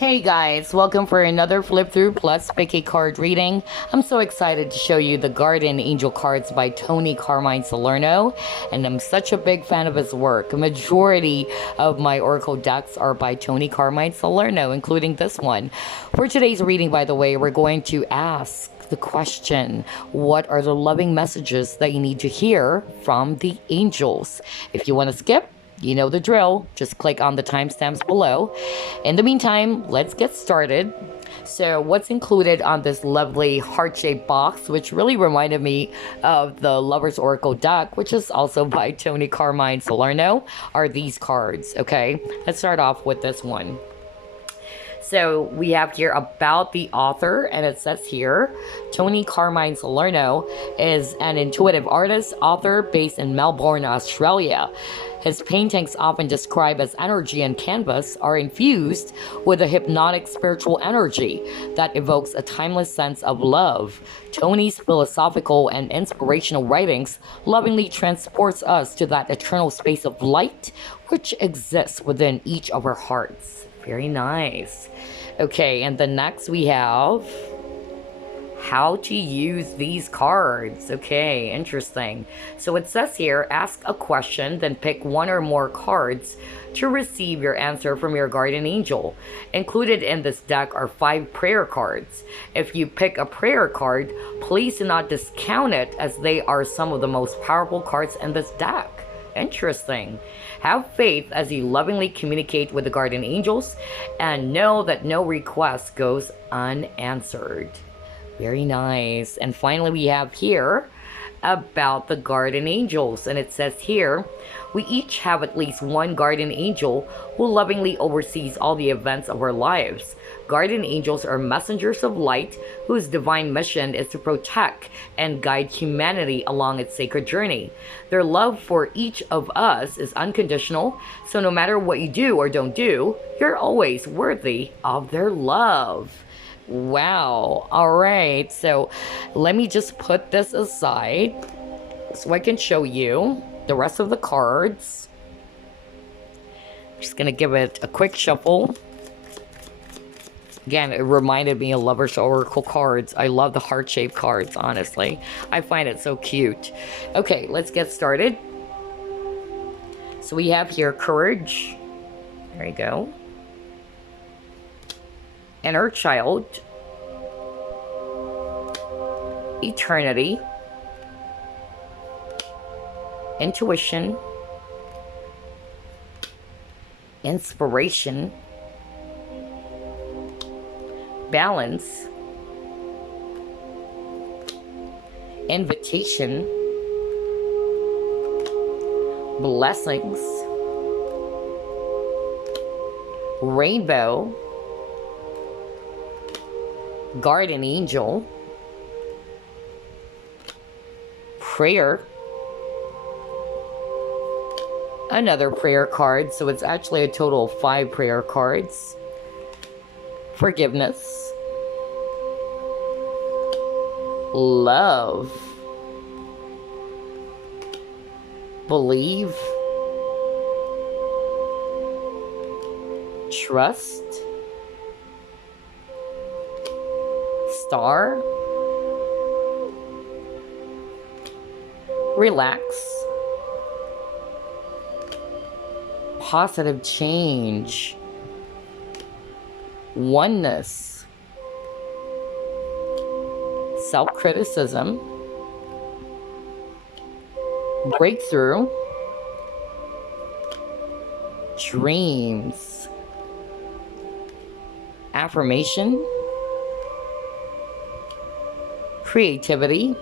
Hey guys, welcome for another flip through plus pick a card reading. I'm so excited to show you the Guardian Angel cards by Toni Carmine Salerno, and I'm such a big fan of his work. A majority of my Oracle decks are by Toni Carmine Salerno, including this one. For today's reading, by the way, we're going to ask the question, what are the loving messages that you need to hear from the angels? If you want to skip, you know the drill. Just click on the timestamps below. In the meantime, let's get started. So what's included on this lovely heart-shaped box, which really reminded me of the Lover's Oracle deck, which is also by Toni Carmine Salerno, are these cards, okay? Let's start off with this one. So we have here about the author, and it says here, Toni Carmine Salerno is an intuitive artist, author based in Melbourne, Australia. His paintings, often described as energy and canvas, are infused with a hypnotic spiritual energy that evokes a timeless sense of love. Toni's philosophical and inspirational writings lovingly transports us to that eternal space of light which exists within each of our hearts. Very nice. Okay, and the next we have how to use these cards. Okay, interesting. So it says here, ask a question, then pick one or more cards to receive your answer from your guardian angel. Included in this deck are 5 prayer cards. If you pick a prayer card, please do not discount it, as they are some of the most powerful cards in this deck. Interesting. Have faith as you lovingly communicate with the guardian angels, and know that no request goes unanswered. Very nice. And finally, we have here about the guardian angels, and it says here, we each have at least one guardian angel who lovingly oversees all the events of our lives. Guardian angels are messengers of light whose divine mission is to protect and guide humanity along its sacred journey. Their love for each of us is unconditional, so no matter what you do or don't do, you're always worthy of their love. Wow. All right. So let me just put this aside so I can show you the rest of the cards. Just going to give it a quick shuffle. Again, it reminded me of Lover's Oracle cards. I love the heart-shaped cards, honestly. I find it so cute. Okay, let's get started. So we have here courage. There you go. Inner child. Eternity. Intuition. Inspiration. Balance. Invitation. Blessings. Rainbow. Guardian angel. Prayer. Another prayer card, so it's actually a total of 5 prayer cards. Forgiveness. Love. Believe. Trust. Star. Relax. Positive change. Oneness. Self-criticism. Breakthrough. Dreams. Affirmation. Creativity.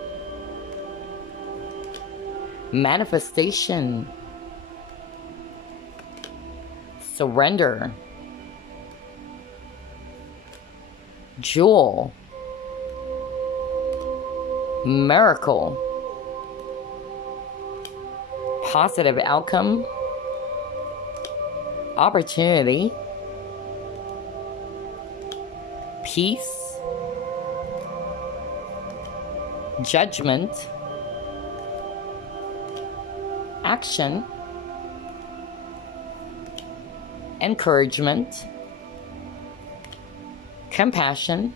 Manifestation. Surrender. Jewel. Miracle. Positive outcome. Opportunity. Peace. Judgment. Action. encouragement, compassion,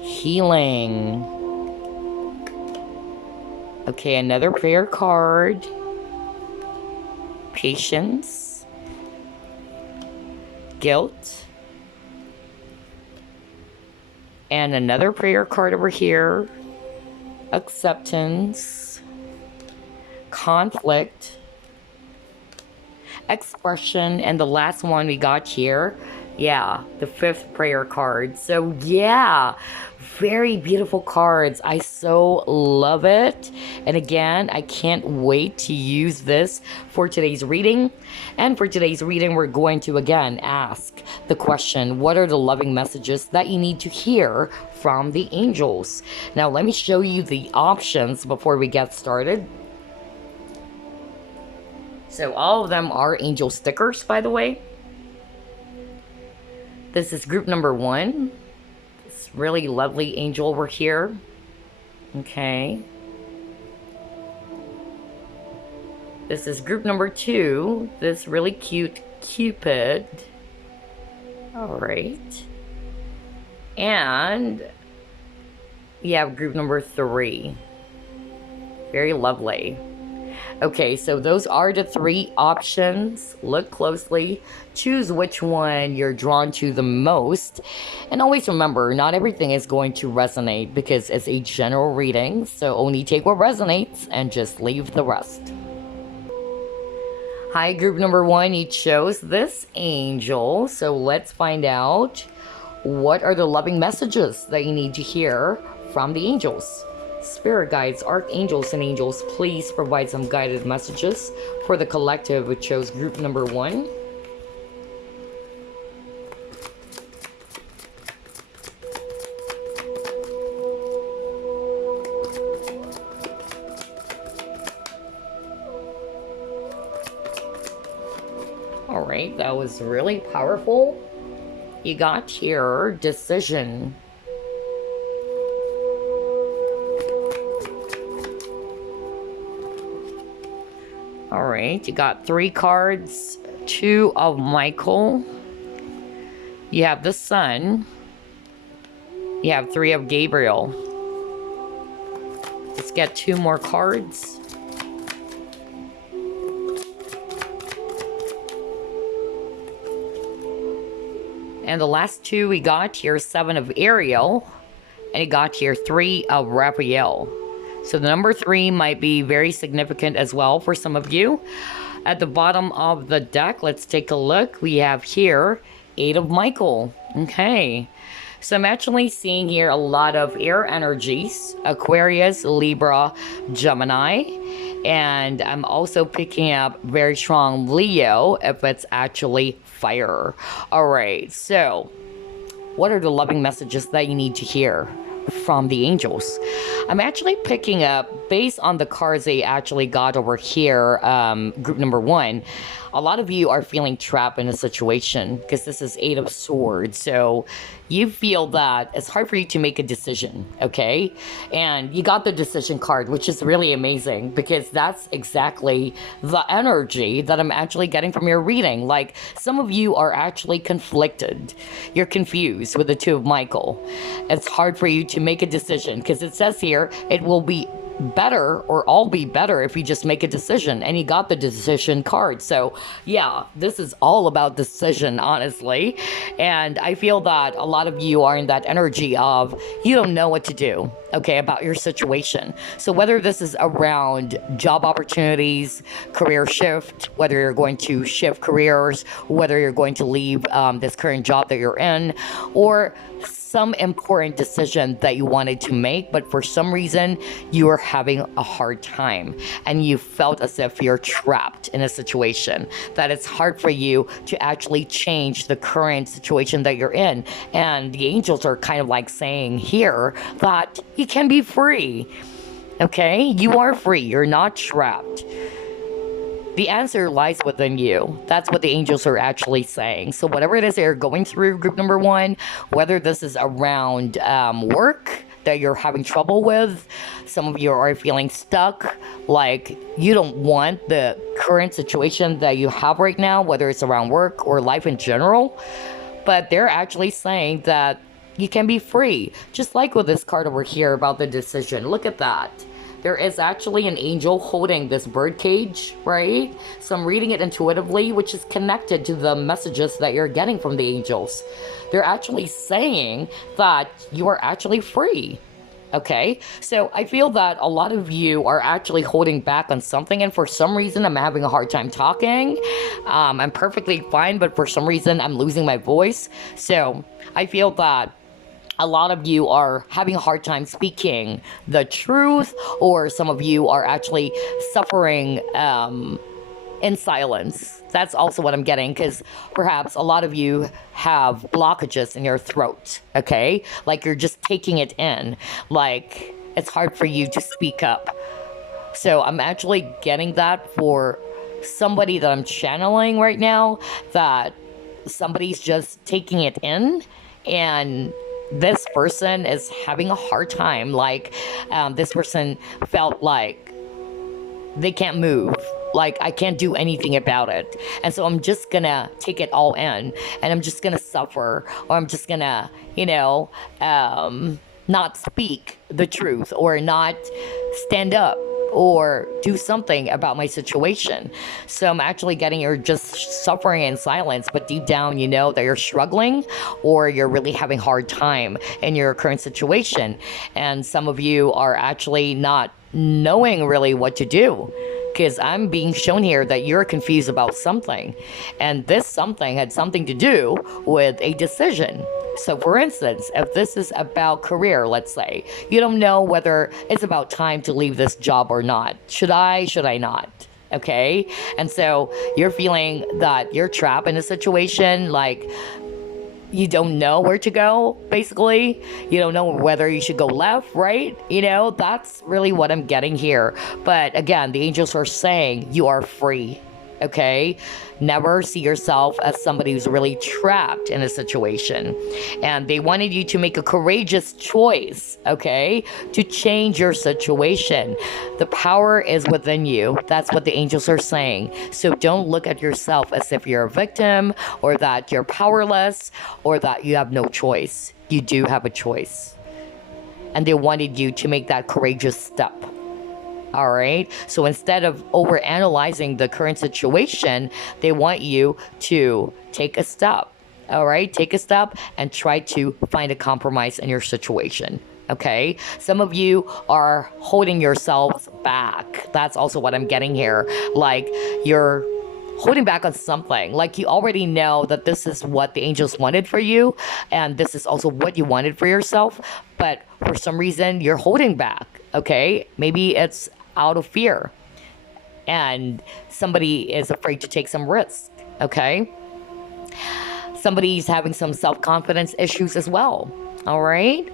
healing. Okay, another prayer card. Patience, guilt, and another prayer card over here. Acceptance, conflict, expression, and the last one we got here, yeah, the 5th prayer card. So yeah, very beautiful cards. I so love it. And again, I can't wait to use this for today's reading. And for today's reading, we're going to again ask the question, what are the loving messages that you need to hear from the angels? Now let me show you the options before we get started. So all of them are angel stickers, by the way. This is group number 1. This really lovely angel over here. Okay. This is group number 2. This really cute Cupid. Alright. And you have group number 3. Very lovely. Okay, so those are the 3 options. Look closely, choose which one you're drawn to the most, and always remember, not everything is going to resonate because it's a general reading, so only take what resonates and just leave the rest. Hi, group number 1, you chose this angel, so let's find out what are the loving messages that you need to hear from the angels. Spirit guides, archangels, and angels, please provide some guided messages for the collective who chose group number 1. Alright, that was really powerful. You got here, decision. Alright, you got 3 cards, 2 of Michael. You have the Sun. You have 3 of Gabriel. Let's get 2 more cards. And the last 2 we got here, 7 of Ariel. And you got here 3 of Raphael. So the number 3 might be very significant as well for some of you. At the bottom of the deck, let's take a look. We have here 8 of Michael. Okay. So I'm actually seeing here a lot of air energies. Aquarius, Libra, Gemini. And I'm also picking up very strong Leo if it's actually fire. Alright, so what are the loving messages that you need to hear from the angels? I'm actually picking up, based on the cards they actually got over here, group number 1, a lot of you are feeling trapped in a situation because this is 8 of Swords. So you feel that it's hard for you to make a decision, okay? And you got the decision card, which is really amazing because that's exactly the energy that I'm actually getting from your reading. Like, some of you are actually conflicted. You're confused with the 2 of Michael. It's hard for you to make a decision because it says here it will be better or all be better if you just make a decision, and you got the decision card. So yeah, this is all about decision, honestly. And I feel that a lot of you are in that energy of you don't know what to do, okay, about your situation. So whether this is around job opportunities, career shift, whether you're going to shift careers, whether you're going to leave this current job that you're in, or some important decision that you wanted to make, but for some reason you are having a hard time and you felt as if you're trapped in a situation, that it's hard for you to actually change the current situation that you're in. And the angels are kind of like saying here that you can be free. Okay, you are free, you're not trapped. The answer lies within you. That's what the angels are actually saying. So whatever it is that you're going through, group number 1, whether this is around work that you're having trouble with. Some of you are feeling stuck, like you don't want the current situation that you have right now, whether it's around work or life in general. But they're actually saying that you can be free, just like with this card over here about the decision. Look at that. There is actually an angel holding this bird cage, right? So I'm reading it intuitively, which is connected to the messages that you're getting from the angels. They're actually saying that you are actually free. Okay, so I feel that a lot of you are actually holding back on something, and for some reason I'm having a hard time talking. I'm perfectly fine, but for some reason I'm losing my voice. So I feel that a lot of you are having a hard time speaking the truth, or some of you are actually suffering in silence. That's also what I'm getting, because perhaps a lot of you have blockages in your throat, okay? Like you're just taking it in, like it's hard for you to speak up. So I'm actually getting that for somebody that I'm channeling right now, that somebody's just taking it in, and this person is having a hard time. Like this person felt like they can't move, like I can't do anything about it, and so I'm just gonna take it all in, and I'm just gonna suffer, or I'm just gonna, not speak the truth, or not stand up or do something about my situation. So I'm actually getting you're just suffering in silence, but deep down you know that you're struggling, or you're really having a hard time in your current situation. And some of you are actually not knowing really what to do, because I'm being shown here that you're confused about something, and this something had something to do with a decision. So for instance, if this is about career, let's say, you don't know whether it's about time to leave this job or not. Should I not? Okay? And so you're feeling that you're trapped in a situation, like you don't know where to go, basically. You don't know whether you should go left, right? That's really what I'm getting here. But again, the angels are saying you are free. Okay, never see yourself as somebody who's really trapped in a situation, and they wanted you to make a courageous choice, okay, to change your situation. The power is within you. That's what the angels are saying. So don't look at yourself as if you're a victim, or that you're powerless, or that you have no choice. You do have a choice, and they wanted you to make that courageous step. All right. So instead of overanalyzing the current situation, they want you to take a step. All right. Take a step and try to find a compromise in your situation. Okay. Some of you are holding yourselves back. That's also what I'm getting here. Like you're holding back on something, like you already know that this is what the angels wanted for you, and this is also what you wanted for yourself, but for some reason you're holding back. Okay, maybe it's out of fear, and somebody is afraid to take some risk. Okay, somebody's having some self-confidence issues as well. All right,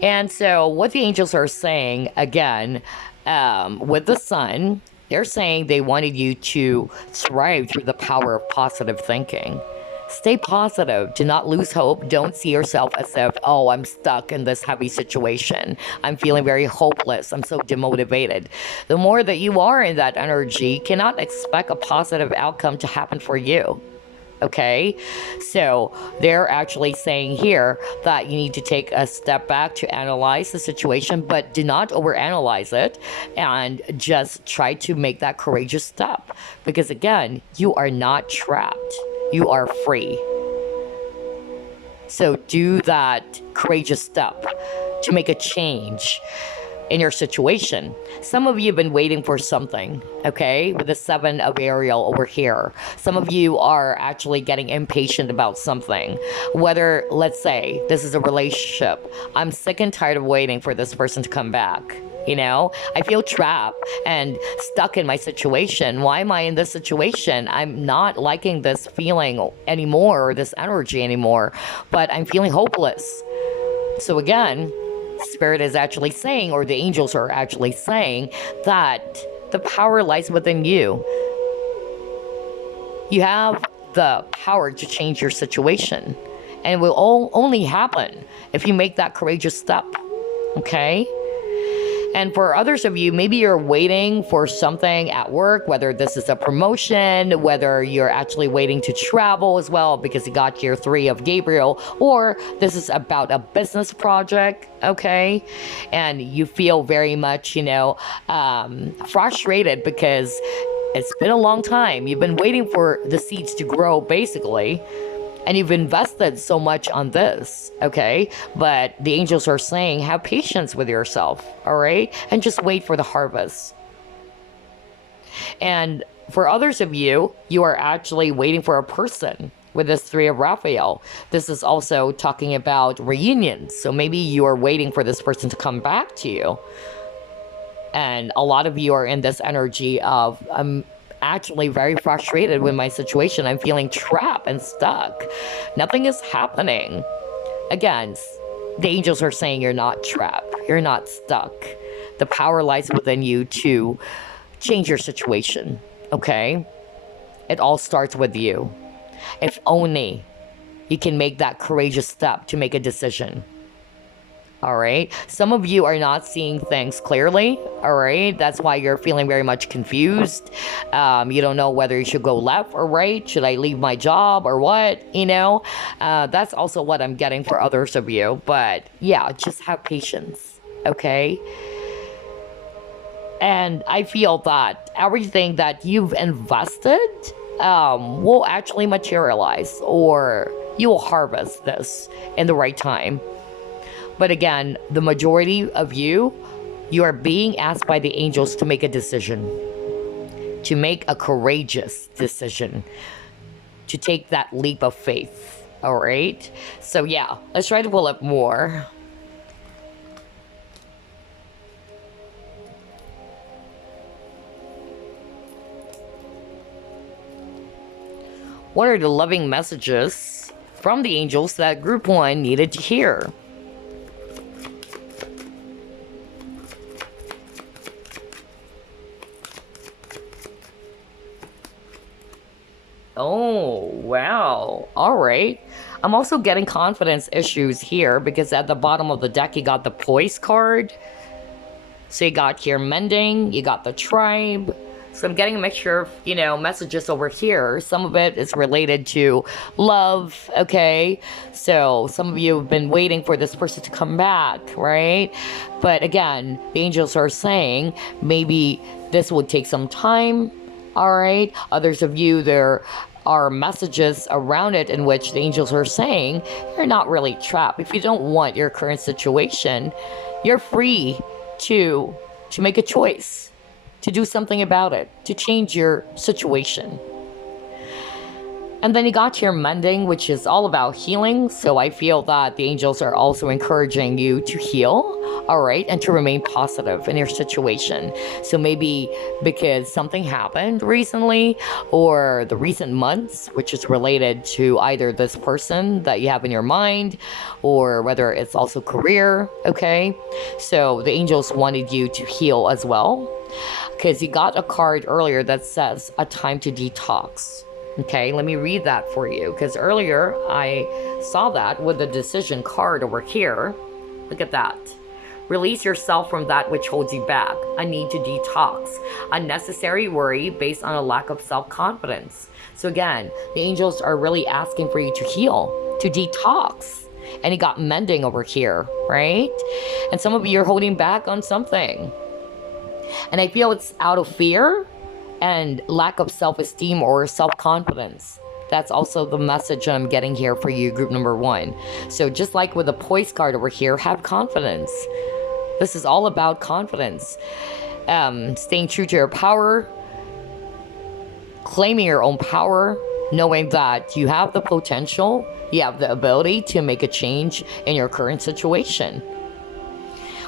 and so what the angels are saying again, with the sun, they're saying they wanted you to thrive through the power of positive thinking. Stay positive. Do not lose hope. Don't see yourself as if, oh, I'm stuck in this heavy situation. I'm feeling very hopeless. I'm so demotivated. The more that you are in that energy, you cannot expect a positive outcome to happen for you. Okay, so they're actually saying here that you need to take a step back to analyze the situation, but do not overanalyze it, and just try to make that courageous step, because again, you are not trapped. You are free. So do that courageous step to make a change in your situation. Some of you have been waiting for something, okay, with the 7 of Ethereal over here. Some of you are actually getting impatient about something. Whether, let's say, this is a relationship. I'm sick and tired of waiting for this person to come back. I feel trapped and stuck in my situation. Why am I in this situation? I'm not liking this feeling anymore, or this energy anymore, but I'm feeling hopeless. So again, Spirit is actually saying, or the angels are actually saying, that the power lies within you. You have the power to change your situation, and it will only happen if you make that courageous step. Okay? And for others of you, maybe you're waiting for something at work, whether this is a promotion, whether you're actually waiting to travel as well because you got your 3 of Gabriel, or this is about a business project, okay? And you feel very much, frustrated because it's been a long time. You've been waiting for the seeds to grow, basically. And you've invested so much on this, okay? But the angels are saying, have patience with yourself, all right? And just wait for the harvest. And for others of you, you are actually waiting for a person with this 3 of Raphael. This is also talking about reunions. So maybe you are waiting for this person to come back to you. And a lot of you are in this energy of, actually very frustrated with my situation. I'm feeling trapped and stuck. Nothing is happening. Again, the angels are saying you're not trapped. You're not stuck. The power lies within you to change your situation. Okay? It all starts with you. If only you can make that courageous step to make a decision. All right. Some of you are not seeing things clearly. All right. That's why you're feeling very much confused. You don't know whether you should go left or right. Should I leave my job or what? That's also what I'm getting for others of you. But yeah, just have patience. Okay. And I feel that everything that you've invested will actually materialize, or you will harvest this in the right time. But again, the majority of you are being asked by the angels to make a decision, to make a courageous decision, to take that leap of faith. All right. So yeah, let's try to pull up more. What are the loving messages from the angels that group 1 needed to hear? Oh, wow. All right. I'm also getting confidence issues here because at the bottom of the deck, you got the Poise card. So you got here mending, you got the tribe. So I'm getting a mixture of, messages over here. Some of it is related to love, okay? So some of you have been waiting for this person to come back, right? But again, the angels are saying maybe this would take some time. All right. Others of you, there are messages around it in which the angels are saying you're not really trapped. If you don't want your current situation, you're free to make a choice, to do something about it, to change your situation. And then you got your mending, which is all about healing. So I feel that the angels are also encouraging you to heal, all right, and to remain positive in your situation. So maybe because something happened recently or the recent months, which is related to either this person that you have in your mind or whether it's also career, okay? So the angels wanted you to heal as well because you got a card earlier that says a time to detox. Okay, let me read that for you because earlier I saw that with the decision card over here. Look at that. Release yourself from that which holds you back. A need to detox. Unnecessary worry based on a lack of self-confidence. So again, the angels are really asking for you to heal, to detox. And you got mending over here, right? And some of you are holding back on something. And I feel it's out of fear and lack of self-esteem or self-confidence. That's also the message I'm getting here for you, group number 1. So just like with the Poise card over here, have confidence. This is all about confidence. Staying true to your power, claiming your own power, knowing that you have the potential, you have the ability to make a change in your current situation.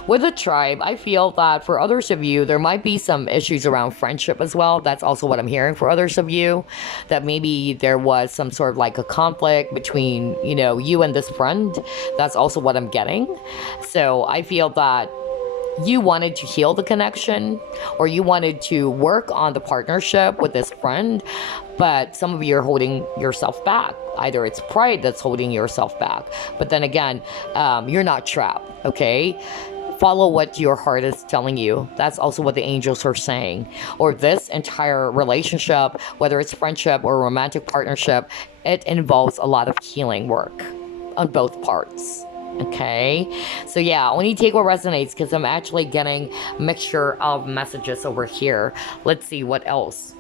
With the tribe, I feel that for others of you, there might be some issues around friendship as well. That's also what I'm hearing for others of you, that maybe there was some sort of like a conflict between, you and this friend. That's also what I'm getting. So I feel that you wanted to heal the connection, or you wanted to work on the partnership with this friend, but some of you are holding yourself back. Either it's pride that's holding yourself back, but then again, you're not trapped, okay? Follow what your heart is telling you. That's also what the angels are saying. Or this entire relationship, whether it's friendship or romantic partnership, it involves a lot of healing work on both parts. Okay, so yeah, only take what resonates, because I'm actually getting a mixture of messages over here. Let's see what else.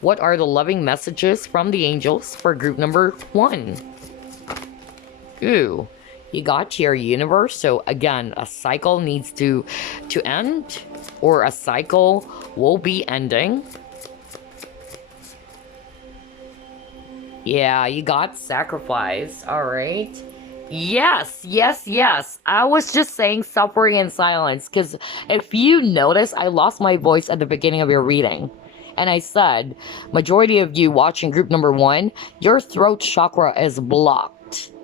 What are the loving messages from the angels for group number 1? Ooh, you got your universe. So again, a cycle needs to end, or a cycle will be ending. Yeah, you got sacrifice. All right. Yes, yes, yes. I was just saying suffering in silence, because if you notice, I lost my voice at the beginning of your reading. And I said, majority of you watching group number 1, your throat chakra is blocked.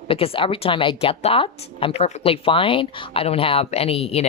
Because every time I get that, I'm perfectly fine. I don't have any,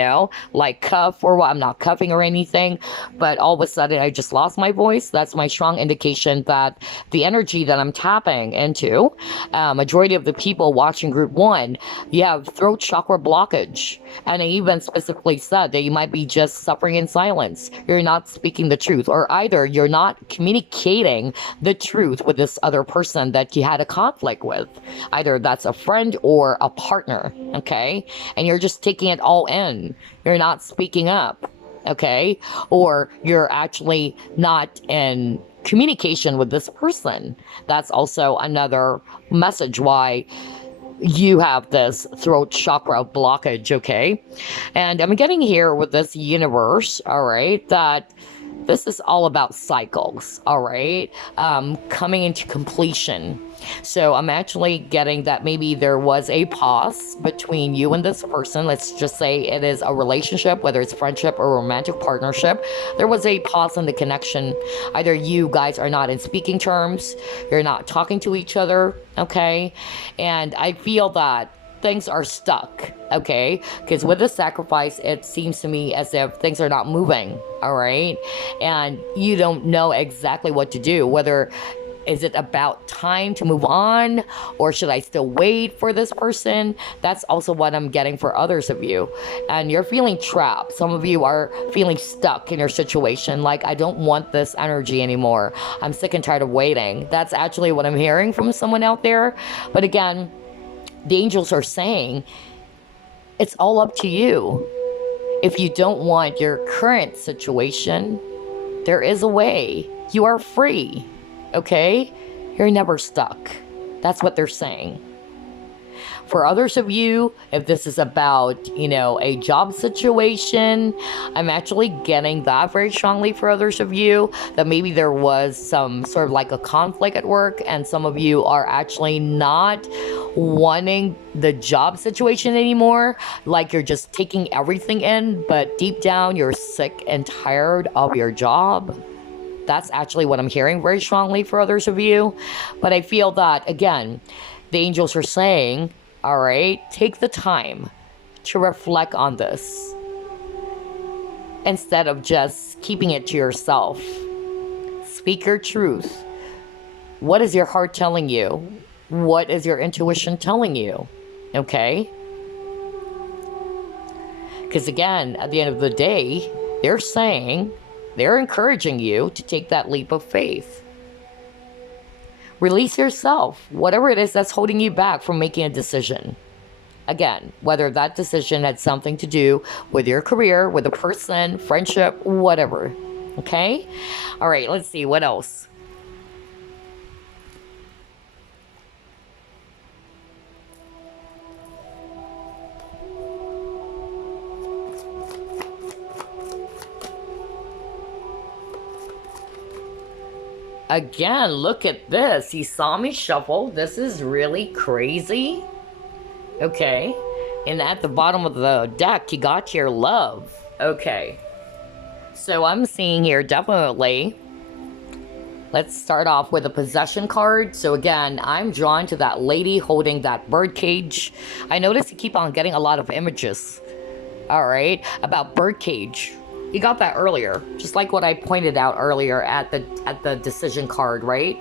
like cuff or what. I'm not cuffing or anything. But all of a sudden, I just lost my voice. That's my strong indication that the energy that I'm tapping into, majority of the people watching group 1, you have throat chakra blockage. And I even specifically said that you might be just suffering in silence. You're not speaking the truth. Or either you're not communicating the truth with this other person that you had a conflict with. Either that's a friend or a partner, okay? And you're just taking it all in. You're not speaking up, okay? Or you're actually not in communication with this person. That's also another message why you have this throat chakra blockage, okay? And I'm getting here with this universe, all right, that this is all about cycles, all right? Coming into completion. So I'm actually getting that maybe there was a pause between you and this person. Let's just say it is a relationship, whether it's friendship or romantic partnership. There was a pause in the connection. Either you guys are not in speaking terms, you're not talking to each other, okay? And I feel that things are stuck, okay? Because with the sacrifice, it seems to me as if things are not moving, all right? And you don't know exactly what to do, whether is it about time to move on, or should I still wait for this person? That's also what I'm getting for others of you. And you're feeling trapped. Some of you are feeling stuck in your situation. Like, I don't want this energy anymore. I'm sick and tired of waiting. That's actually what I'm hearing from someone out there. But again, the angels are saying, it's all up to you. If you don't want your current situation, there is a way. You are free. Okay? You're never stuck. That's what they're saying. For others of you, if this is about, a job situation, I'm actually getting that very strongly for others of you, that maybe there was some sort of like a conflict at work, and some of you are actually not wanting the job situation anymore. Like, you're just taking everything in, but deep down, you're sick and tired of your job. That's actually what I'm hearing very strongly for others of you. But I feel that, again, the angels are saying, all right, take the time to reflect on this instead of just keeping it to yourself. Speak your truth. What is your heart telling you? What is your intuition telling you? Okay? Because again, at the end of the day, they're encouraging you to take that leap of faith. Release yourself, whatever it is that's holding you back from making a decision. Again, whether that decision had something to do with your career, with a person, friendship, whatever. Okay? All right, let's see, what else? Again, look at this. You saw me shuffle. This is really crazy. Okay. And at the bottom of the deck, you got your love. Okay. So I'm seeing here definitely Let's start off with a possession card. So again, I'm drawn to that lady holding that bird cage. I notice you keep on getting a lot of images, all right, about bird cage. You got that earlier, just like what I pointed out earlier at the decision card, right?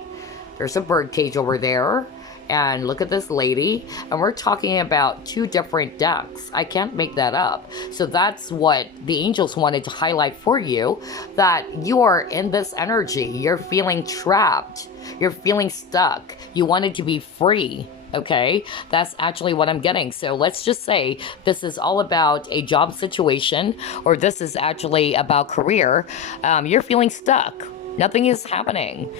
There's a bird cage over there. And look at this lady, and we're talking about two different decks. I can't make that up. So that's what the angels wanted to highlight for you, that you are in this energy. You're feeling trapped. You're feeling stuck. You wanted to be free. Okay, that's actually what I'm getting. So let's just say this is all about a job situation, or this is actually about career. You're feeling stuck. Nothing is happening.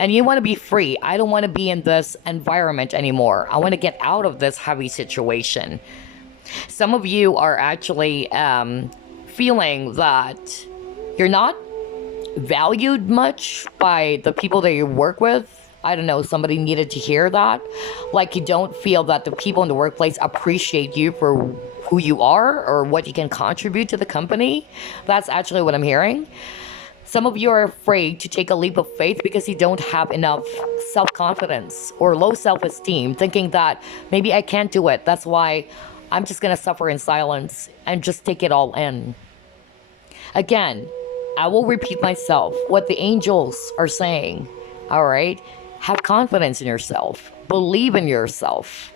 And you want to be free. I don't want to be in this environment anymore. I want to get out of this heavy situation. Some of you are actually feeling that you're not valued much by the people that you work with. I don't know, somebody needed to hear that. Like, you don't feel that the people in the workplace appreciate you for who you are or what you can contribute to the company. That's actually what I'm hearing. Some of you are afraid to take a leap of faith because you don't have enough self-confidence or low self-esteem, thinking that maybe I can't do it. That's why I'm just going to suffer in silence and just take it all in. Again, I will repeat myself, what the angels are saying, all right? Have confidence in yourself. Believe in yourself.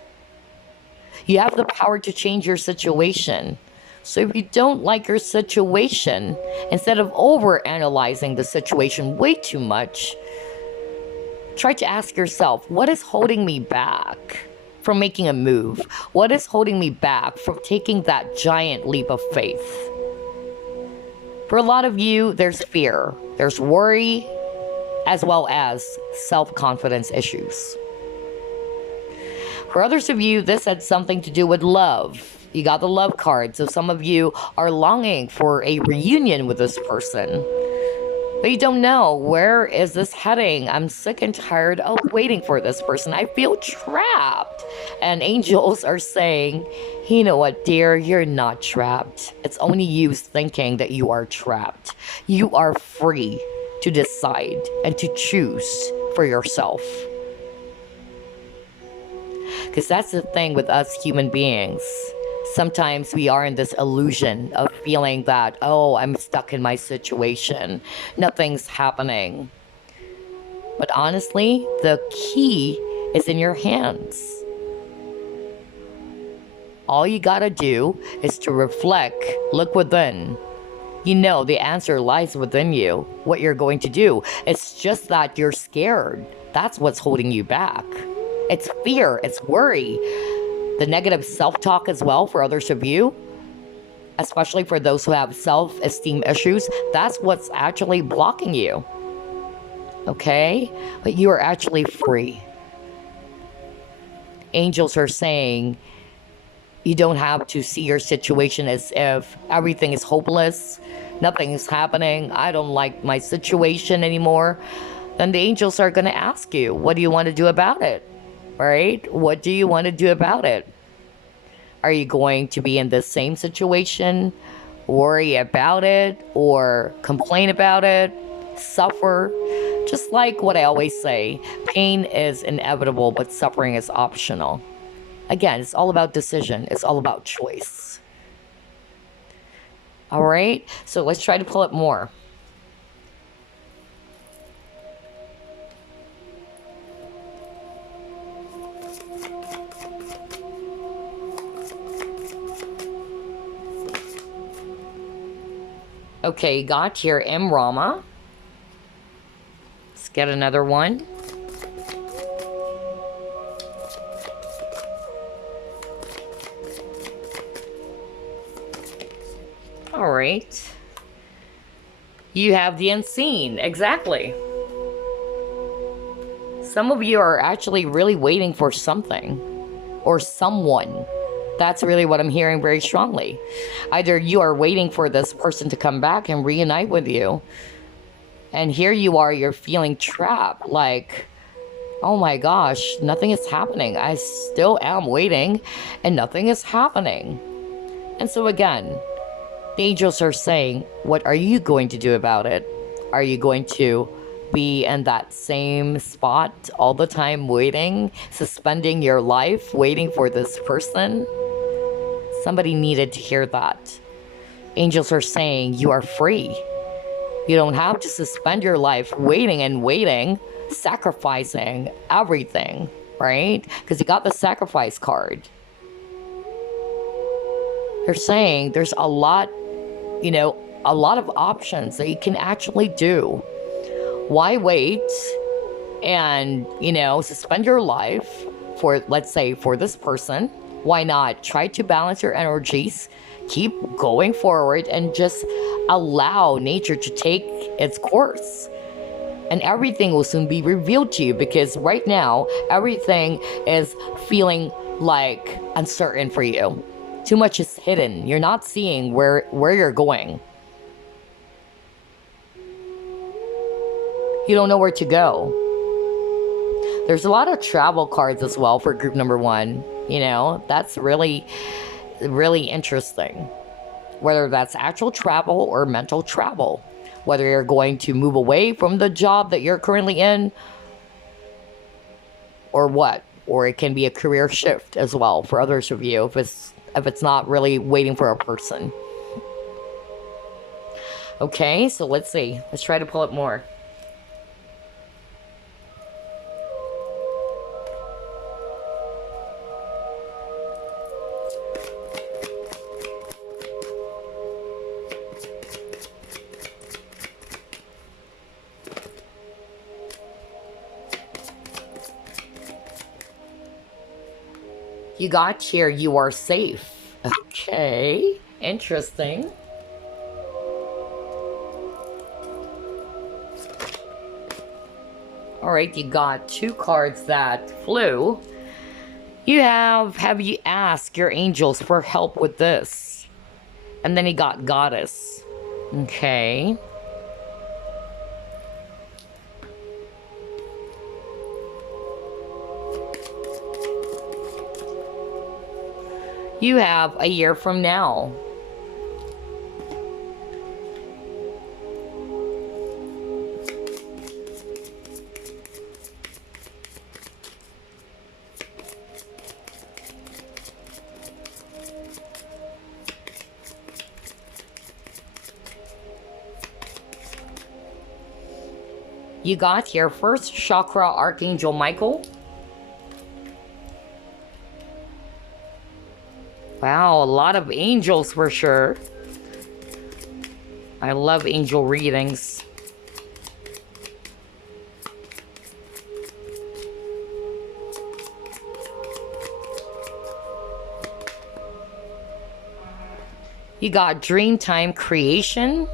You have the power to change your situation. So if you don't like your situation, instead of over-analyzing the situation way too much, try to ask yourself, what is holding me back from making a move? What is holding me back from taking that giant leap of faith? For a lot of you, there's fear, there's worry, as well as self-confidence issues. For others of you, this had something to do with love. You got the love card, so some of you are longing for a reunion with this person. But you don't know, where is this heading? I'm sick and tired of waiting for this person. I feel trapped. And angels are saying, you know what, dear, you're not trapped. It's only you thinking that you are trapped. You are free to decide and to choose for yourself. Because that's the thing with us human beings. Sometimes we are in this illusion of feeling that, oh, I'm stuck in my situation. Nothing's happening. But honestly, the key is in your hands. All you gotta do is to reflect, look within. You know the answer lies within you, what you're going to do. It's just that you're scared. That's what's holding you back. It's fear, it's worry. The negative self-talk as well for others of you, especially for those who have self-esteem issues, that's what's actually blocking you. Okay? But you are actually free. Angels are saying you don't have to see your situation as if everything is hopeless, nothing is happening, I don't like my situation anymore. Then the angels are going to ask you, what do you want to do about it? Right? What do you want to do about it? Are you going to be in the same situation, worry about it, or complain about it, suffer? Just like what I always say, pain is inevitable, but suffering is optional. Again, it's all about decision. It's all about choice. All right? So let's try to pull it more. Okay, got your M Rama. Let's get another one. All right. You have the unseen, exactly. Some of you are actually really waiting for something or someone. That's really what I'm hearing very strongly. Either you are waiting for this person to come back and reunite with you, and here you are, you're feeling trapped, like, oh my gosh, nothing is happening. I still am waiting, and nothing is happening. And so again, the angels are saying, what are you going to do about it? Are you going to be in that same spot all the time, waiting, suspending your life, waiting for this person. Somebody needed to hear that. Angels are saying you are free. You don't have to suspend your life waiting and waiting, sacrificing everything, right? Because you got the sacrifice card. They're saying there's a lot, a lot of options that you can actually do. Why wait and, suspend your life for, let's say, for this person? Why not try to balance your energies, keep going forward, and just allow nature to take its course? And everything will soon be revealed to you, because right now, everything is feeling like uncertain for you. Too much is hidden. You're not seeing where you're going. You don't know where to go. There's a lot of travel cards as well for group number 1. That's really, really interesting. Whether that's actual travel or mental travel. Whether you're going to move away from the job that you're currently in, or what. Or it can be a career shift as well for others of you, if it's not really waiting for a person. Okay, so let's see. Let's try to pull up more. You got here, you are safe. Okay, interesting. All right, you got 2 cards that flew. Have you asked your angels for help with this? And then you got Goddess. Okay. You have a year from now. You got here first chakra Archangel Michael. Wow, a lot of angels for sure. I love angel readings. You got Dreamtime Creation.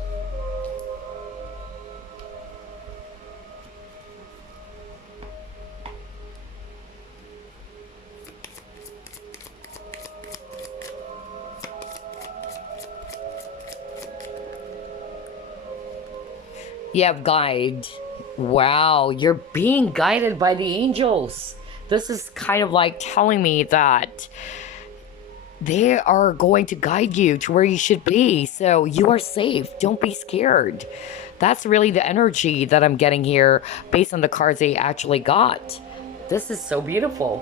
You have guide. Wow, you're being guided by the angels. This is kind of like telling me that they are going to guide you to where you should be. So you are safe. Don't be scared. That's really the energy that I'm getting here based on the cards they actually got. This is so beautiful.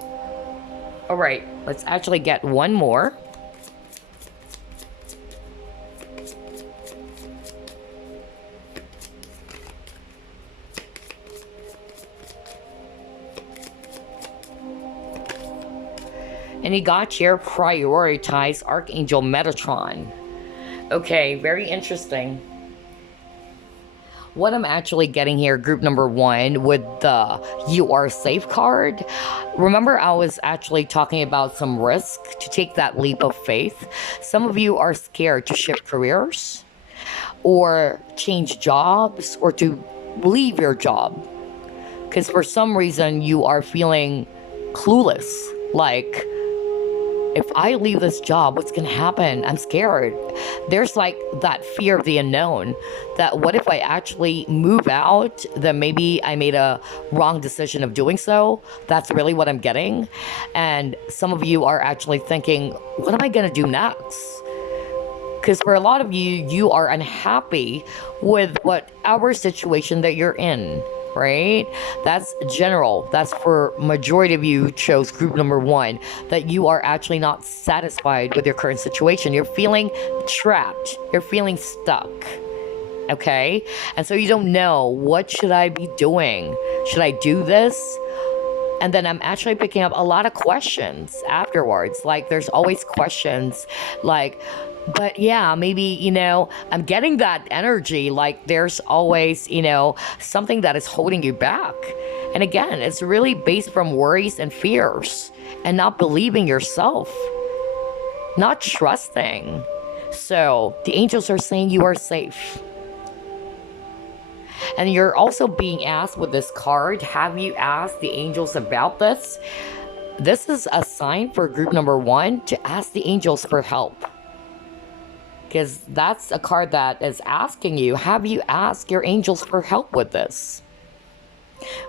All right, let's actually get one more. And you got here prioritize Archangel Metatron. Okay, very interesting. What I'm actually getting here, group number 1, with the You Are Safe card. Remember, I was actually talking about some risk to take that leap of faith. Some of you are scared to shift careers, or change jobs, or to leave your job. Because for some reason, you are feeling clueless. Like, if I leave this job, what's going to happen? I'm scared. There's like that fear of the unknown, that what if I actually move out, then maybe I made a wrong decision of doing so. That's really what I'm getting. And some of you are actually thinking, what am I going to do next? Because for a lot of you, you are unhappy with whatever situation that you're in. right? That's general. That's for majority of you chose group number 1, that you are actually not satisfied with your current situation. You're feeling trapped. You're feeling stuck. Okay? And so you don't know, what should I be doing? Should I do this? And then I'm actually picking up a lot of questions afterwards. Like, there's always questions like, but yeah, maybe, I'm getting that energy. Like, there's always, something that is holding you back. And again, it's really based from worries and fears and not believing yourself, not trusting. So the angels are saying you are safe. And you're also being asked with this card, have you asked the angels about this? This is a sign for group number 1 to ask the angels for help. Because that's a card that is asking you, have you asked your angels for help with this?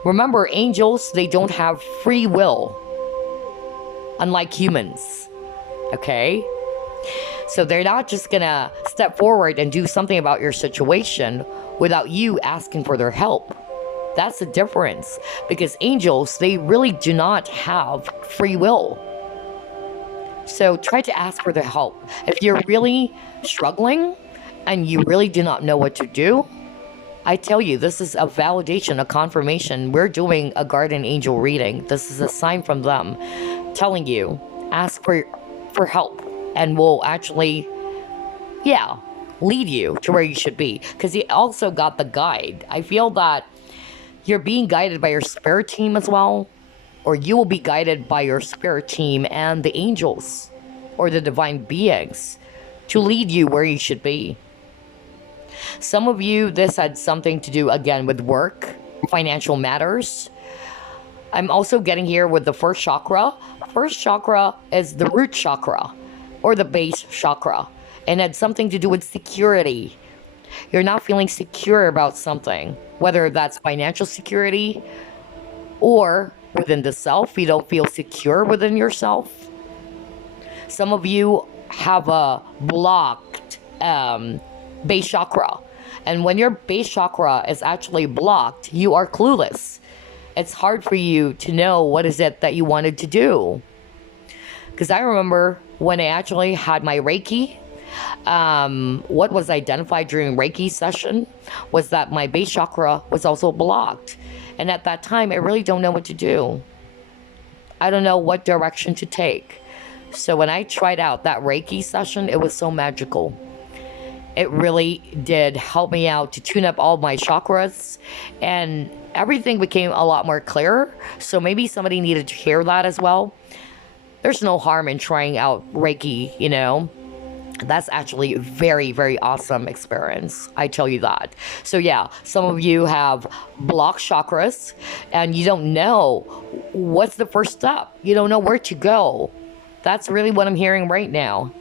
Remember, angels, they don't have free will, unlike humans. Okay? So they're not just gonna step forward and do something about your situation without you asking for their help. That's the difference, because angels, they really do not have free will. So try to ask for their help. If you're really struggling and you really do not know what to do, I tell you, this is a validation, a confirmation. We're doing a guardian angel reading. This is a sign from them telling you, ask for help, and we'll actually, lead you to where you should be. Because you also got the guide. I feel that you're being guided by your spirit team as well, or you will be guided by your spirit team and the angels or the divine beings to lead you where you should be. Some of you, this had something to do again with work, financial matters. I'm also getting here with the first chakra. First chakra is the root chakra or the base chakra, and had something to do with security. You're not feeling secure about something, whether that's financial security or within the self. You don't feel secure within yourself. Some of you have a blocked base chakra, and when your base chakra is actually blocked, you are clueless. It's hard for you to know what is it that you wanted to do. Because I remember when I actually had my Reiki, what was identified during Reiki session was that my base chakra was also blocked. And at that time, I really don't know what to do. I don't know what direction to take. So when I tried out that Reiki session, it was so magical. It really did help me out to tune up all my chakras, and everything became a lot more clearer. So maybe somebody needed to hear that as well. There's no harm in trying out Reiki, That's actually a very, very awesome experience. I tell you that. So yeah, some of you have blocked chakras and you don't know what's the first step. You don't know where to go. That's really what I'm hearing right now.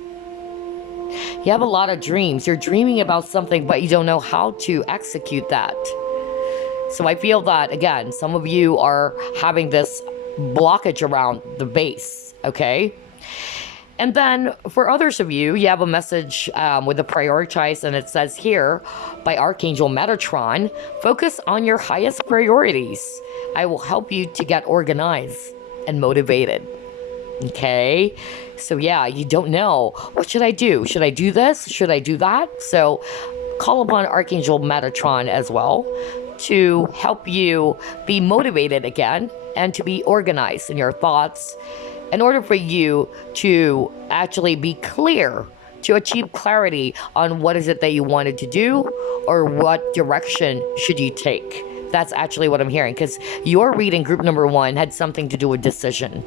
You have a lot of dreams. You're dreaming about something, but you don't know how to execute that. So I feel that, again, some of you are having this blockage around the base, okay? And then for others of you, you have a message with the prioritize, and it says here by Archangel Metatron, focus on your highest priorities. I will help you to get organized and motivated. Okay, so yeah, you don't know, what should I do? Should I do this? Should I do that? So call upon Archangel Metatron as well to help you be motivated again and to be organized in your thoughts in order for you to actually be clear, to achieve clarity on what is it that you wanted to do or what direction should you take. That's actually what I'm hearing, because your reading, group number 1, had something to do with decision.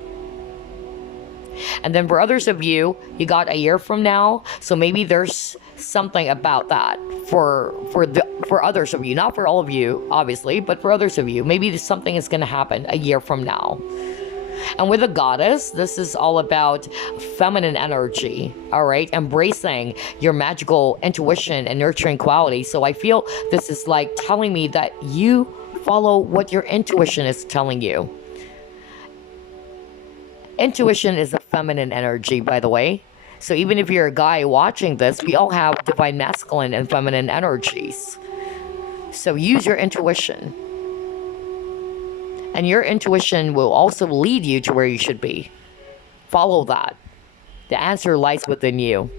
And then for others of you, you got a year from now. So maybe there's something about that for others of you, not for all of you, obviously, but for others of you, maybe something is going to happen a year from now. And with the goddess, this is all about feminine energy, all right? Embracing your magical intuition and nurturing quality. So I feel this is like telling me that you follow what your intuition is telling you. Intuition is a feminine energy, by the way. So even if you're a guy watching this, we all have divine masculine and feminine energies. So use your intuition. And your intuition will also lead you to where you should be. Follow that. The answer lies within you.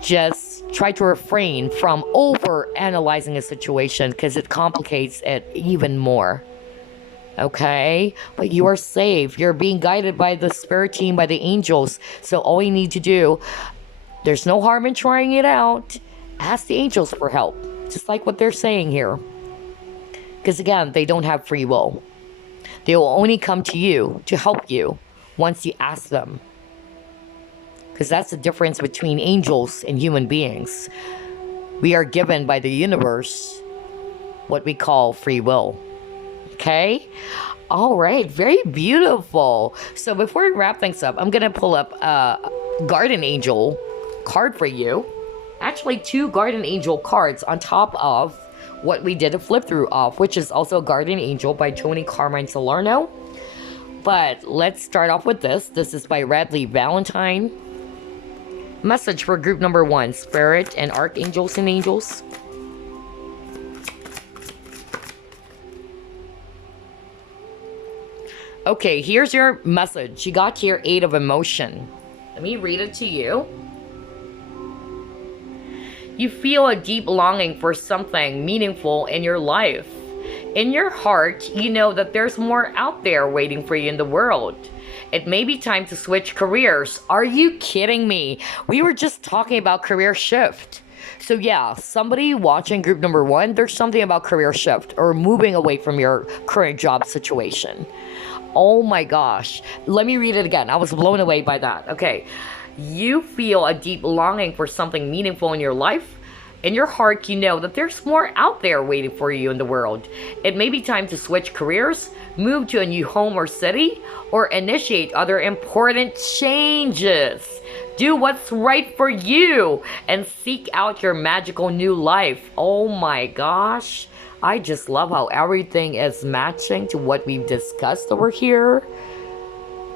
Just try to refrain from over analyzing a situation because it complicates it even more. Okay? But you are safe. You're being guided by the spirit team, by the angels. So all you need to do, there's no harm in trying it out. Ask the angels for help. Just like what they're saying here. Because again, they don't have free will. They will only come to you to help you once you ask them. Because that's the difference between angels and human beings. We are given by the universe what we call free will. Okay? All right. Very beautiful. So before we wrap things up, I'm going to pull up a Guardian Angel card for you. Actually, 2 Guardian Angel cards on top of what we did a flip through of, which is also Guardian Angel by Toni, Carmine, Salerno. But let's start off with this. This is by Radley Valentine. Message for group number 1, Spirit and Archangels and Angels. Okay, here's your message. You got here 8 of emotion. Let me read it to you. You feel a deep longing for something meaningful in your life. In your heart, you know that there's more out there waiting for you in the world. It may be time to switch careers. Are you kidding me? We were just talking about career shift. So yeah, somebody watching group number 1, there's something about career shift or moving away from your current job situation. Oh my gosh. Let me read it again. I was blown away by that. Okay. You feel a deep longing for something meaningful in your life. In your heart, you know that there's more out there waiting for you in the world. It may be time to switch careers, move to a new home or city, or initiate other important changes. Do what's right for you and seek out your magical new life. Oh my gosh. I just love how everything is matching to what we've discussed over here.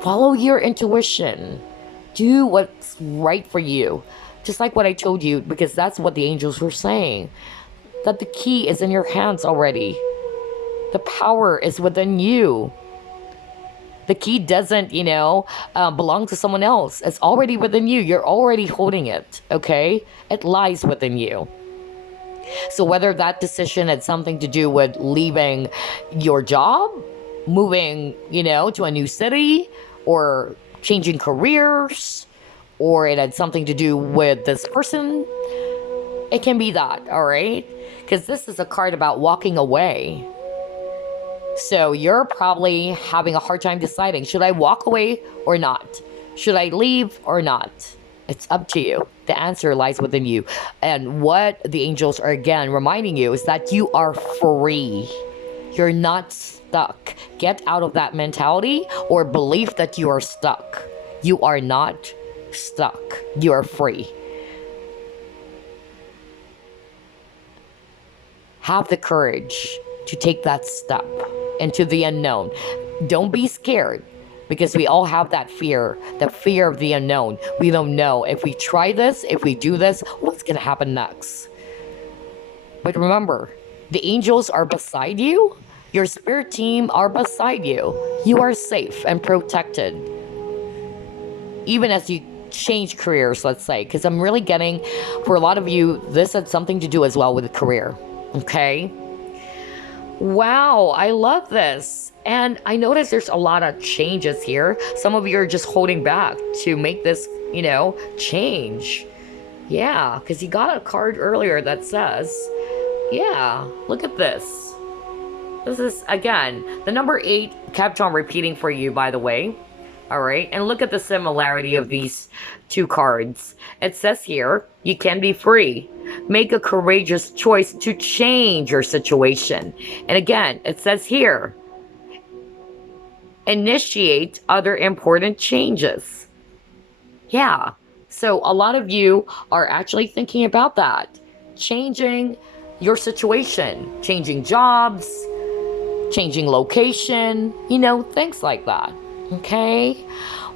Follow your intuition. Do what's right for you. Just like what I told you, because that's what the angels were saying. That the key is in your hands already. The power is within you. The key doesn't, belong to someone else. It's already within you. You're already holding it, okay? It lies within you. So whether that decision had something to do with leaving your job, moving, to a new city, or changing careers, or it had something to do with this person, it can be that, all right? Because this is a card about walking away. So you're probably having a hard time deciding, should I walk away or not? Should I leave or not? It's up to you. The answer lies within you. And what the angels are again reminding you is that you are free. You're not stuck. Get out of that mentality or belief that you are stuck. You are not stuck. You are free. Have the courage to take that step into the unknown. Don't be scared, because we all have that fear, the fear of the unknown. We don't know if we try this, if we do this, what's going to happen next. But remember, the angels are beside you. Your spirit team are beside you. You are safe and protected. Even as you change careers, let's say, because I'm really getting, for a lot of you, this had something to do as well with a career. Okay? Wow, I love this. And I notice there's a lot of changes here. Some of you are just holding back to make this, change. Yeah, because you got a card earlier that says, yeah, look at this. This is, again, the number 8 kept on repeating for you, by the way. All right, and look at the similarity of these 2 cards. It says here, you can be free. Make a courageous choice to change your situation. And again, it says here, initiate other important changes. Yeah, so a lot of you are actually thinking about that. Changing your situation, changing jobs, changing location, things like that. Okay?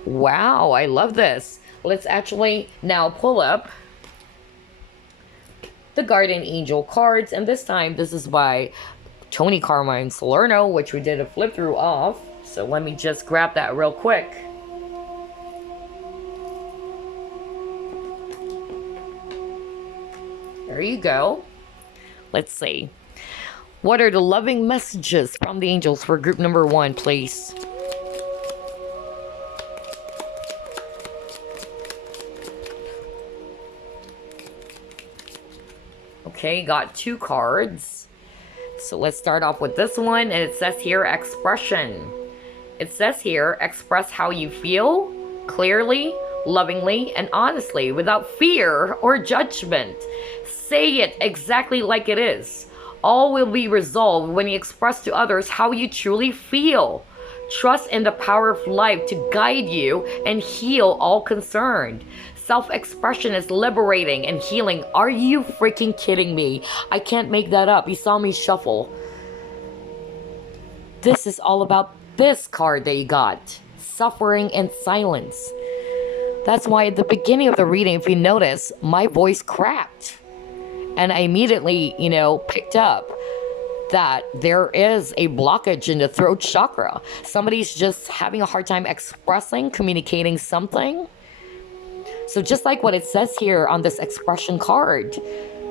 Wow, I love this. Let's actually now pull up the Guardian Angel cards, and this time this is by Toni, Carmine, Salerno, which we did a flip through off. So let me just grab that real quick. There you go. Let's see. What are the loving messages from the angels for group number 1, please? Okay, got 2 cards. So let's start off with this one, and it says here, expression. It says here, express how you feel, clearly, lovingly, and honestly, without fear or judgment. Say it exactly like it is. All will be resolved when you express to others how you truly feel. Trust in the power of life to guide you and heal all concerned. Self-expression is liberating and healing. Are you freaking kidding me? I can't make that up. You saw me shuffle. This is all about this card that you got. Suffering in silence. That's why at the beginning of the reading, if you notice, my voice cracked. And I immediately, picked up that there is a blockage in the throat chakra. Somebody's just having a hard time expressing, communicating something. So just like what it says here on this expression card,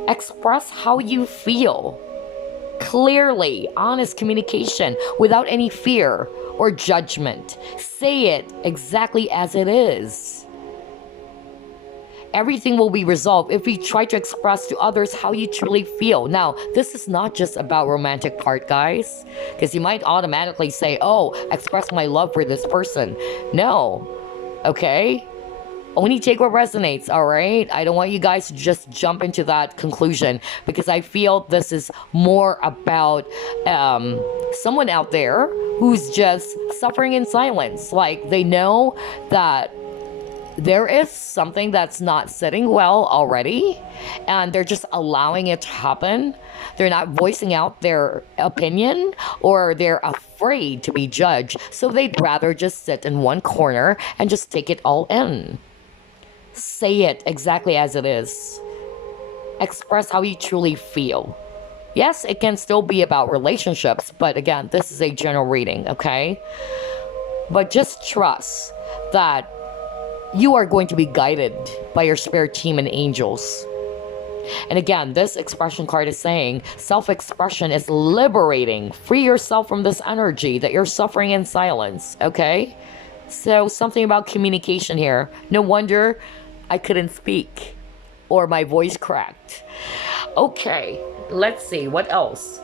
express how you feel. Clearly, honest communication without any fear or judgment. Say it exactly as it is. Everything will be resolved if you try to express to others how you truly feel. Now, this is not just about romantic part, guys, because you might automatically say, oh, express my love for this person. No, okay? Only take what resonates, all right? I don't want you guys to just jump into that conclusion, because I feel this is more about someone out there who's just suffering in silence. Like, they know that there is something that's not sitting well already, and they're just allowing it to happen. They're not voicing out their opinion, or they're afraid to be judged. So they'd rather just sit in one corner and just take it all in. Say it exactly as it is. Express how you truly feel. Yes, it can still be about relationships, but again, this is a general reading, okay? But just trust that you are going to be guided by your spirit team and angels. And again, this expression card is saying self-expression is liberating. Free yourself from this energy that you're suffering in silence, okay? So something about communication here. No wonder I couldn't speak or my voice cracked. Okay, let's see what else.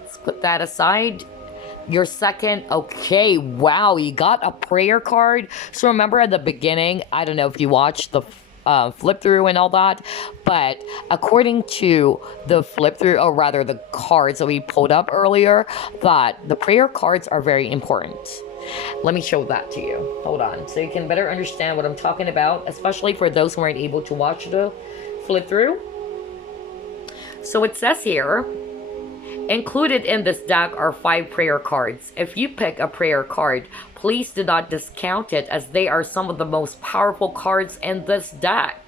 Let's put that aside. Your second, okay, wow, you got a prayer card. So remember at the beginning, I don't know if you watched the flip through and all that, but according to the flip through, or rather the cards that we pulled up earlier, that the prayer cards are very important. Let me show that to you. Hold on, so you can better understand what I'm talking about, especially for those who aren't able to watch the flip through. So it says here, included in this deck are 5 prayer cards. If you pick a prayer card, please do not discount it, as they are some of the most powerful cards in this deck.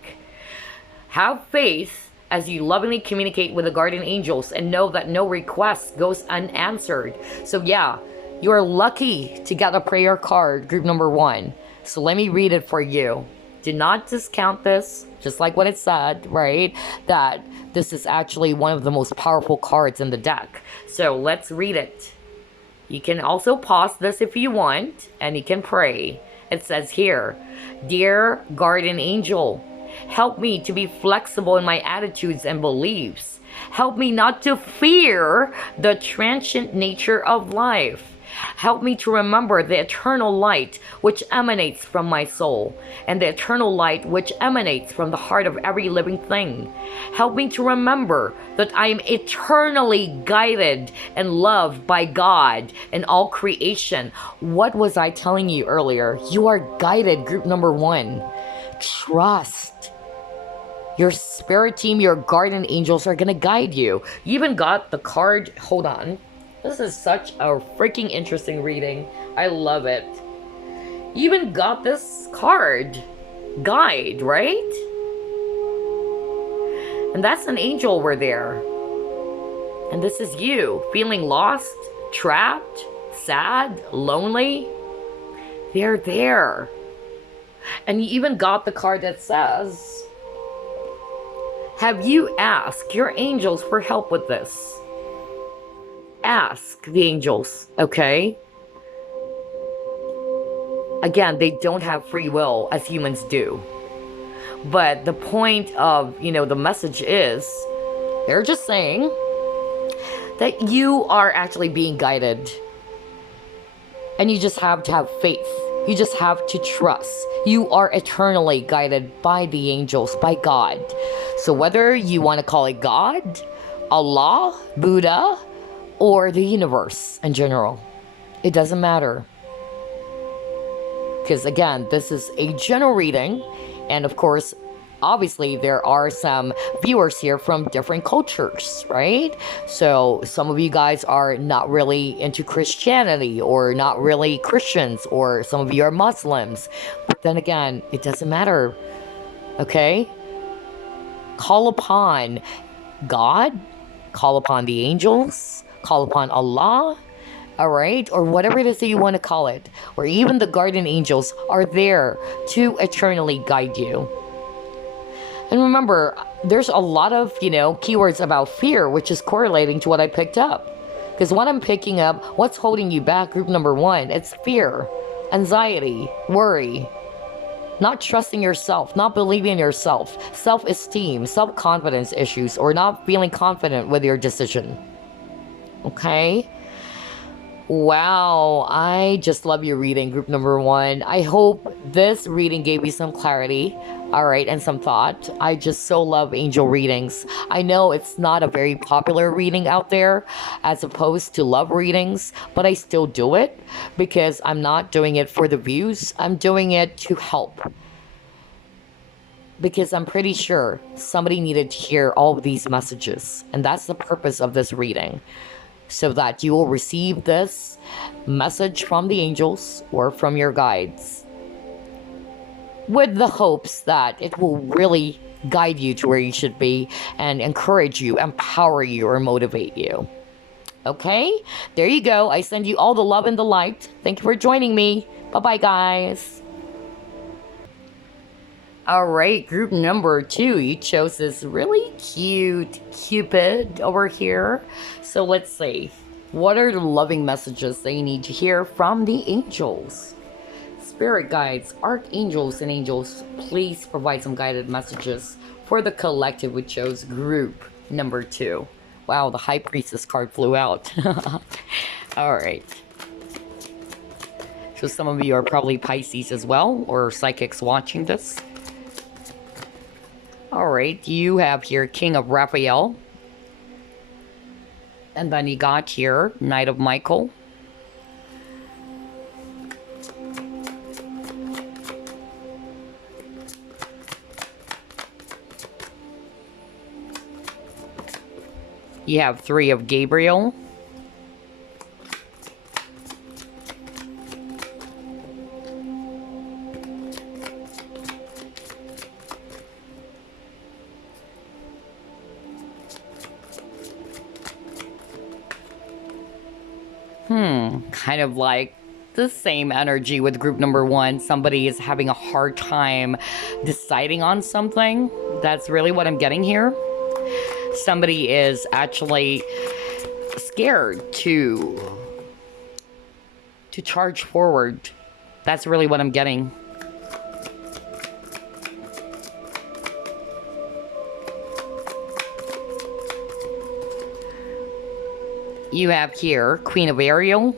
Have faith as you lovingly communicate with the guardian angels, and know that no request goes unanswered. So yeah, you are lucky to get a prayer card, group number 1. So let me read it for you. Do not discount this, just like what it said, right? That this is actually one of the most powerful cards in the deck. So let's read it. You can also pause this if you want, and you can pray. It says here, Dear Guardian Angel, help me to be flexible in my attitudes and beliefs. Help me not to fear the transient nature of life. Help me to remember the eternal light which emanates from my soul, and the eternal light which emanates from the heart of every living thing. Help me to remember that I am eternally guided and loved by God and all creation. What was I telling you earlier? You are guided, group number 1. Trust. Your spirit team, your guardian angels are going to guide you. You even got the card. Hold on. This is such a freaking interesting reading. I love it. You even got this card. Guide, right? And that's an angel over there. And this is you, feeling lost, trapped, sad, lonely. They're there. And you even got the card that says, have you asked your angels for help with this? Ask the angels, okay? Again, they don't have free will as humans do. But the point of, the message is, they're just saying that you are actually being guided. And you just have to have faith. You just have to trust. You are eternally guided by the angels, by God. So whether you want to call it God, Allah, Buddha, or the universe in general, it doesn't matter. Because again, this is a general reading, and of course, obviously there are some viewers here from different cultures, right? So some of you guys are not really into Christianity, or not really Christians, or some of you are Muslims. But then again, it doesn't matter, okay? Call upon God, call upon the angels, call upon Allah, all right, or whatever it is that you want to call it, or even the guardian angels are there to eternally guide you. And remember, there's a lot of, keywords about fear, which is correlating to what I picked up. Because what I'm picking up, what's holding you back, group number 1, it's fear, anxiety, worry, not trusting yourself, not believing in yourself, self-esteem, self-confidence issues, or not feeling confident with your decision. Okay? Wow, I just love your reading, group number 1. I hope this reading gave you some clarity, all right, and some thought. I just so love angel readings. I know it's not a very popular reading out there as opposed to love readings, but I still do it because I'm not doing it for the views. I'm doing it to help. Because I'm pretty sure somebody needed to hear all of these messages, and that's the purpose of this reading. So that you will receive this message from the angels or from your guides, with the hopes that it will really guide you to where you should be and encourage you, empower you, or motivate you. Okay? There you go. I send you all the love and the light. Thank you for joining me. Bye-bye, guys. All right, group number 2, you chose this really cute Cupid over here. So let's see, what are the loving messages they need to hear from the angels? Spirit guides, archangels, and angels, please provide some guided messages for the collective, which chose group number 2. Wow, the High Priestess card flew out. All right. So some of you are probably Pisces as well, or psychics watching this. Alright, you have here King of Raphael. And then you got here Knight of Michael. You have 3 of Gabriel. Kind of like the same energy with group number 1. Somebody is having a hard time deciding on something. That's really what I'm getting here. Somebody is actually scared to charge forward. That's really what I'm getting. You have here Queen of Ariel.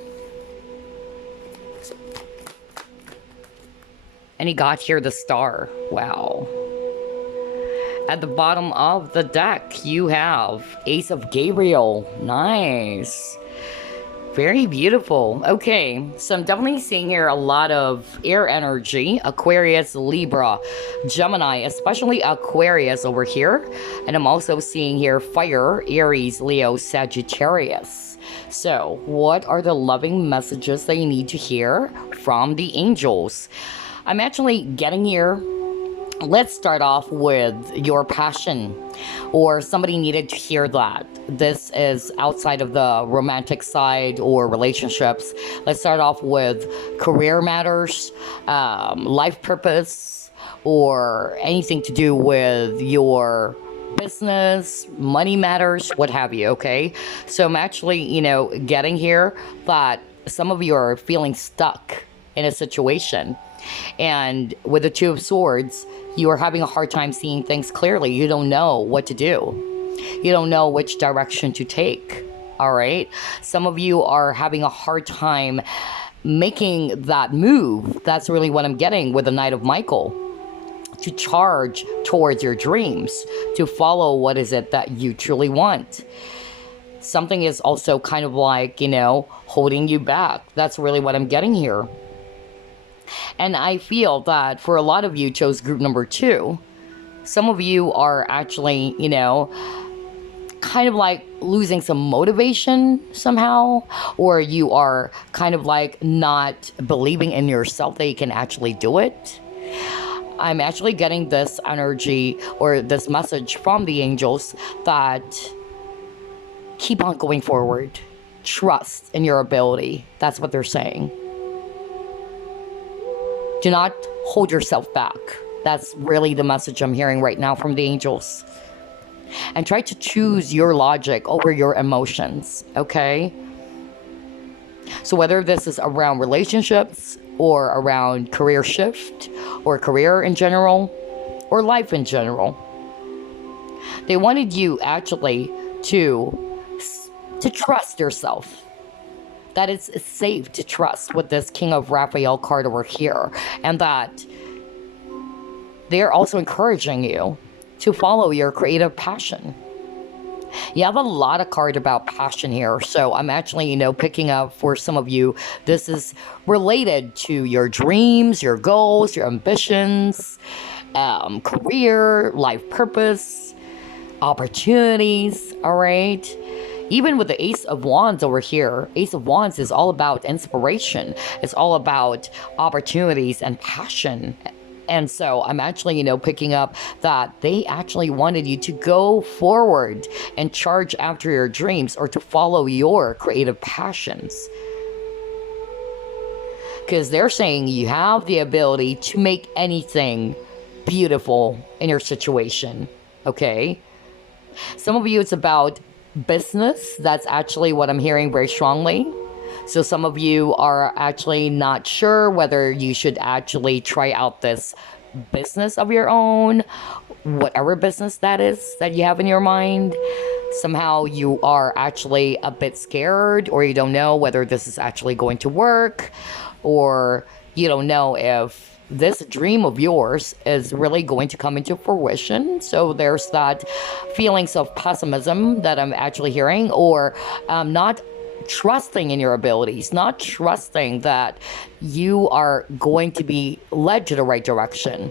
And he got here the Star. Wow. At the bottom of the deck, you have Ace of Gabriel. Nice. Very beautiful. Okay, so I'm definitely seeing here a lot of air energy. Aquarius, Libra, Gemini, especially Aquarius over here. And I'm also seeing here fire, Aries, Leo, Sagittarius. So, what are the loving messages that you need to hear from the angels? I'm actually getting here Let's start off with your passion, or somebody needed to hear that. This is outside of the romantic side or relationships. Let's start off with career matters, life purpose, or anything to do with your business, money matters, what have you, okay? So I'm actually, getting here that some of you are feeling stuck in a situation. And with the Two of Swords, you are having a hard time seeing things clearly. You don't know what to do. You don't know which direction to take. All right. Some of you are having a hard time making that move. That's really what I'm getting with the Knight of Michael. To charge towards your dreams, to follow what is it that you truly want. Something is also kind of like, holding you back. That's really what I'm getting here. And I feel that for a lot of you chose group number 2. Some of you are actually, kind of like losing some motivation somehow, or you are kind of like not believing in yourself that you can actually do it. I'm actually getting this energy or this message from the angels that keep on going forward. Trust in your ability. That's what they're saying. Do not hold yourself back. That's really the message I'm hearing right now from the angels. And try to choose your logic over your emotions, okay? So whether this is around relationships or around career shift or career in general or life in general, they wanted you actually to trust yourself. That it's safe to trust with this King of Raphael card over here. And that they're also encouraging you to follow your creative passion. You have a lot of cards about passion here. So I'm actually, picking up for some of you, this is related to your dreams, your goals, your ambitions, career, life purpose, opportunities, all right? Even with the Ace of Wands over here, Ace of Wands is all about inspiration. It's all about opportunities and passion. And so I'm actually, picking up that they actually wanted you to go forward and charge after your dreams or to follow your creative passions. Because they're saying you have the ability to make anything beautiful in your situation, okay? Some of you, it's about business. That's actually what I'm hearing very strongly. So some of you are actually not sure whether you should actually try out this business of your own, whatever business that is that you have in your mind. Somehow you are actually a bit scared, or you don't know whether this is actually going to work, or you don't know if this dream of yours is really going to come into fruition. So there's that feelings of pessimism that I'm actually hearing, or not trusting in your abilities, not trusting that you are going to be led to the right direction.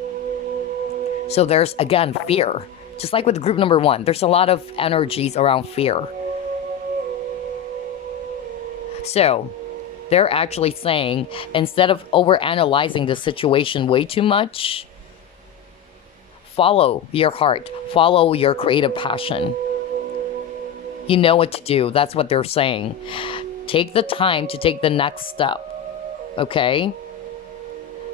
So there's, again, fear. Just like with group number 1, there's a lot of energies around fear. So they're actually saying, instead of overanalyzing the situation way too much, follow your heart, follow your creative passion. You know what to do. That's what they're saying. Take the time to take the next step, okay?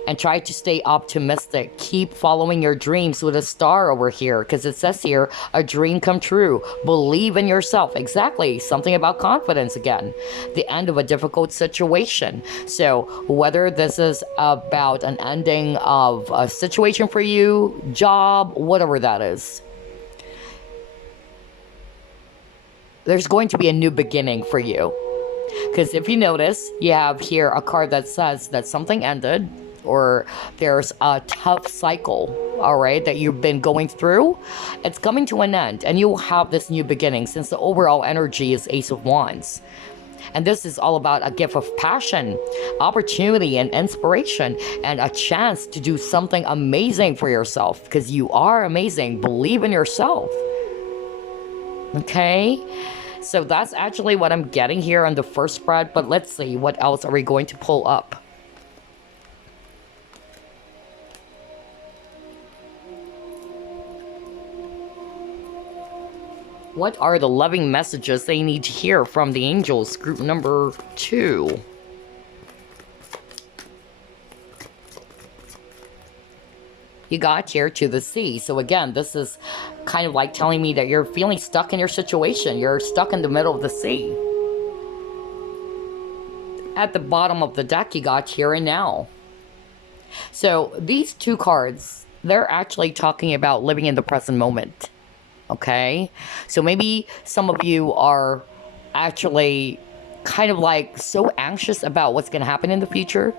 And try to stay optimistic. Keep following your dreams with a star over here, because it says here, a dream come true. Believe in yourself. Exactly. Something about confidence again. The end of a difficult situation. So whether this is about an ending of a situation for you, job, whatever that is, there's going to be a new beginning for you. Because if you notice, you have here a card that says that something ended, or there's a tough cycle, all right, that you've been going through. It's coming to an end, and you'll have this new beginning, since the overall energy is Ace of Wands. And this is all about a gift of passion, opportunity, and inspiration, and a chance to do something amazing for yourself, because you are amazing. Believe in yourself. Okay, so that's actually what I'm getting here on the first spread, but let's see what else are we going to pull up. What are the loving messages they need to hear from the angels? Group number 2. You got here to the sea. So again, this is kind of like telling me that you're feeling stuck in your situation. You're stuck in the middle of the sea. At the bottom of the deck, you got here and now. So these 2 cards, they're actually talking about living in the present moment. Okay? So maybe some of you are actually kind of like so anxious about what's going to happen in the future.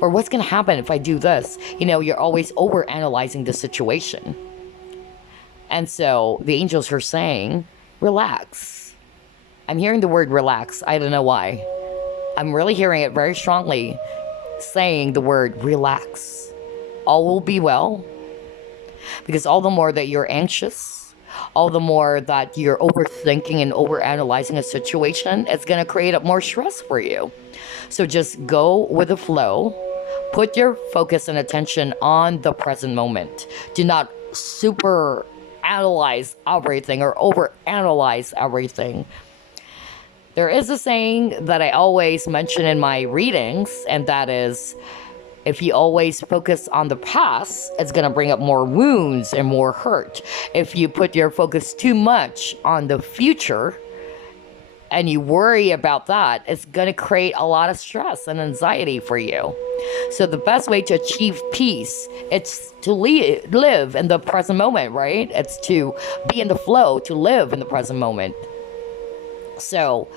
Or what's going to happen if I do this? You know, you're always overanalyzing the situation. And so the angels are saying, relax. I'm hearing the word relax. I don't know why. I'm really hearing it very strongly, saying the word relax. All will be well. Because all the more that you're anxious, all the more that you're overthinking and overanalyzing a situation, it's going to create up more stress for you. So just go with the flow. Put your focus and attention on the present moment. Do not super analyze everything or overanalyze everything. There is a saying that I always mention in my readings, and that is, if you always focus on the past, it's going to bring up more wounds and more hurt. If you put your focus too much on the future and you worry about that, it's going to create a lot of stress and anxiety for you. So the best way to achieve peace, it's to live in the present moment, right? It's to be in the flow, to live in the present moment. So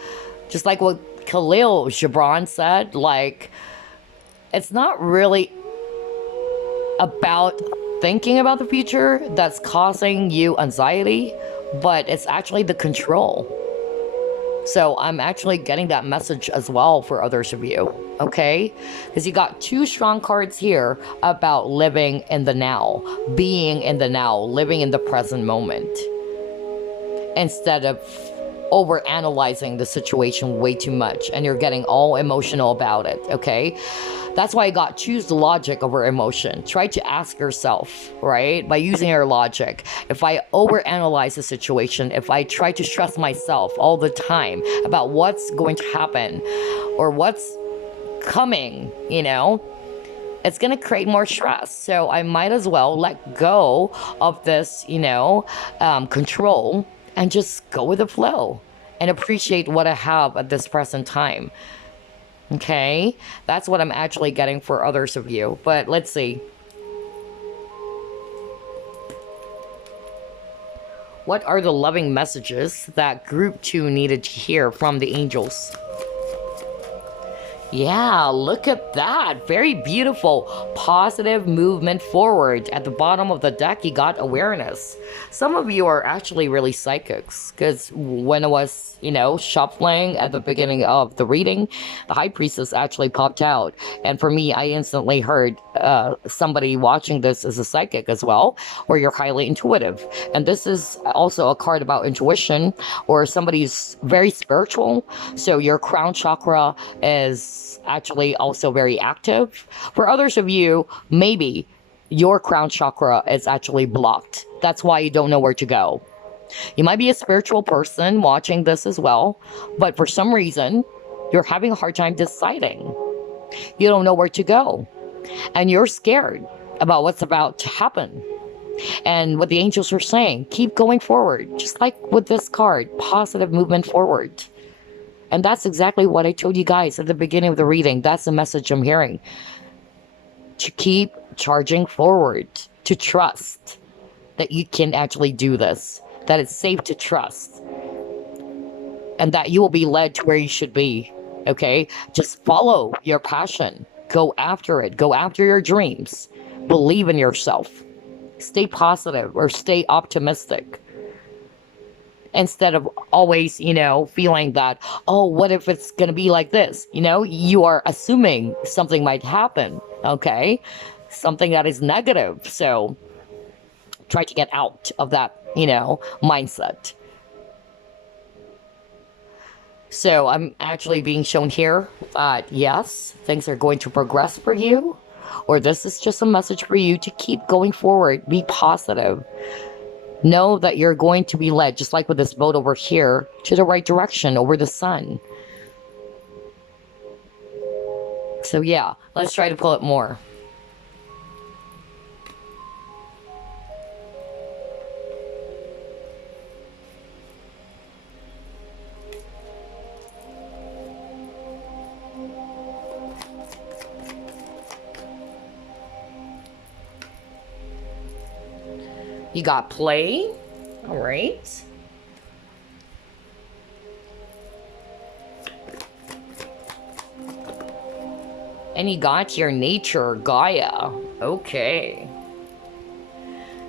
just like what Khalil Gibran said, like, it's not really about thinking about the future that's causing you anxiety, but it's actually the control. So I'm actually getting that message as well for others of you, okay? Because you got 2 strong cards here about living in the now, being in the now, living in the present moment, instead of overanalyzing the situation way too much and you're getting all emotional about it, okay? That's why I got choose logic over emotion. Try to ask yourself, right? By using your logic. If I overanalyze the situation, if I try to stress myself all the time about what's going to happen or what's coming, you know, it's going to create more stress. So I might as well let go of this, you know, control and just go with the flow and appreciate what I have at this present time. Okay, that's what I'm actually getting for others of you. But let's see. What are the loving messages that group 2 needed to hear from the angels? Yeah, look at that. Very beautiful. Positive movement forward. At the bottom of the deck, you got awareness. Some of you are actually really psychics, because when I was, you know, shuffling at the beginning of the reading, the High Priestess actually popped out. And for me, I instantly heard somebody watching this is a psychic as well, or you're highly intuitive. And this is also a card about intuition, or somebody's very spiritual. So your crown chakra is actually also very active. For others of you, maybe your crown chakra is actually blocked. That's why you don't know where to go. You might be a spiritual person watching this as well, but for some reason, you're having a hard time deciding. You don't know where to go, and you're scared about what's about to happen. And what the angels are saying, keep going forward, just like with this card, positive movement forward. And that's exactly what I told you guys at the beginning of the reading. That's the message I'm hearing. To keep charging forward, to trust that you can actually do this, that it's safe to trust, and that you will be led to where you should be, okay? Just follow your passion. Go after it. Go after your dreams. Believe in yourself. Stay positive or stay optimistic. Instead of always, you know, feeling that, oh, what if it's going to be like this? You know, you are assuming something might happen, okay? Something that is negative. So try to get out of that, you know, mindset. So I'm actually being shown here that, yes, things are going to progress for you. Or this is just a message for you to keep going forward. Be positive. Know that you're going to be led, just like with this boat over here, to the right direction over the sun. So yeah, let's try to pull it more. You got play. All right. And you got your nature, Gaia. Okay.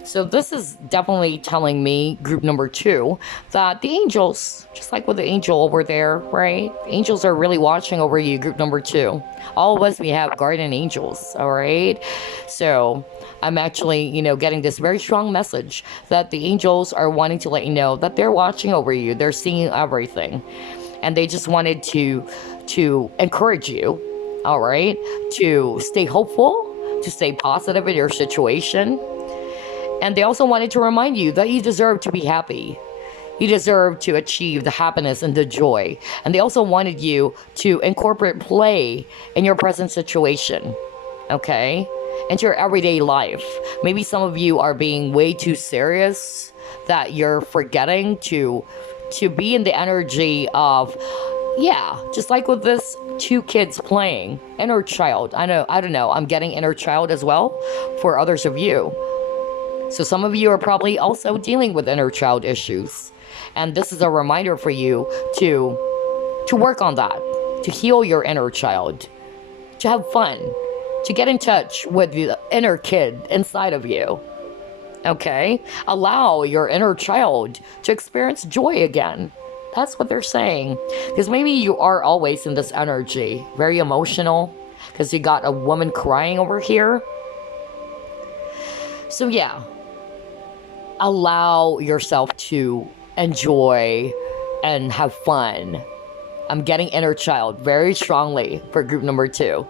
So this is definitely telling me, group number 2, that the angels, just like with the angel over there, right? Angels are really watching over you, group number 2. All of us, we have guardian angels, all right? So I'm actually, getting this very strong message that the angels are wanting to let you know that they're watching over you. They're seeing everything. And they just wanted to encourage you, all right? To stay hopeful, to stay positive in your situation. And they also wanted to remind you that you deserve to be happy. You deserve to achieve the happiness and the joy. And they also wanted you to incorporate play in your present situation, okay? Into your everyday life. Maybe some of you are being way too serious that you're forgetting to be in the energy of, yeah, just like with this 2 kids playing, inner child. I don't know, I'm getting inner child as well for others of you. So some of you are probably also dealing with inner child issues. And this is a reminder for you to work on that, to heal your inner child, to have fun, to get in touch with the inner kid inside of you. Okay? Allow your inner child to experience joy again. That's what they're saying. Because maybe you are always in this energy, very emotional, because you got a woman crying over here. So yeah, allow yourself to enjoy and have fun. I'm getting inner child very strongly for group number 2.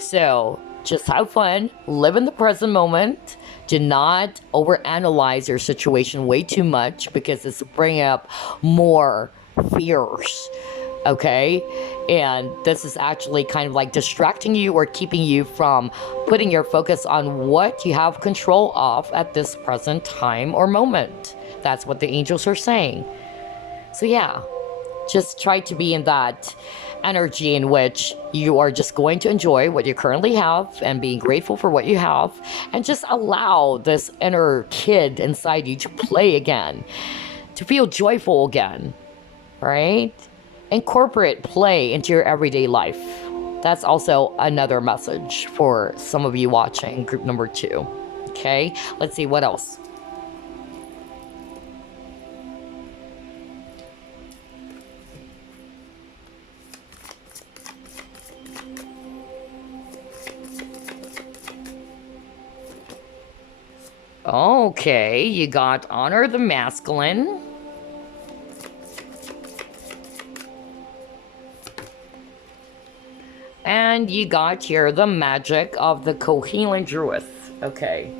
So just have fun, live in the present moment. Do not overanalyze your situation way too much because it's bringing up more fears. Okay? And this is actually kind of like distracting you or keeping you from putting your focus on what you have control of at this present time or moment. That's what the angels are saying. So yeah, just try to be in that energy in which you are just going to enjoy what you currently have and being grateful for what you have, and just allow this inner kid inside you to play again, to feel joyful again, right? Incorporate play into your everyday life. That's also another message for some of you watching group number 2. Okay, let's see what else. Okay, you got honor the masculine. And you got here the magic of the coherent druid. Okay.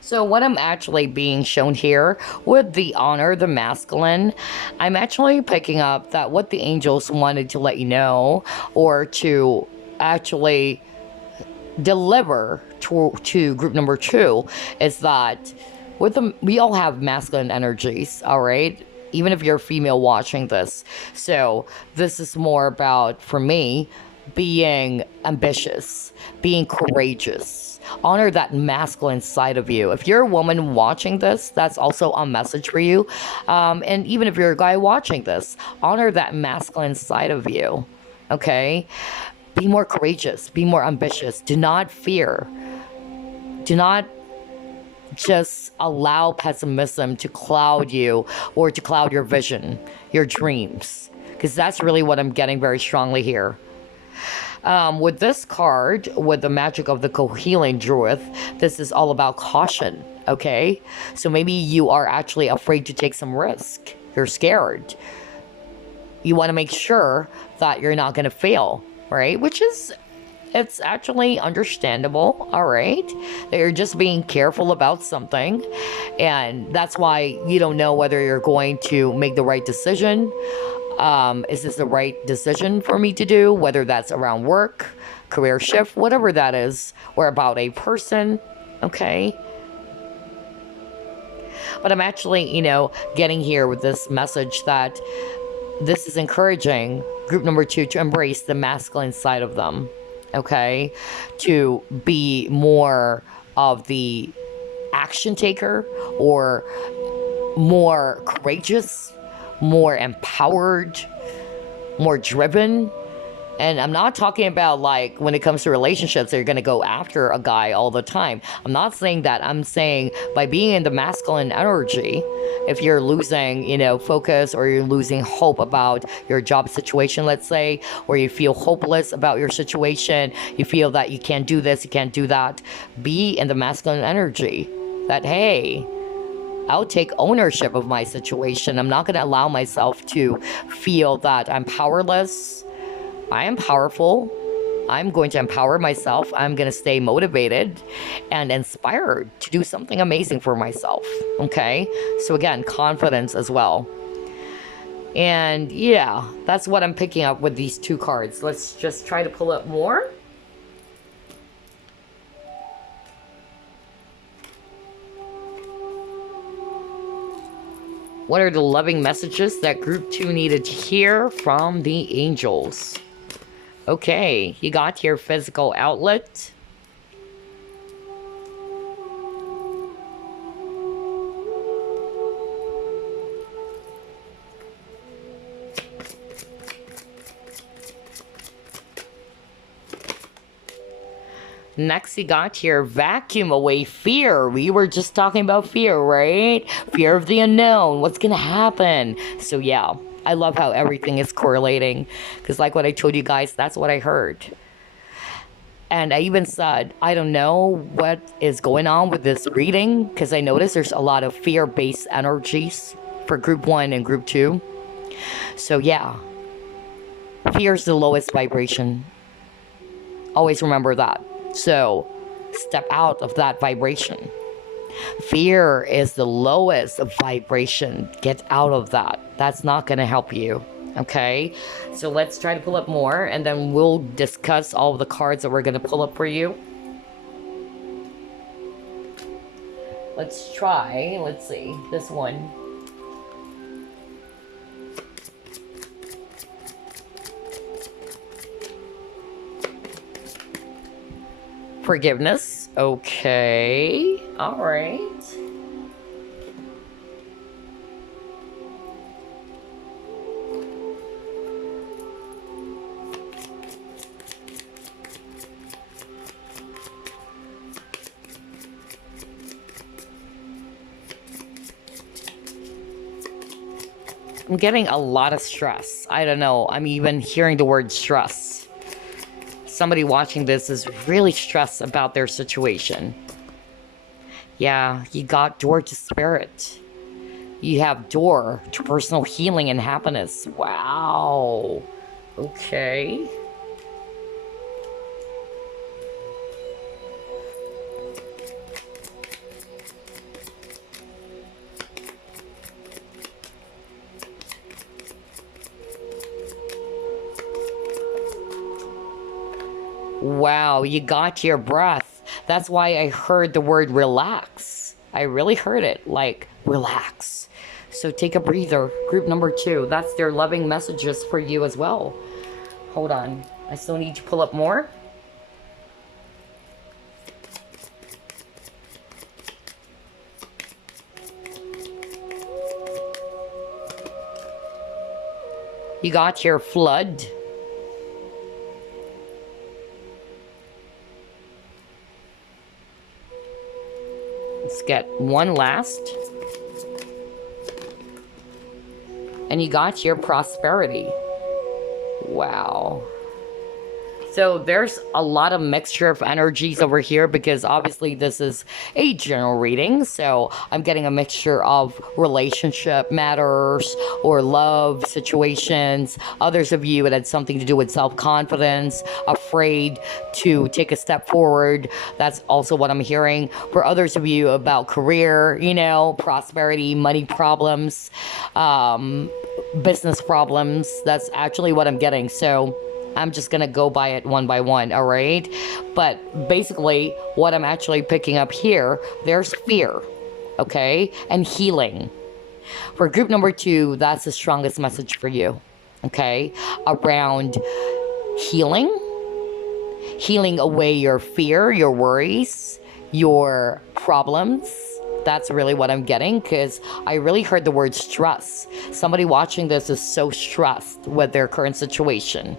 So what I'm actually being shown here with the honor, the masculine, I'm actually picking up that what the angels wanted to let you know, or to actually deliver to group number 2, is that with them, we all have masculine energies, all right? Even if you're a female watching this. So this is more about, for me, being ambitious, being courageous. Honor that masculine side of you. If you're a woman watching this, that's also a message for you. And even if you're a guy watching this, honor that masculine side of you. Okay? Be more courageous. Be more ambitious. Do not fear. Do not just allow pessimism to cloud you or to cloud your vision, your dreams. Because that's really what I'm getting very strongly here. With this card, with the magic of the co-healing druid, this is all about caution, okay? So maybe you are actually afraid to take some risk. You're scared. You want to make sure that you're not going to fail, right? Which is It's actually understandable, all right? That you're just being careful about something. And that's why you don't know whether you're going to make the right decision. Is this the right decision for me to do? Whether that's around work, career shift, whatever that is, or about a person, okay? But I'm actually, getting here with this message that this is encouraging group number 2 to embrace the masculine side of them, okay? To be more of the action taker, or more courageous, more empowered, more driven. And I'm not talking about like when it comes to relationships, they're going to go after a guy all the time. I'm not saying that. I'm saying by being in the masculine energy, if you're losing, focus, or you're losing hope about your job situation, let's say, or you feel hopeless about your situation, you feel that you can't do this, you can't do that, be in the masculine energy that, hey, I'll take ownership of my situation. I'm not going to allow myself to feel that I'm powerless. I am powerful. I'm going to empower myself. I'm going to stay motivated and inspired to do something amazing for myself. Okay? So again, confidence as well. And yeah, that's what I'm picking up with these 2 cards. Let's just try to pull up more. What are the loving messages that group 2 needed to hear from the angels? Okay, you got your physical outlet. Next, you got here, vacuum away fear. We were just talking about fear, right? Fear of the unknown. What's going to happen? So yeah, I love how everything is correlating. Because like what I told you guys, that's what I heard. And I even said, I don't know what is going on with this reading. Because I noticed there's a lot of fear-based energies for group 1 and group 2. So yeah, fear is the lowest vibration. Always remember that. So, step out of that vibration. Fear is the lowest vibration. Get out of that. That's not going to help you. Okay? So, let's try to pull up more, and then we'll discuss all of the cards that we're going to pull up for you. Let's try, let's see, this one. Forgiveness. Okay. All right. I'm getting a lot of stress. I don't know. I'm even hearing the word stress. Somebody watching this is really stressed about their situation. Yeah, you got door to spirit. You have door to personal healing and happiness. Wow. Okay. Wow, you got your breath. That's why I heard the word relax. I really heard it, like, relax. So take a breather. Group number 2, that's their loving messages for you as well. Hold on, I still need to pull up more. You got your flood. Let's get one last. And you got your prosperity. Wow. So there's a lot of mixture of energies over here because obviously this is a general reading. So I'm getting a mixture of relationship matters or love situations. Others of you, it had something to do with self-confidence, afraid to take a step forward. That's also what I'm hearing. For others of you, about career, prosperity, money problems, business problems. That's actually what I'm getting. So I'm just going to go by it one by one, all right? But basically, what I'm actually picking up here, there's fear, okay? And healing. For group number 2, that's the strongest message for you, okay? Around healing away your fear, your worries, your problems. That's really what I'm getting, because I really heard the word stress. Somebody watching this is so stressed with their current situation.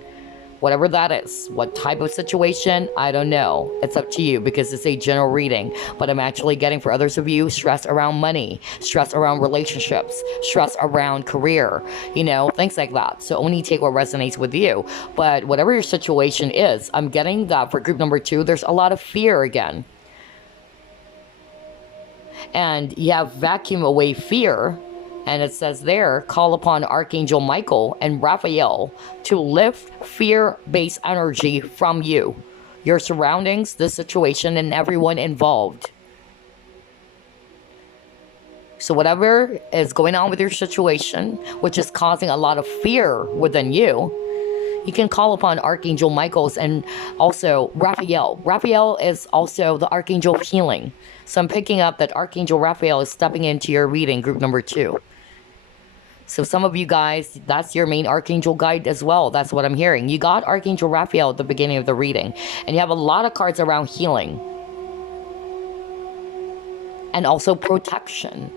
Whatever that is, what type of situation, I don't know. It's up to you because it's a general reading. But I'm actually getting, for others of you, stress around money, stress around relationships, stress around career, things like that. So only take what resonates with you. But whatever your situation is, I'm getting that for group number 2, there's a lot of fear again. And you have vacuum away fear. And it says there, call upon Archangel Michael and Raphael to lift fear-based energy from you, your surroundings, the situation, and everyone involved. So whatever is going on with your situation, which is causing a lot of fear within you, you can call upon Archangel Michael's and also Raphael. Raphael is also the Archangel of Healing. So I'm picking up that Archangel Raphael is stepping into your reading, group number 2. So some of you guys, that's your main Archangel guide as well. That's what I'm hearing. You got Archangel Raphael at the beginning of the reading. And you have a lot of cards around healing. And also protection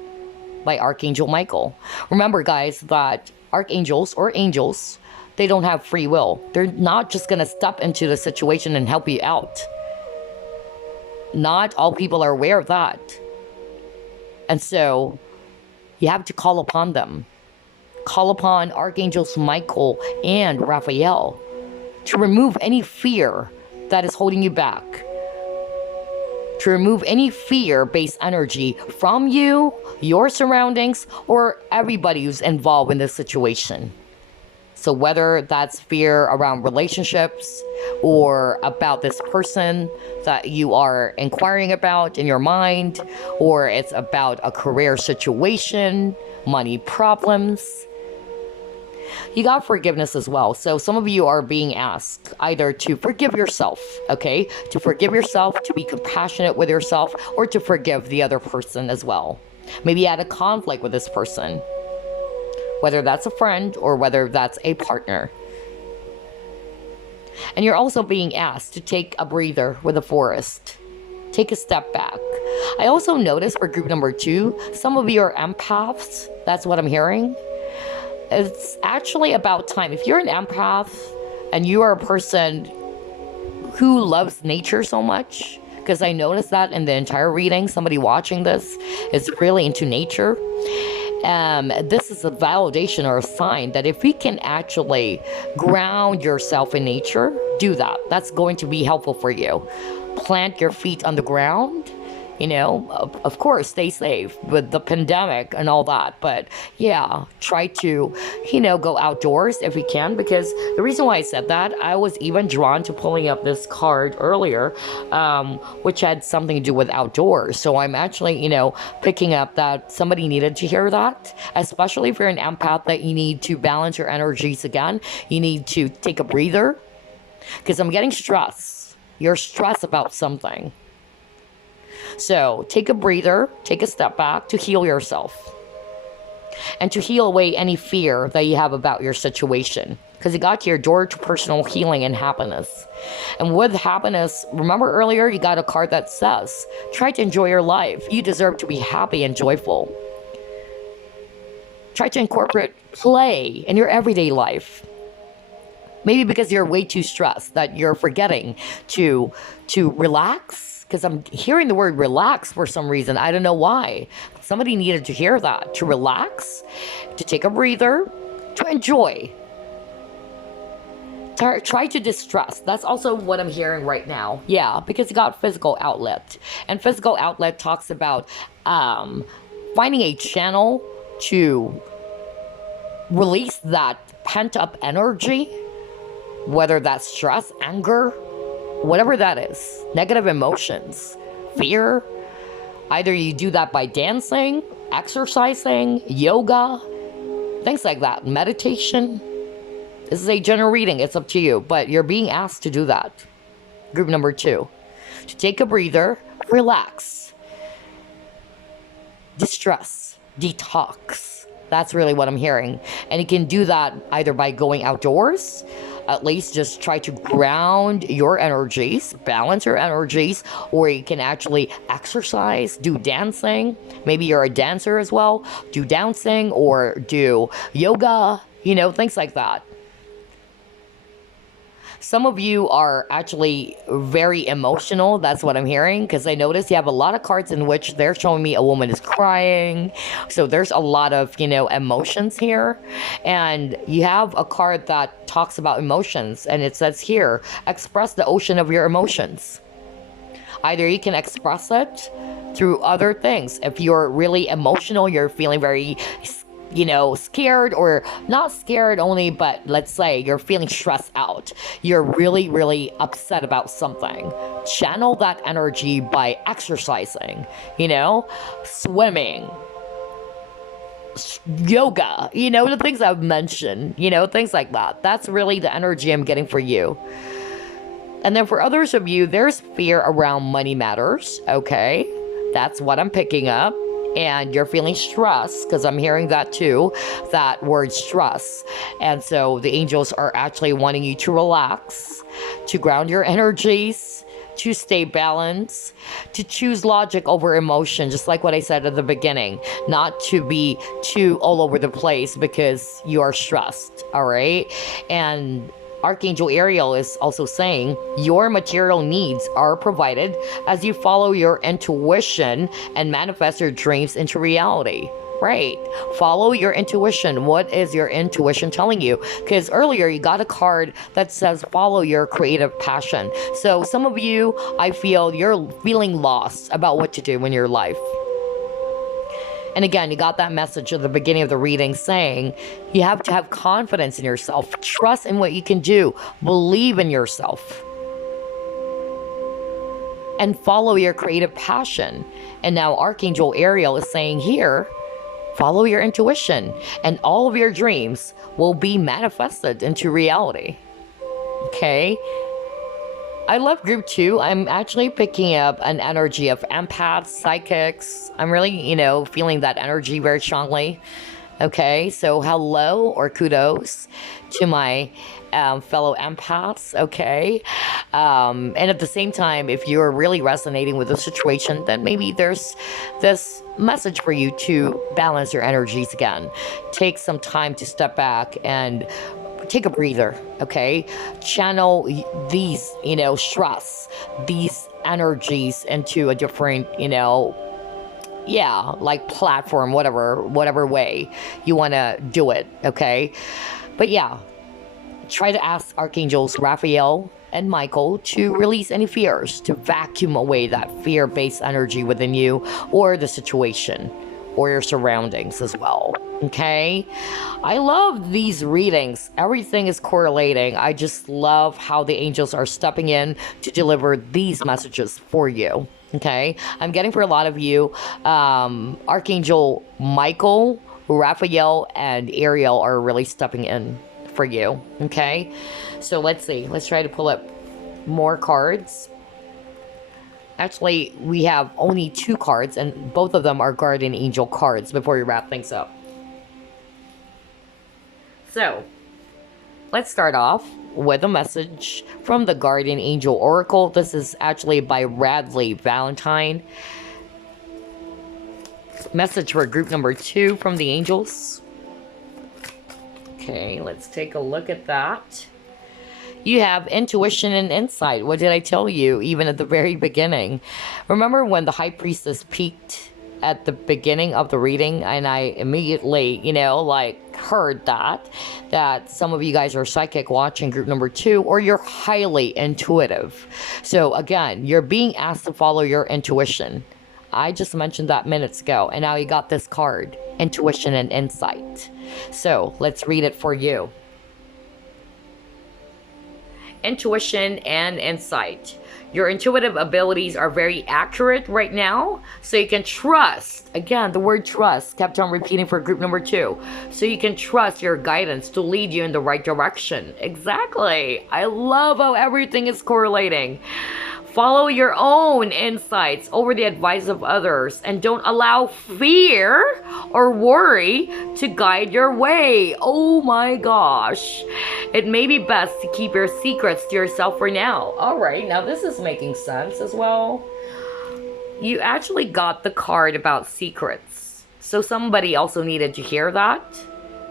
by Archangel Michael. Remember, guys, that archangels or angels, they don't have free will. They're not just going to step into the situation and help you out. Not all people are aware of that. And so you have to call upon them. Call upon Archangels Michael and Raphael to remove any fear that is holding you back. To remove any fear-based energy from you, your surroundings, or everybody who's involved in this situation. So whether that's fear around relationships or about this person that you are inquiring about in your mind, or it's about a career situation, money problems. You got forgiveness as well. So some of you are being asked either to forgive yourself, okay? To forgive yourself, to be compassionate with yourself, or to forgive the other person as well. Maybe you had a conflict with this person, whether that's a friend or whether that's a partner. And you're also being asked to take a breather with the forest. Take a step back. I also noticed for group number 2, some of you are empaths. That's what I'm hearing. It's actually about time. If you're an empath and you are a person who loves nature so much, because I noticed that in the entire reading, somebody watching this is really into nature. This is a validation or a sign that if you can actually ground yourself in nature, do that. That's going to be helpful for you. Plant your feet on the ground. Of course, stay safe with the pandemic and all that. But yeah, try to, go outdoors if you can. Because the reason why I said that, I was even drawn to pulling up this card earlier, which had something to do with outdoors. So I'm actually, picking up that somebody needed to hear that, especially if you're an empath, that you need to balance your energies again. You need to take a breather, because I'm getting stress. You're stressed about something. So take a breather, take a step back to heal yourself and to heal away any fear that you have about your situation, because you got your door to personal healing and happiness. And with happiness, remember earlier you got a card that says, try to enjoy your life. You deserve to be happy and joyful. Try to incorporate play in your everyday life. Maybe because you're way too stressed that you're forgetting to relax. Because I'm hearing the word relax for some reason. I don't know why. Somebody needed to hear that. To relax, to take a breather, to enjoy. Try to distress. That's also what I'm hearing right now. Yeah, because you got physical outlet. And physical outlet talks about finding a channel to release that pent up energy, whether that's stress, anger, whatever that is, negative emotions, fear. Either you do that by dancing, exercising, yoga, things like that, meditation. This is a general reading, it's up to you, but you're being asked to do that. Group number 2, to take a breather, relax, distress, detox. That's really what I'm hearing. And you can do that either by going outdoors, at least just try to ground your energies, balance your energies, or you can actually exercise, do dancing. Maybe you're a dancer as well. Do dancing or do yoga, things like that. Some of you are actually very emotional. That's what I'm hearing, because I notice you have a lot of cards in which they're showing me a woman is crying. So there's a lot of, emotions here. And you have a card that talks about emotions, and it says here, express the ocean of your emotions. Either you can express it through other things. If you're really emotional, you're feeling very scared, or not scared only, but let's say you're feeling stressed out. You're really, really upset about something. Channel that energy by exercising, swimming, yoga, the things I've mentioned, things like that. That's really the energy I'm getting for you. And then for others of you, there's fear around money matters, okay? That's what I'm picking up. And you're feeling stress, because I'm hearing that too, that word stress. And so the angels are actually wanting you to relax, to ground your energies, to stay balanced, to choose logic over emotion, just like what I said at the beginning, not to be too all over the place because you are stressed, all right? And Archangel Ariel is also saying your material needs are provided as you follow your intuition and manifest your dreams into reality. Right. Follow your intuition. What is your intuition telling you? Because earlier you got a card that says follow your creative passion. So some of you, I feel you're feeling lost about what to do in your life. And again, you got that message at the beginning of the reading saying you have to have confidence in yourself, trust in what you can do, believe in yourself, and follow your creative passion. And now Archangel Ariel is saying here, follow your intuition, and all of your dreams will be manifested into reality. Okay? I love group 2. I'm actually picking up an energy of empaths, psychics. I'm really, feeling that energy very strongly. Okay, so hello or kudos to my fellow empaths, okay? And at the same time, if you're really resonating with the situation, then maybe there's this message for you to balance your energies again. Take some time to step back and take a breather, okay? Channel these, stress, these energies into a different, like platform, whatever way you want to do it, okay? But yeah, try to ask Archangels Raphael and Michael to release any fears, to vacuum away that fear-based energy within you or the situation or your surroundings as well. Okay, I love these readings. Everything is correlating. I just love how the angels are stepping in to deliver these messages for you. Okay, I'm getting for a lot of you, Archangel Michael, Raphael, and Ariel are really stepping in for you. Okay, so let's see. Let's try to pull up more cards. Actually, we have only 2 cards, and both of them are guardian angel cards before we wrap things up. So, let's start off with a message from the Guardian Angel Oracle. This is actually by Radley Valentine. Message for group number 2 from the angels. Okay, let's take a look at that. You have intuition and insight. What did I tell you even at the very beginning? Remember when the High Priestess peeked at the beginning of the reading, and I immediately, like heard that some of you guys are psychic watching group number 2, or you're highly intuitive. So again, you're being asked to follow your intuition. I just mentioned that minutes ago, and now you got this card, intuition and insight. So let's read it for you. Intuition and insight. Your intuitive abilities are very accurate right now, so you can trust. Again, the word trust kept on repeating for group number 2. So you can trust your guidance to lead you in the right direction. Exactly. I love how everything is correlating. Follow your own insights over the advice of others, and don't allow fear or worry to guide your way. Oh my gosh. It may be best to keep your secrets to yourself for now. Alright, now this is making sense as well. You actually got the card about secrets. So somebody also needed to hear that,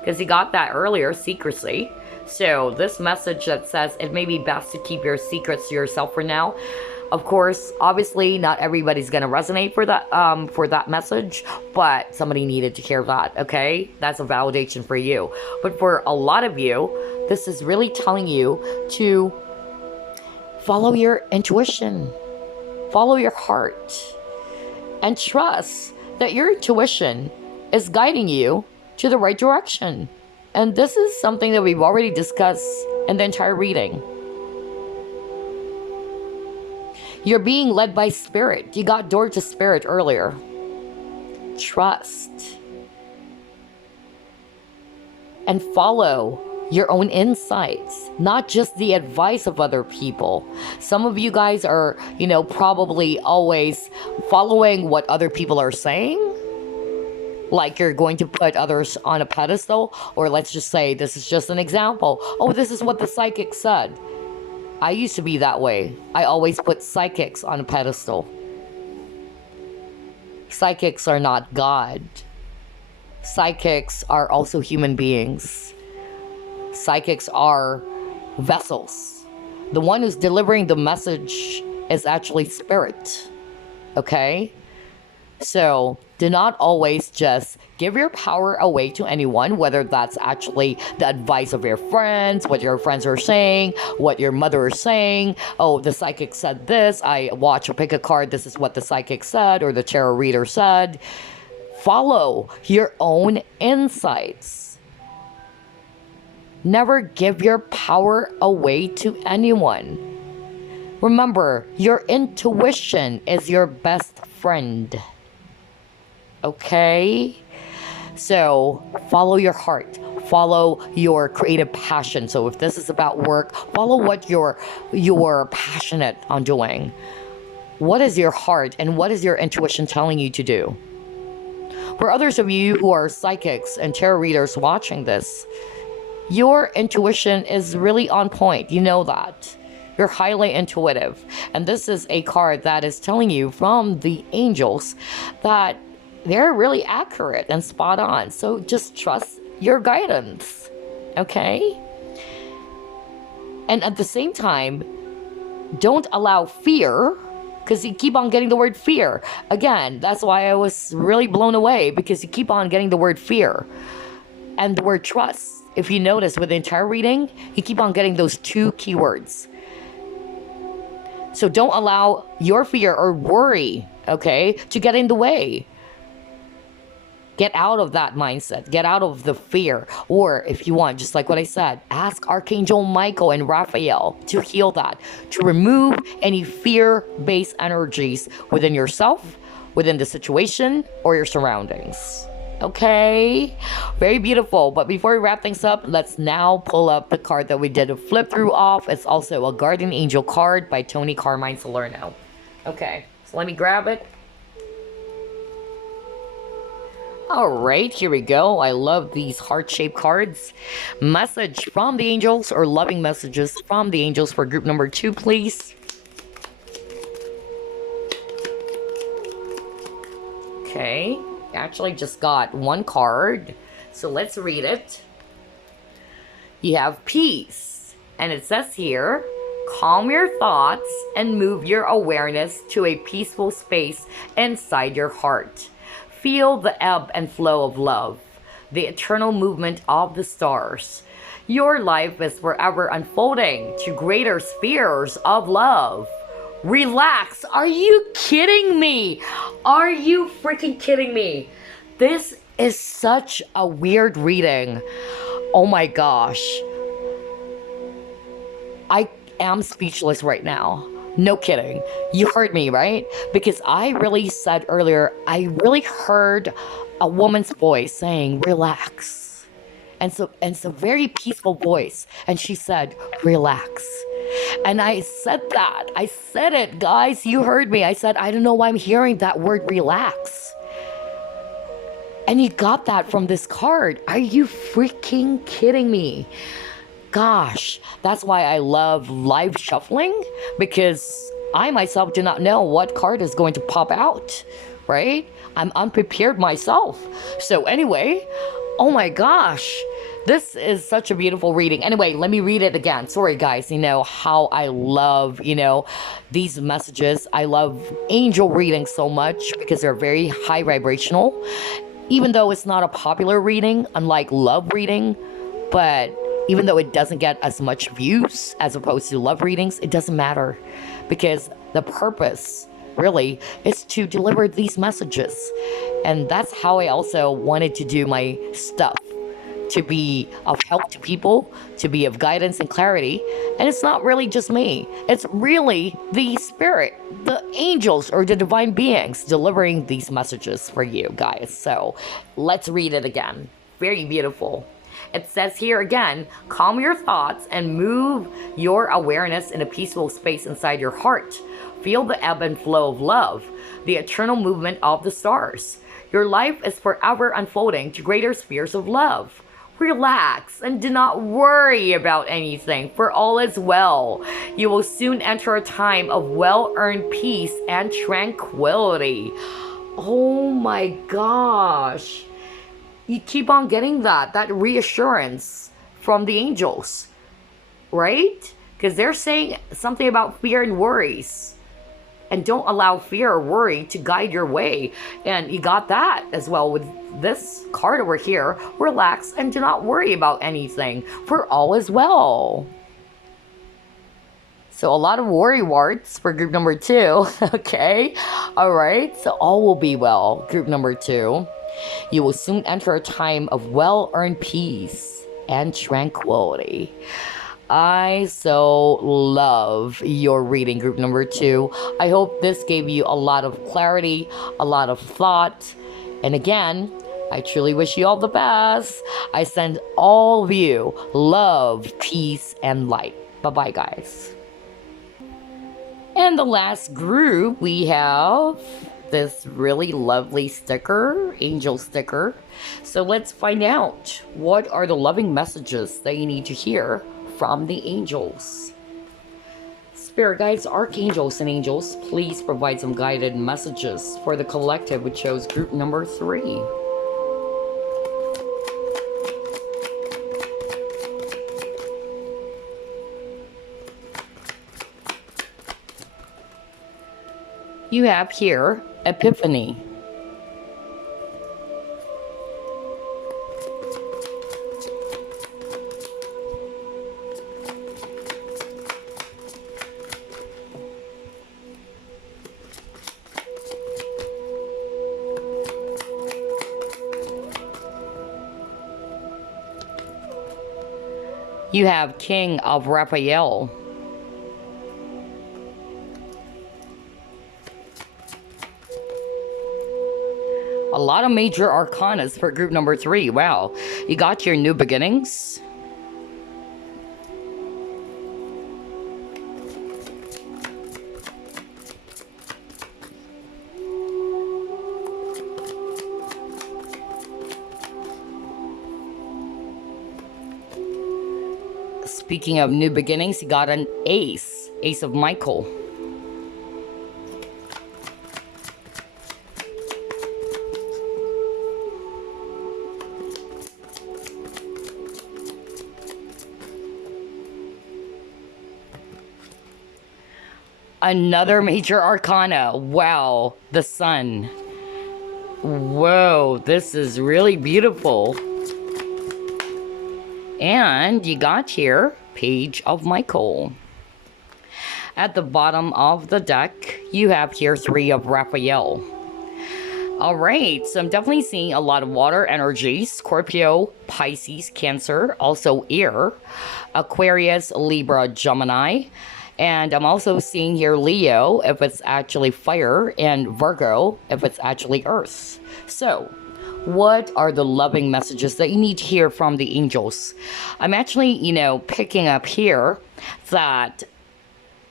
because you got that earlier, secrecy. So this message that says it may be best to keep your secrets to yourself for now. Of course, obviously, not everybody's gonna resonate for that message, but somebody needed to hear that. Okay, that's a validation for you. But for a lot of you, this is really telling you to follow your intuition, follow your heart, and trust that your intuition is guiding you to the right direction. And this is something that we've already discussed in the entire reading. You're being led by spirit. You got door to spirit earlier. Trust. And follow your own insights, not just the advice of other people. Some of you guys are, probably always following what other people are saying. Like you're going to put others on a pedestal, or let's just say, this is just an example. Oh, this is what the psychic said. I used to be that way. I always put psychics on a pedestal. Psychics are not God. Psychics are also human beings. Psychics are vessels. The one who's delivering the message is actually spirit. Okay? So do not always just give your power away to anyone, whether that's actually the advice of your friends, what your friends are saying, what your mother is saying. Oh, the psychic said this. I watch or pick a card. This is what the psychic said, or the tarot reader said. Follow your own insights. Never give your power away to anyone. Remember, your intuition is your best friend. Okay? So, follow your heart. Follow your creative passion. So if this is about work, follow what you're passionate on doing. What is your heart and what is your intuition telling you to do? For others of you who are psychics and tarot readers watching this, your intuition is really on point. You know that. You're highly intuitive. And this is a card that is telling you from the angels that they're really accurate and spot on. So just trust your guidance. Okay? And at the same time, don't allow fear, because you keep on getting the word fear. Again, that's why I was really blown away, because you keep on getting the word fear and the word trust. If you notice with the entire reading, you keep on getting those two keywords. So don't allow your fear or worry, okay, to get in the way. Get out of that mindset. Get out of the fear. Or if you want, just like what I said, ask Archangel Michael and Raphael to heal that, to remove any fear-based energies within yourself, within the situation, or your surroundings. Okay? Very beautiful. But before we wrap things up, let's now pull up the card that we did a flip through off. It's also a Guardian Angel card by Toni, Carmine, Salerno. Okay, so let me grab it. Alright, here we go. I love these heart-shaped cards. Message from the angels, or loving messages from the angels for group number 2, please. Okay, actually just got one card, so let's read it. You have peace, and it says here, calm your thoughts and move your awareness to a peaceful space inside your heart. Feel the ebb and flow of love, the eternal movement of the stars. Your life is forever unfolding to greater spheres of love. Relax. Are you kidding me? Are you freaking kidding me? This is such a weird reading. Oh my gosh. I am speechless right now. No kidding. You heard me, right? Because I really said earlier, I really heard a woman's voice saying, relax. And so very peaceful voice. And she said, relax. And I said that. I said it, guys. You heard me. I said, I don't know why I'm hearing that word relax. And you got that from this card. Are you freaking kidding me? Gosh, that's why I love live shuffling, because I myself do not know what card is going to pop out, right? I'm unprepared myself. So anyway, oh my gosh, this is such a beautiful reading. Anyway, let me read it again. Sorry guys, you know how I love, these messages. I love angel readings so much because they're very high vibrational, even though it's not a popular reading, unlike love reading. But even though it doesn't get as much views as opposed to love readings, it doesn't matter, because the purpose really is to deliver these messages. And that's how I also wanted to do my stuff, to be of help to people, to be of guidance and clarity. And it's not really just me. It's really the spirit, the angels or the divine beings delivering these messages for you guys. So let's read it again. Very beautiful. It says here again, calm your thoughts and move your awareness in a peaceful space inside your heart. Feel the ebb and flow of love, the eternal movement of the stars. Your life is forever unfolding to greater spheres of love. Relax and do not worry about anything, for all is well. You will soon enter a time of well-earned peace and tranquility. Oh my gosh. You keep on getting that reassurance from the angels, right? Because they're saying something about fear and worries. And don't allow fear or worry to guide your way. And you got that as well with this card over here. Relax and do not worry about anything, for all is well. So a lot of worry warts for group number 2. Okay. All right. So all will be well. Group number 2. You will soon enter a time of well-earned peace and tranquility. I so love your reading, group number 2. I hope this gave you a lot of clarity, a lot of thought. And again, I truly wish you all the best. I send all of you love, peace, and light. Bye-bye, guys. And the last group, we have this really lovely sticker, angel sticker. So let's find out, what are the loving messages that you need to hear from the angels? Spirit guides, archangels, and angels, please provide some guided messages for the collective, which shows group number 3. You have here Epiphany. You have King of Raphael. A lot of major arcanas for group number 3. Wow. You got your new beginnings. Speaking of new beginnings, you got an ace. Ace of Michael. Another major arcana. Wow. The Sun. Whoa, this is really beautiful. And you got here, Page of Michael. At the bottom of the deck, you have here 3 of Raphael. All right, so I'm definitely seeing a lot of water energy. Scorpio, Pisces, Cancer, also air, Aquarius, Libra, Gemini. And I'm also seeing here Leo, if it's actually fire, and Virgo, if it's actually earth. So, what are the loving messages that you need to hear from the angels? I'm actually, picking up here that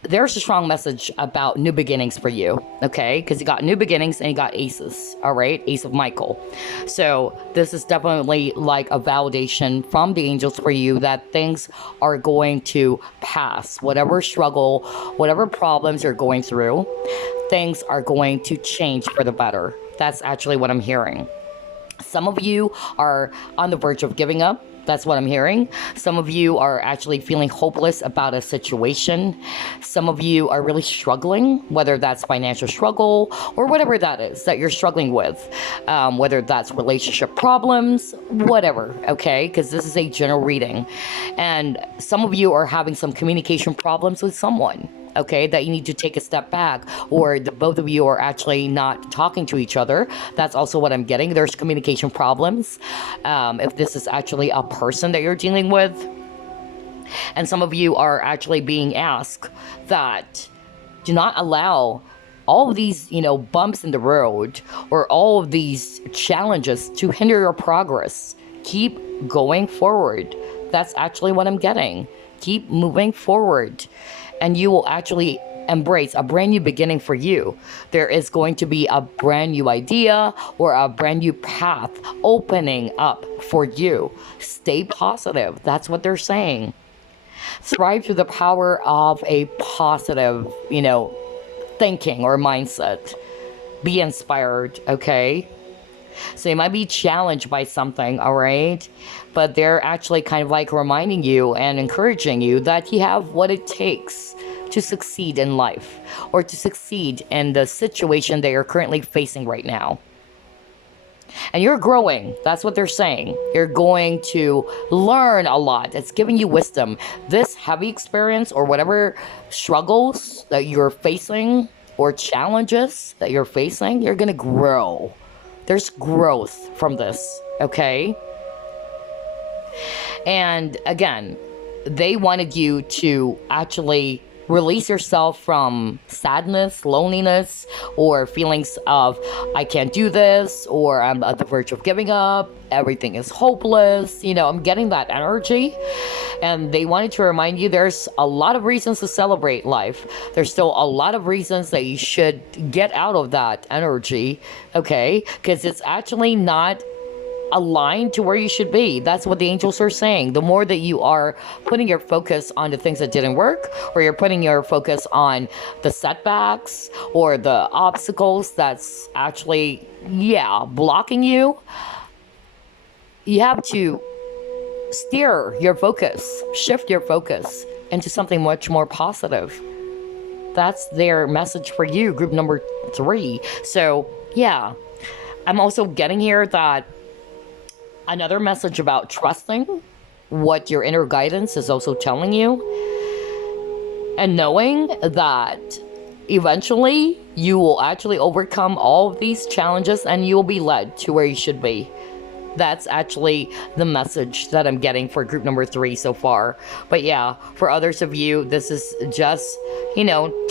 there's a strong message about new beginnings for you, okay? Because you got new beginnings and you got aces, all right? Ace of Michael. So this is definitely like a validation from the angels for you that things are going to pass. Whatever struggle, whatever problems you're going through, things are going to change for the better. That's actually what I'm hearing. Some of you are on the verge of giving up. That's what I'm hearing. Some of you are actually feeling hopeless about a situation. Some of you are really struggling, whether that's financial struggle or whatever that is that you're struggling with, whether that's relationship problems, whatever, okay? Because this is a general reading. And some of you are having some communication problems with someone, okay, that you need to take a step back, or the both of you are actually not talking to each other. That's also what I'm getting. There's communication problems. If this is actually a person that you're dealing with. And some of you are actually being asked that do not allow all of these, bumps in the road or all of these challenges to hinder your progress. Keep going forward. That's actually what I'm getting. Keep moving forward. And you will actually embrace a brand new beginning for you. There is going to be a brand new idea or a brand new path opening up for you. Stay positive. That's what they're saying. Thrive through the power of a positive, thinking or mindset. Be inspired, okay? So you might be challenged by something, all right? But they're actually kind of like reminding you and encouraging you that you have what it takes to succeed in life or to succeed in the situation that you're currently facing right now. And you're growing. That's what they're saying. You're going to learn a lot. It's giving you wisdom. This heavy experience or whatever struggles that you're facing or challenges that you're facing, you're going to grow. There's growth from this, okay? And again, they wanted you to actually release yourself from sadness, loneliness, or feelings of, I can't do this, or I'm at the verge of giving up, everything is hopeless. I'm getting that energy. And they wanted to remind you there's a lot of reasons to celebrate life. There's still a lot of reasons that you should get out of that energy, okay? Because it's actually not aligned to where you should be. That's what the angels are saying. The more that you are putting your focus on the things that didn't work, or you're putting your focus on the setbacks or the obstacles that's actually, blocking you, you have to steer your focus, shift your focus into something much more positive. That's their message for you, group number 3. So, I'm also getting here that another message about trusting what your inner guidance is also telling you, and knowing that eventually you will actually overcome all of these challenges and you will be led to where you should be. That's actually the message that I'm getting for group number 3 so far. But for others of you, this is just,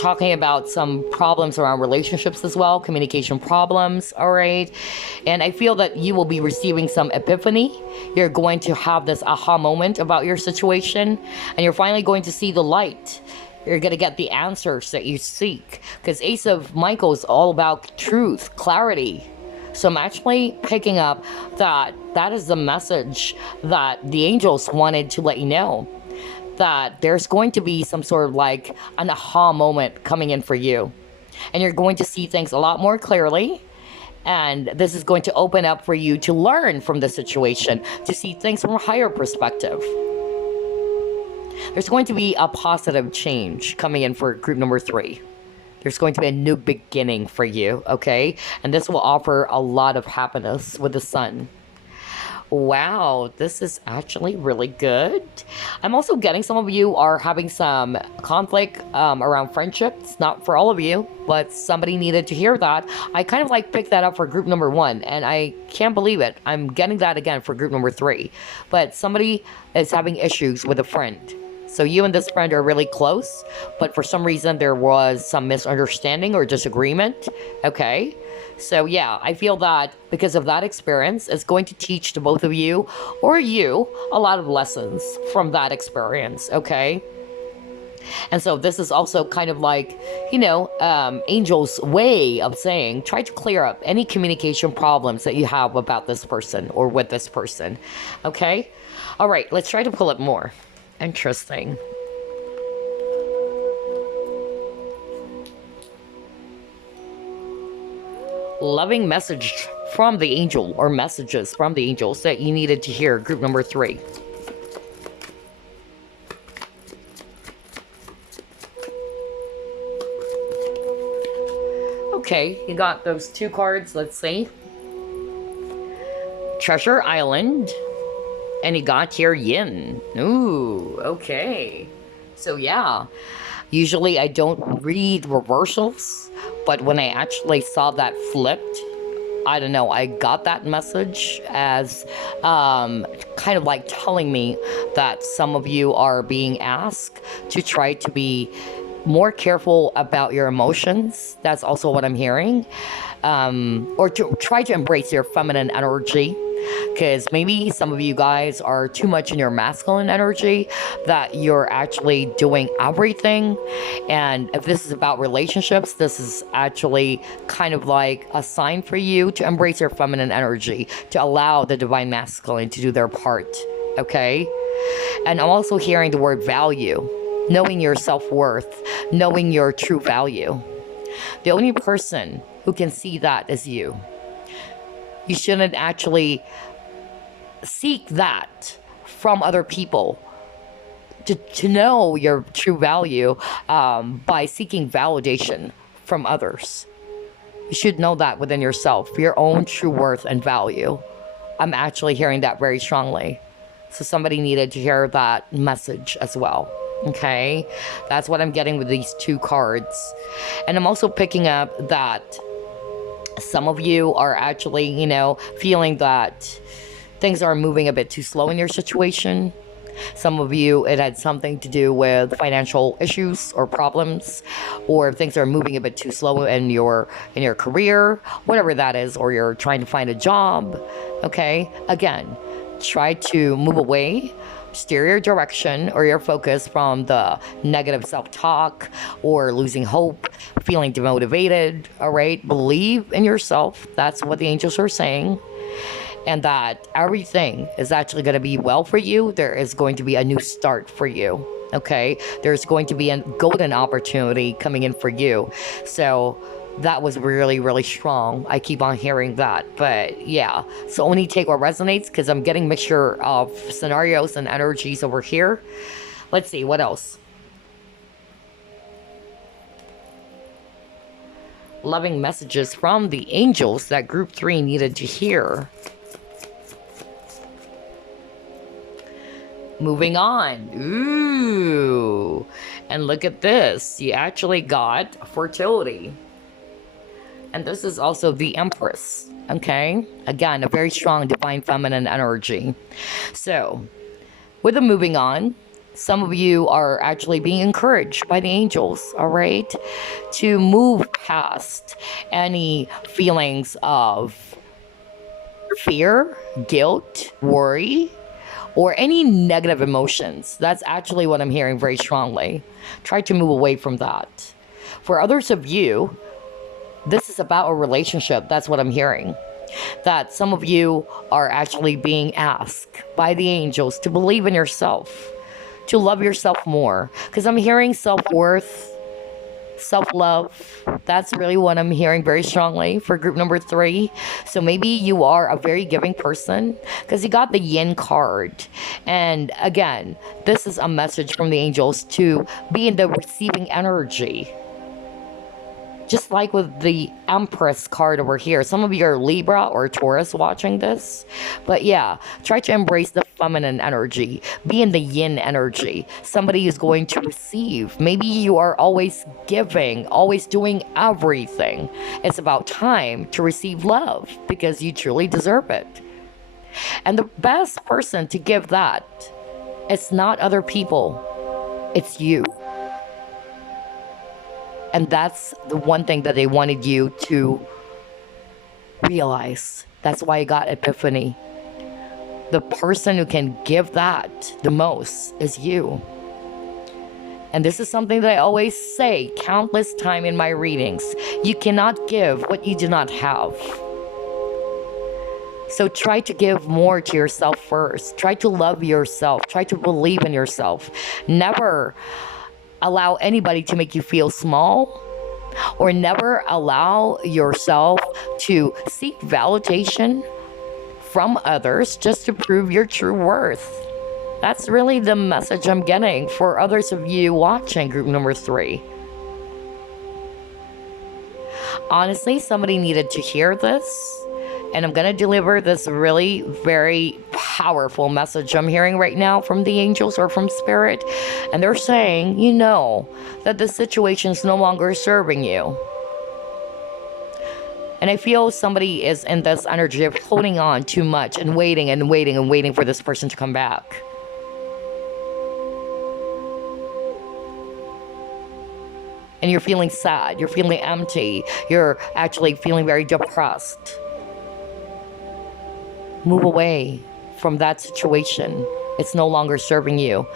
talking about some problems around relationships as well, communication problems, all right? And I feel that you will be receiving some epiphany. You're going to have this aha moment about your situation, and you're finally going to see the light. You're going to get the answers that you seek, because Ace of Michael is all about truth, clarity. So I'm actually picking up that is the message that the angels wanted to let you know, that there's going to be some sort of like an aha moment coming in for you. And you're going to see things a lot more clearly. And this is going to open up for you to learn from the situation, to see things from a higher perspective. There's going to be a positive change coming in for group number 3. There's going to be a new beginning for you, okay? And this will offer a lot of happiness with the sun. Wow, this is actually really good. I'm also getting some of you are having some conflict around friendships. Not for all of you, but somebody needed to hear that. I kind of like picked that up for group number 1, and I can't believe it. I'm getting that again for group number 3. But somebody is having issues with a friend. So you and this friend are really close, but for some reason there was some misunderstanding or disagreement. Okay. So yeah, I feel that because of that experience, it's going to teach the both of you or you a lot of lessons from that experience. Okay. And so this is also kind of like, Angel's way of saying, try to clear up any communication problems that you have about this person or with this person. Okay. All right. Let's try to pull up more. Interesting. Loving message from the angel, or messages from the angels that you needed to hear, group number 3. Okay, you got those 2 cards. Let's see. Treasure Island. And you got here Yin. Ooh, okay. So yeah, usually I don't read reversals, but when I actually saw that flipped, I don't know, I got that message as kind of like telling me that some of you are being asked to try to be more careful about your emotions. That's also what I'm hearing. Or to try to embrace your feminine energy. Because maybe some of you guys are too much in your masculine energy, that you're actually doing everything. And if this is about relationships, this is actually kind of like a sign for you to embrace your feminine energy, to allow the divine masculine to do their part. Okay? And I'm also hearing the word value, knowing your self-worth, knowing your true value. The only person who can see that is you. You shouldn't actually seek that from other people to know your true value by seeking validation from others. You should know that within yourself, your own true worth and value. I'm actually hearing that very strongly. So somebody needed to hear that message as well. Okay, that's what I'm getting with these 2 cards. And I'm also picking up that some of you are actually, feeling that things are moving a bit too slow in your situation. Some of you, it had something to do with financial issues or problems, or things are moving a bit too slow in your career, whatever that is, or you're trying to find a job. Okay, again, try to move away, steer your direction or your focus from the negative self-talk or losing hope, feeling demotivated. All right, believe in yourself. That's what the angels are saying. And that everything is actually going to be well for you. There is going to be a new start for you. Okay, there's going to be a golden opportunity coming in for you. So that was really, really strong. I keep on hearing that. But yeah, so only take what resonates, because I'm getting mixture of scenarios and energies over here. Let's see, what else? Loving messages from the angels that group 3 needed to hear. Moving on. Ooh. And look at this. You actually got fertility. And this is also the Empress. Okay? Again, a very strong divine feminine energy. So, with the moving on, some of you are actually being encouraged by the angels, all right, to move past any feelings of fear, guilt, worry, or any negative emotions. That's actually what I'm hearing very strongly. Try to move away from that. For others of you, this is about a relationship. That's what I'm hearing. That some of you are actually being asked by the angels to believe in yourself, to love yourself more. Because I'm hearing self-worth, self-love. That's really what I'm hearing very strongly for group number 3. So maybe you are a very giving person, because you got the Yin card. And again, this is a message from the angels to be in the receiving energy. Just like with the Empress card over here. Some of you are Libra or Taurus watching this. But yeah, try to embrace the feminine energy. Be in the yin energy. Somebody is going to receive. Maybe you are always giving, always doing everything. It's about time to receive love because you truly deserve it. And the best person to give that, it's not other people. It's you. And that's the one thing that they wanted you to realize. That's why you got epiphany. The person who can give that the most is you. And this is something that I always say countless times in my readings. You cannot give what you do not have. So try to give more to yourself first. Try to love yourself. Try to believe in yourself. Never allow anybody to make you feel small, or never allow yourself to seek validation from others just to prove your true worth. That's really the message I'm getting for others of you watching group number 3. Honestly, somebody needed to hear this, and I'm going to deliver this really very powerful message I'm hearing right now from the angels or from spirit. And they're saying, you know, that the situation is no longer serving you. And I feel somebody is in this energy of holding on too much and waiting and waiting and waiting for this person to come back. And you're feeling sad, you're feeling empty, you're actually feeling very depressed. Move away from that situation. It's no longer serving you.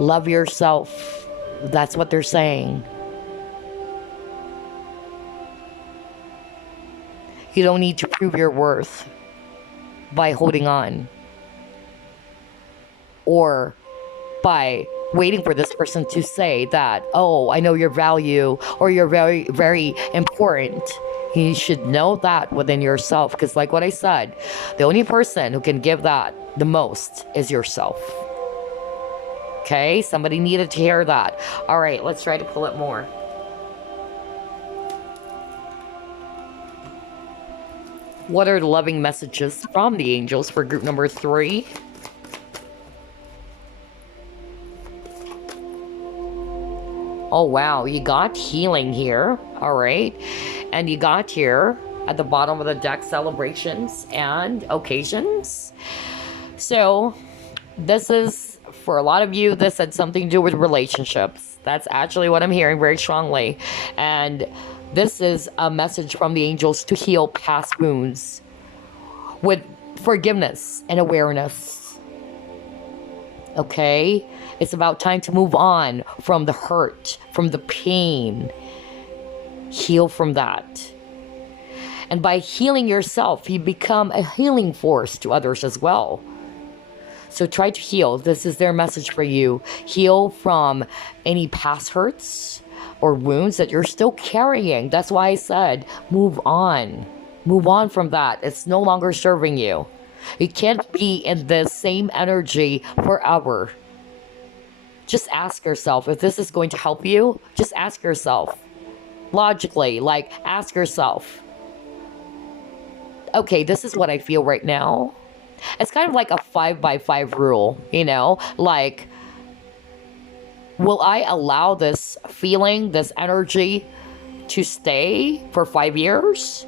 Love yourself. That's what they're saying. You don't need to prove your worth by holding on or by waiting for this person to say that, oh, I know your value, or you're very, very important. You should know that within yourself, because like what I said, the only person who can give that the most is yourself. Okay, somebody needed to hear that. All right, let's try to pull it more. What are the loving messages from the angels for group number 3? Oh, wow. You got healing here. All right. And you got here at the bottom of the deck celebrations and occasions. So this is, for a lot of you, this had something to do with relationships. That's actually what I'm hearing very strongly. And this is a message from the angels to heal past wounds with forgiveness and awareness. Okay? It's about time to move on from the hurt, from the pain. Heal from that. And by healing yourself, you become a healing force to others as well. So try to heal. This is their message for you. Heal from any past hurts or wounds that you're still carrying. That's why I said, move on. Move on from that. It's no longer serving you. You can't be in the same energy forever. Just ask yourself if this is going to help you. Just ask yourself. Logically, like, ask yourself, okay, this is what I feel right now. It's kind of like a 5x5 rule, you know? Like, will I allow this feeling, this energy to stay for 5 years?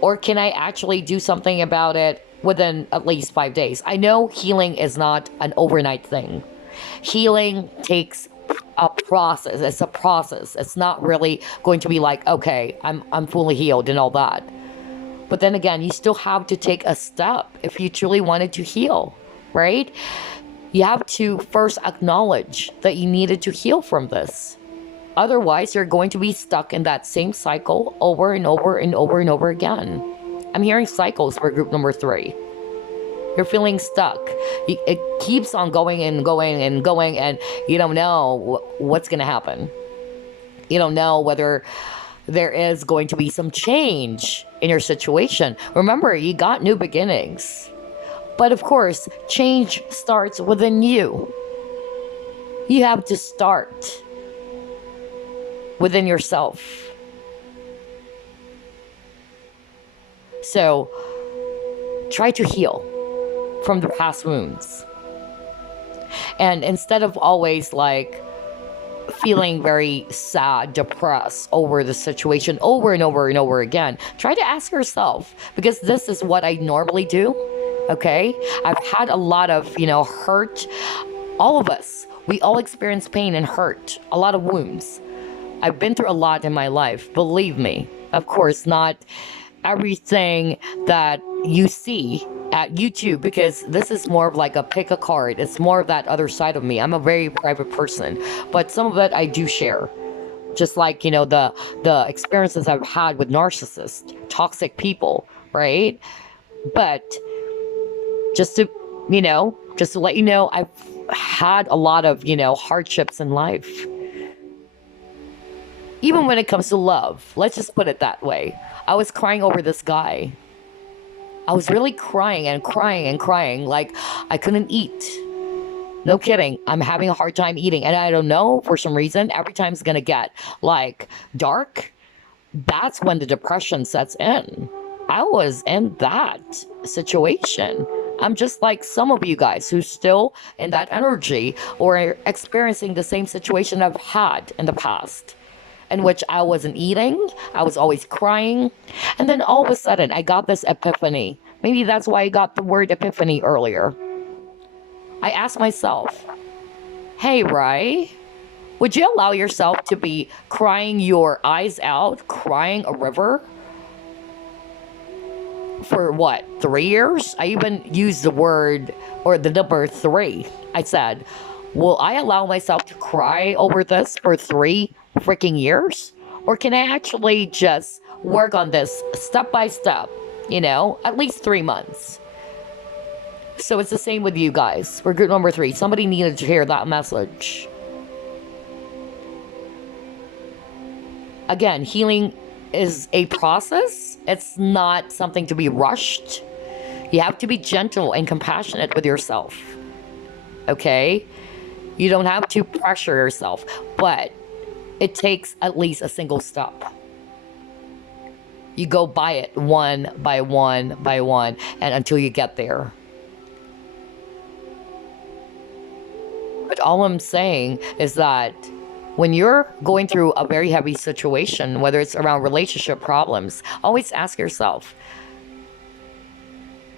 Or can I actually do something about it within at least 5 days? I know healing is not an overnight thing. Healing takes a process. It's a process. It's not really going to be like, okay, I'm fully healed and all that. But then again, you still have to take a step if you truly wanted to heal, right? You have to first acknowledge that you needed to heal from this. Otherwise, you're going to be stuck in that same cycle over and over and over and over again. I'm hearing cycles for group number 3. You're feeling stuck. It keeps on going and going and going, and you don't know what's going to happen. You don't know whether there is going to be some change in your situation. Remember, you got new beginnings. But of course, change starts within you. You have to start within yourself. So try to heal from the past wounds. And instead of always like feeling very sad, depressed over the situation over and over and over again, try to ask yourself, because this is what I normally do. Okay, I've had a lot of, hurt. All of us, we all experience pain and hurt, a lot of wounds. I've been through a lot in my life, believe me. Of course, not everything that you see at YouTube, because this is more of like a pick a card. It's more of that other side of me. I'm a very private person, but some of it I do share. Just like, the experiences I've had with narcissists, toxic people, right? But just to let you know, I've had a lot of, hardships in life. Even when it comes to love, let's just put it that way. I was crying over this guy. I was really crying and crying and crying. Like, I couldn't eat. No kidding. I'm having a hard time eating. And I don't know, for some reason, every time it's going to get, like, dark, that's when the depression sets in. I was in that situation. I'm just like some of you guys who's still in that energy or experiencing the same situation I've had in the past, in which I wasn't eating, I was always crying. And then all of a sudden, I got this epiphany. Maybe that's why I got the word epiphany earlier. I asked myself, hey, Rai, would you allow yourself to be crying your eyes out, crying a river? For what, 3 years? I even used the word or the number 3. I said, will I allow myself to cry over this for 3 freaking years? Or can I actually just work on this step by step, at least 3 months? So it's the same with you guys. For group number 3, somebody needed to hear that message. Again, healing is a process. It's not something to be rushed. You have to be gentle and compassionate with yourself. Okay? You don't have to pressure yourself, but it takes at least a single step. You go by it one by one by one, and until you get there. But all I'm saying is that when you're going through a very heavy situation, whether it's around relationship problems, always ask yourself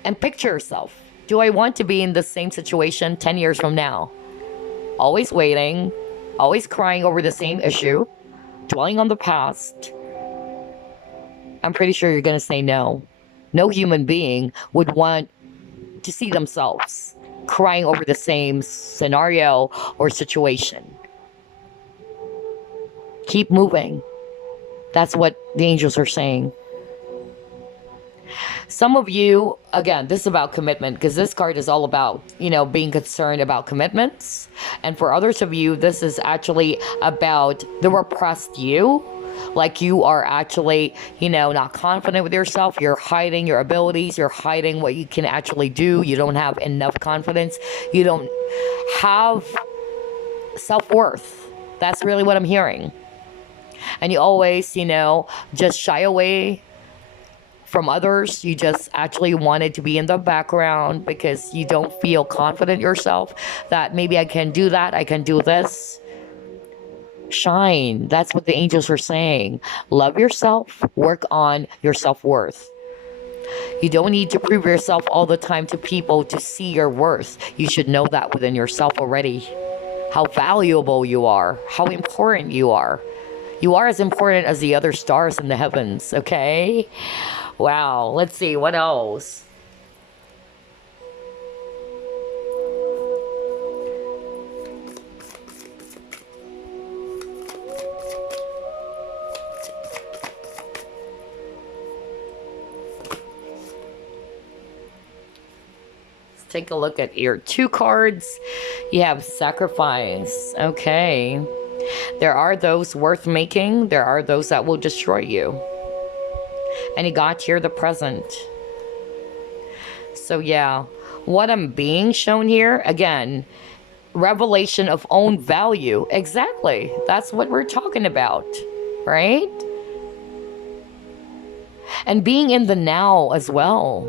and picture yourself. Do I want to be in the same situation 10 years from now? Always waiting, always crying over the same issue, dwelling on the past. I'm pretty sure you're going to say no. No human being would want to see themselves crying over the same scenario or situation. Keep moving. That's what the angels are saying. Some of you, again, this is about commitment, because this card is all about, being concerned about commitments. And for others of you, this is actually about the repressed you. Like you are actually, not confident with yourself. You're hiding your abilities. You're hiding what you can actually do. You don't have enough confidence. You don't have self-worth. That's really what I'm hearing. And you always, just shy away from others. You just actually wanted to be in the background because you don't feel confident yourself that maybe I can do that, I can do this. Shine. That's what the angels are saying. Love yourself. Work on your self-worth. You don't need to prove yourself all the time to people to see your worth. You should know that within yourself already. How valuable you are. How important you are. You are as important as the other stars in the heavens, okay? Wow, let's see, what else? Let's take a look at your 2 cards. You have sacrifice, okay. There are those worth making. There are those that will destroy you. And you got here the present. So yeah, what I'm being shown here, again, revelation of own value. Exactly. That's what we're talking about, right? And being in the now as well.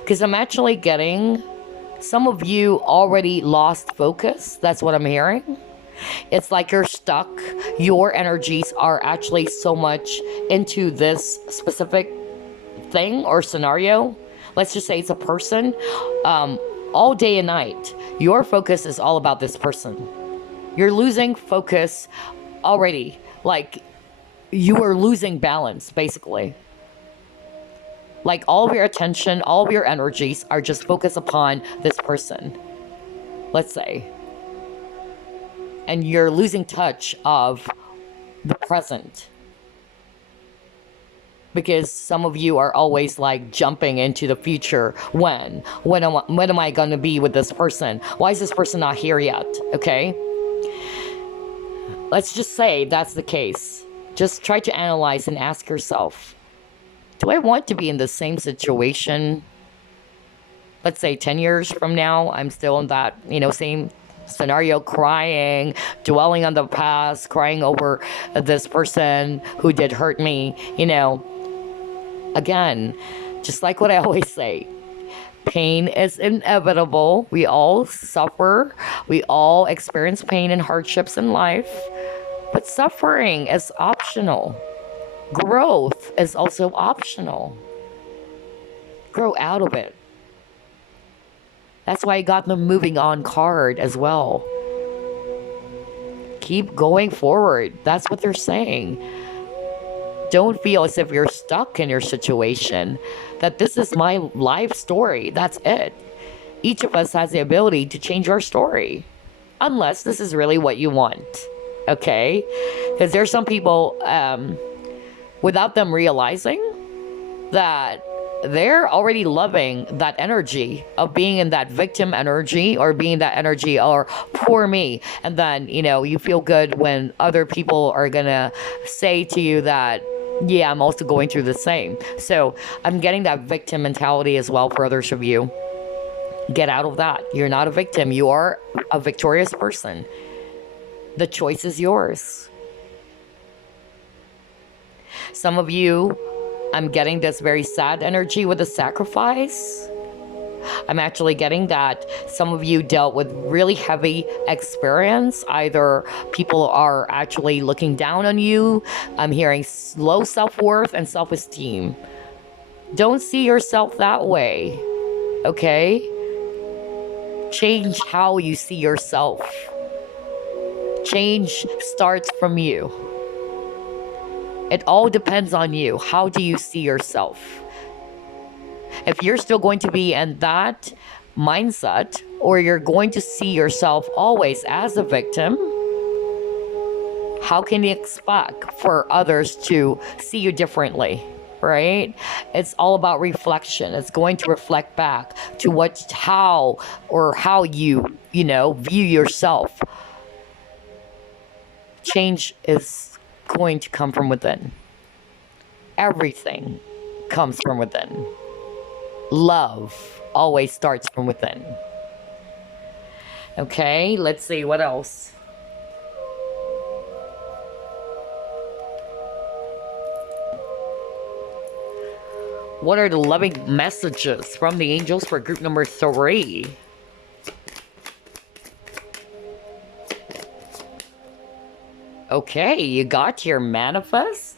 Because I'm actually getting some of you already lost focus. That's what I'm hearing. It's like you're stuck. Your energies are actually so much into this specific thing or scenario. Let's just say it's a person. All day and night, your focus is all about this person. You're losing focus already. Like, you are losing balance, basically. Like, all of your attention, all of your energies are just focused upon this person, let's say. And you're losing touch of the present. Because some of you are always like jumping into the future. When am I going to be with this person? Why is this person not here yet? Okay. Let's just say that's the case. Just try to analyze and ask yourself, do I want to be in the same situation? Let's say 10 years from now, I'm still in that, same scenario, crying, dwelling on the past, crying over this person who did hurt me, Again, just like what I always say, pain is inevitable. We all suffer. We all experience pain and hardships in life. But suffering is optional. Growth is also optional. Grow out of it. That's why I got the moving on card as well. Keep going forward. That's what they're saying. Don't feel as if you're stuck in your situation. That this is my life story. That's it. Each of us has the ability to change our story. Unless this is really what you want. Okay? Because there's some people, without them realizing that they're already loving that energy of being in that victim energy or being that energy or poor me. And then, you feel good when other people are going to say to you that, yeah, I'm also going through the same. So I'm getting that victim mentality as well for others of you. Get out of that. You're not a victim. You are a victorious person. The choice is yours. Some of you, I'm getting this very sad energy with the sacrifice. I'm actually getting that some of you dealt with really heavy experience. Either people are actually looking down on you. I'm hearing low self-worth and self-esteem. Don't see yourself that way, okay? Change how you see yourself. Change starts from you. It all depends on you. How do you see yourself? If you're still going to be in that mindset, or you're going to see yourself always as a victim, how can you expect for others to see you differently, right? It's all about reflection. It's going to reflect back to how you, view yourself. Change is going to come from within. Everything comes from within. Love always starts from within. Okay, let's see what else. What are the loving messages from the angels for group number 3? Okay, you got your manifest.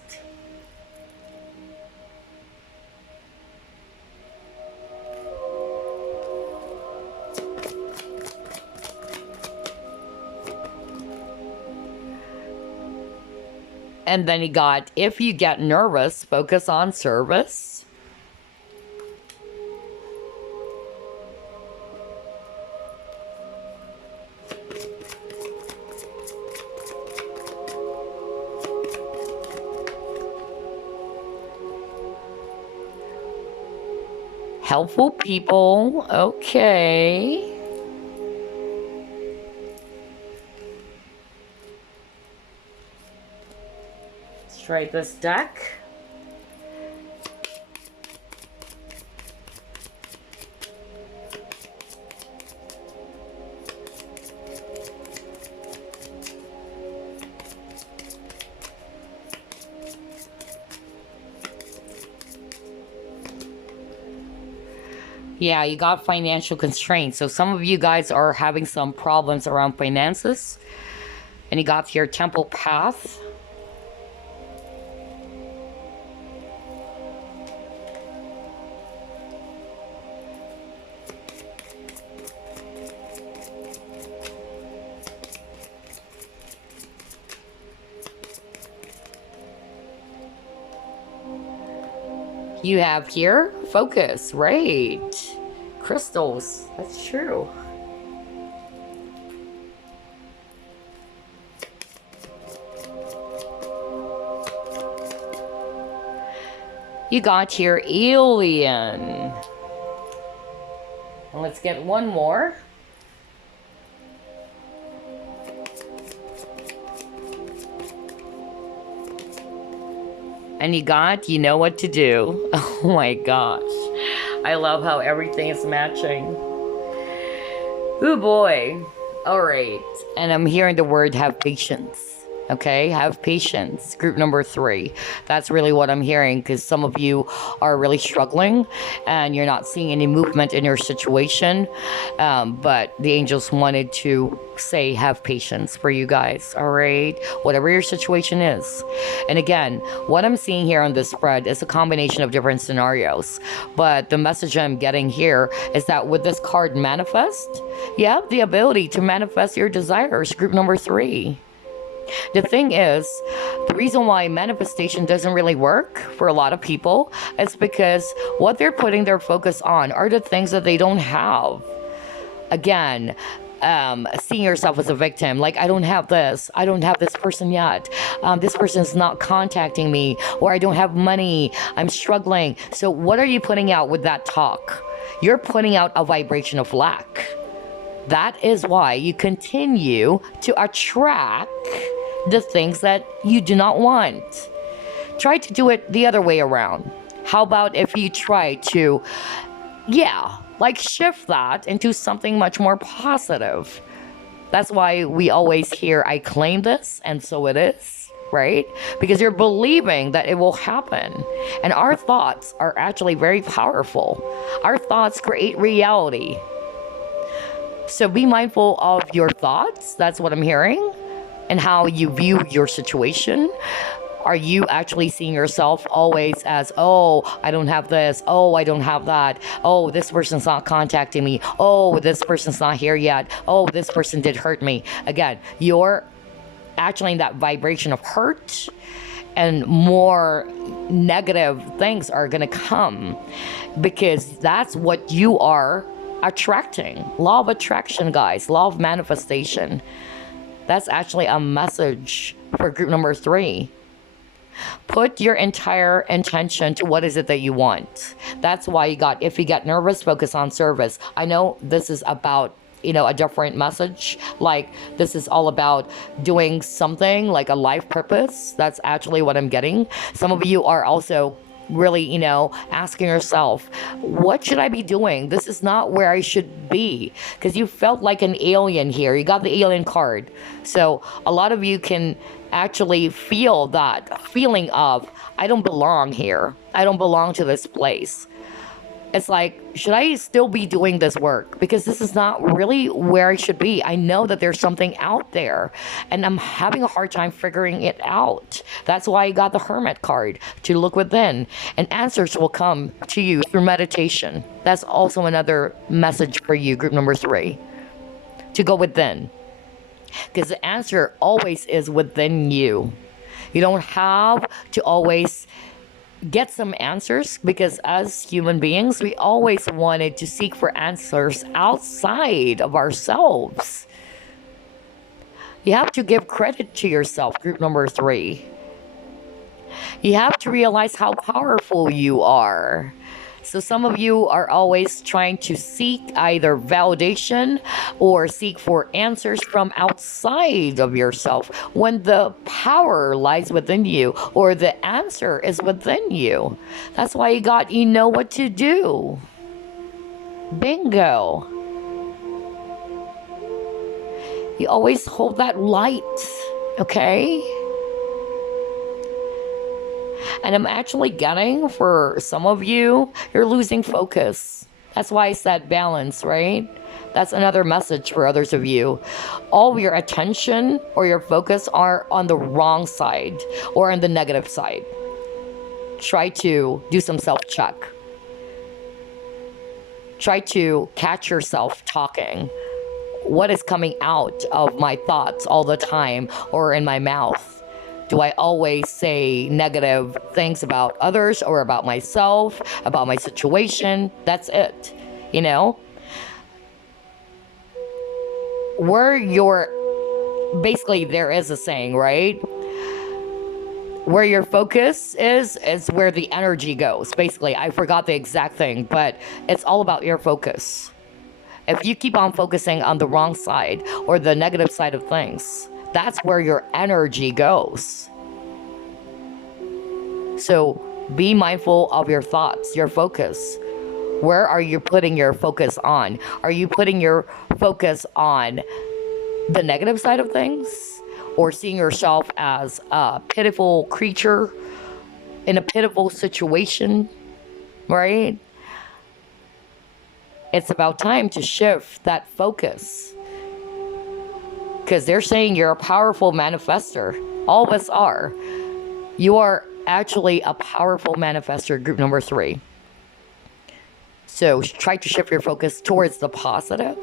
And then you got, if you get nervous, focus on service. Helpful people, okay. Let's try this deck. Yeah, you got financial constraints. So some of you guys are having some problems around finances. And you got your temple path. You have here focus, right? Crystals, that's true. You got your alien. And let's get one more. And you got, you know what to do. Oh my gosh. I love how everything is matching. Oh boy. All right. And I'm hearing the word have patience. Okay, have patience. Group number 3. That's really what I'm hearing, because some of you are really struggling and you're not seeing any movement in your situation. But the angels wanted to say have patience for you guys. All right, whatever your situation is. And again, what I'm seeing here on this spread is a combination of different scenarios. But the message I'm getting here is that with this card manifest, you have the ability to manifest your desires. Group number 3. The thing is, the reason why manifestation doesn't really work for a lot of people is because what they're putting their focus on are the things that they don't have. Again, seeing yourself as a victim, like, I don't have this, I don't have this person yet, this person's not contacting me, or I don't have money, I'm struggling. So what are you putting out with that talk? You're putting out a vibration of lack. That is why you continue to attract the things that you do not want. Try to do it the other way around. How about if you try to, shift that into something much more positive? That's why we always hear, I claim this, and so it is, right? Because you're believing that it will happen. And our thoughts are actually very powerful. Our thoughts create reality. So be mindful of your thoughts. That's what I'm hearing. And how you view your situation. Are you actually seeing yourself always as, oh, I don't have this. Oh, I don't have that. Oh, this person's not contacting me. Oh, this person's not here yet. Oh, this person did hurt me. Again, you're actually in that vibration of hurt, and more negative things are going to come, because that's what you are attracting. Law of attraction, guys. Law of manifestation. That's actually a message for group number 3. Put your entire intention to what is it that you want. That's why you got, if you get nervous, focus on service. I know this is about, a different message. Like, this is all about doing something, like a life purpose. That's actually what I'm getting. Some of you are also really, asking yourself, what should I be doing? This is not where I should be. Because you felt like an alien here. You got the alien card. So a lot of you can actually feel that feeling of, I don't belong here. I don't belong to this place. It's like, should I still be doing this work? Because this is not really where I should be. I know that there's something out there, and I'm having a hard time figuring it out. That's why I got the Hermit card, to look within, and answers will come to you through meditation. That's also another message for you, group number 3, to go within. Because the answer always is within you. You don't have to always get some answers, because as human beings, we always wanted to seek for answers outside of ourselves. You have to give credit to yourself, group number 3. You have to realize how powerful you are. So some of you are always trying to seek either validation or seek for answers from outside of yourself, when the power lies within you, or the answer is within you. That's why you got, you know what to do. Bingo. You always hold that light, okay? And I'm actually getting, for some of you, you're losing focus. That's why I said balance, right? That's another message for others of you. All of your attention or your focus are on the wrong side or on the negative side. Try to do some self-check. Try to catch yourself talking. What is coming out of my thoughts all the time or in my mouth? Do I always say negative things about others or about myself, about my situation? That's it, you know? Basically there is a saying, right? Where your focus is where the energy goes. Basically, I forgot the exact thing, but it's all about your focus. If you keep on focusing on the wrong side or the negative side of things, that's where your energy goes. So be mindful of your thoughts, your focus. Where are you putting your focus on? Are you putting your focus on the negative side of things? Or seeing yourself as a pitiful creature in a pitiful situation, right? It's about time to shift that focus. Because they're saying you're a powerful manifester. All of us are. You are actually a powerful manifester, group number 3. So try to shift your focus towards the positive.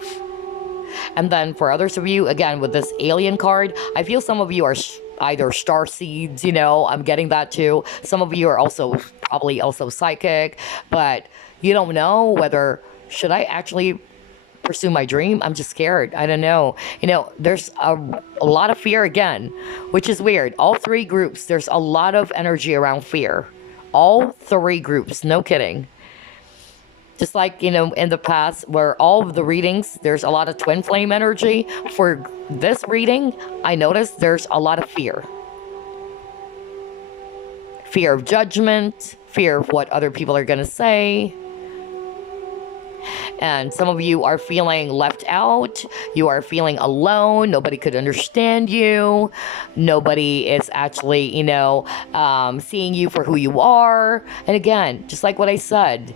And then for others of you, again, with this alien card, I feel some of you are either star seeds, I'm getting that too. Some of you are probably also psychic, but you don't know whether, should I actually pursue my dream? I'm just scared. I don't know. There's a lot of fear again, which is weird. All 3 groups, there's a lot of energy around fear. All 3 groups, no kidding. Just like, in the past, where all of the readings, there's a lot of twin flame energy. For this reading, I noticed there's a lot of fear. Fear of judgment, fear of what other people are going to say. And some of you are feeling left out. You are feeling alone. Nobody could understand you. Nobody is actually, seeing you for who you are. And again, just like what I said,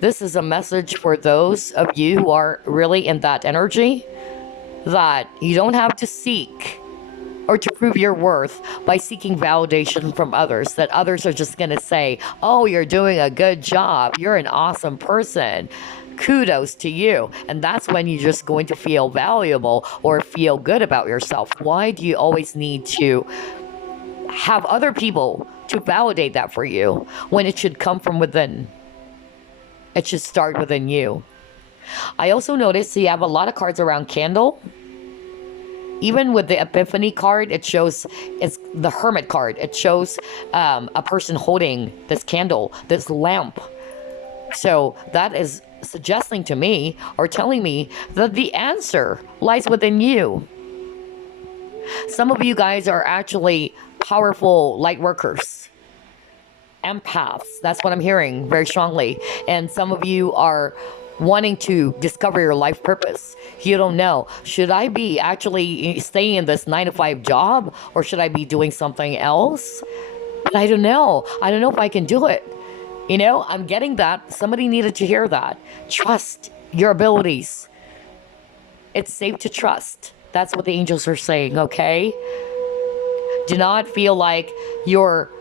this is a message for those of you who are really in that energy, that you don't have to seek or to prove your worth by seeking validation from others, that others are just going to say, oh, you're doing a good job. You're an awesome person. Kudos to you. And that's when you're just going to feel valuable or feel good about yourself. Why do you always need to have other people to validate that for you when it should come from within? It should start within you. I also noticed you have a lot of cards around candle. Even with the Epiphany card, it's the Hermit card. It shows a person holding this candle, this lamp. So that is suggesting to me or telling me that the answer lies within you. Some of you guys are actually powerful light workers. Empaths. That's what I'm hearing very strongly. And some of you are wanting to discover your life purpose. You don't know. Should I be actually staying in this 9-to-5 job, or should I be doing something else? But I don't know. I don't know if I can do it. I'm getting that. Somebody needed to hear that. Trust your abilities. It's safe to trust. That's what the angels are saying, okay? Do not feel like you're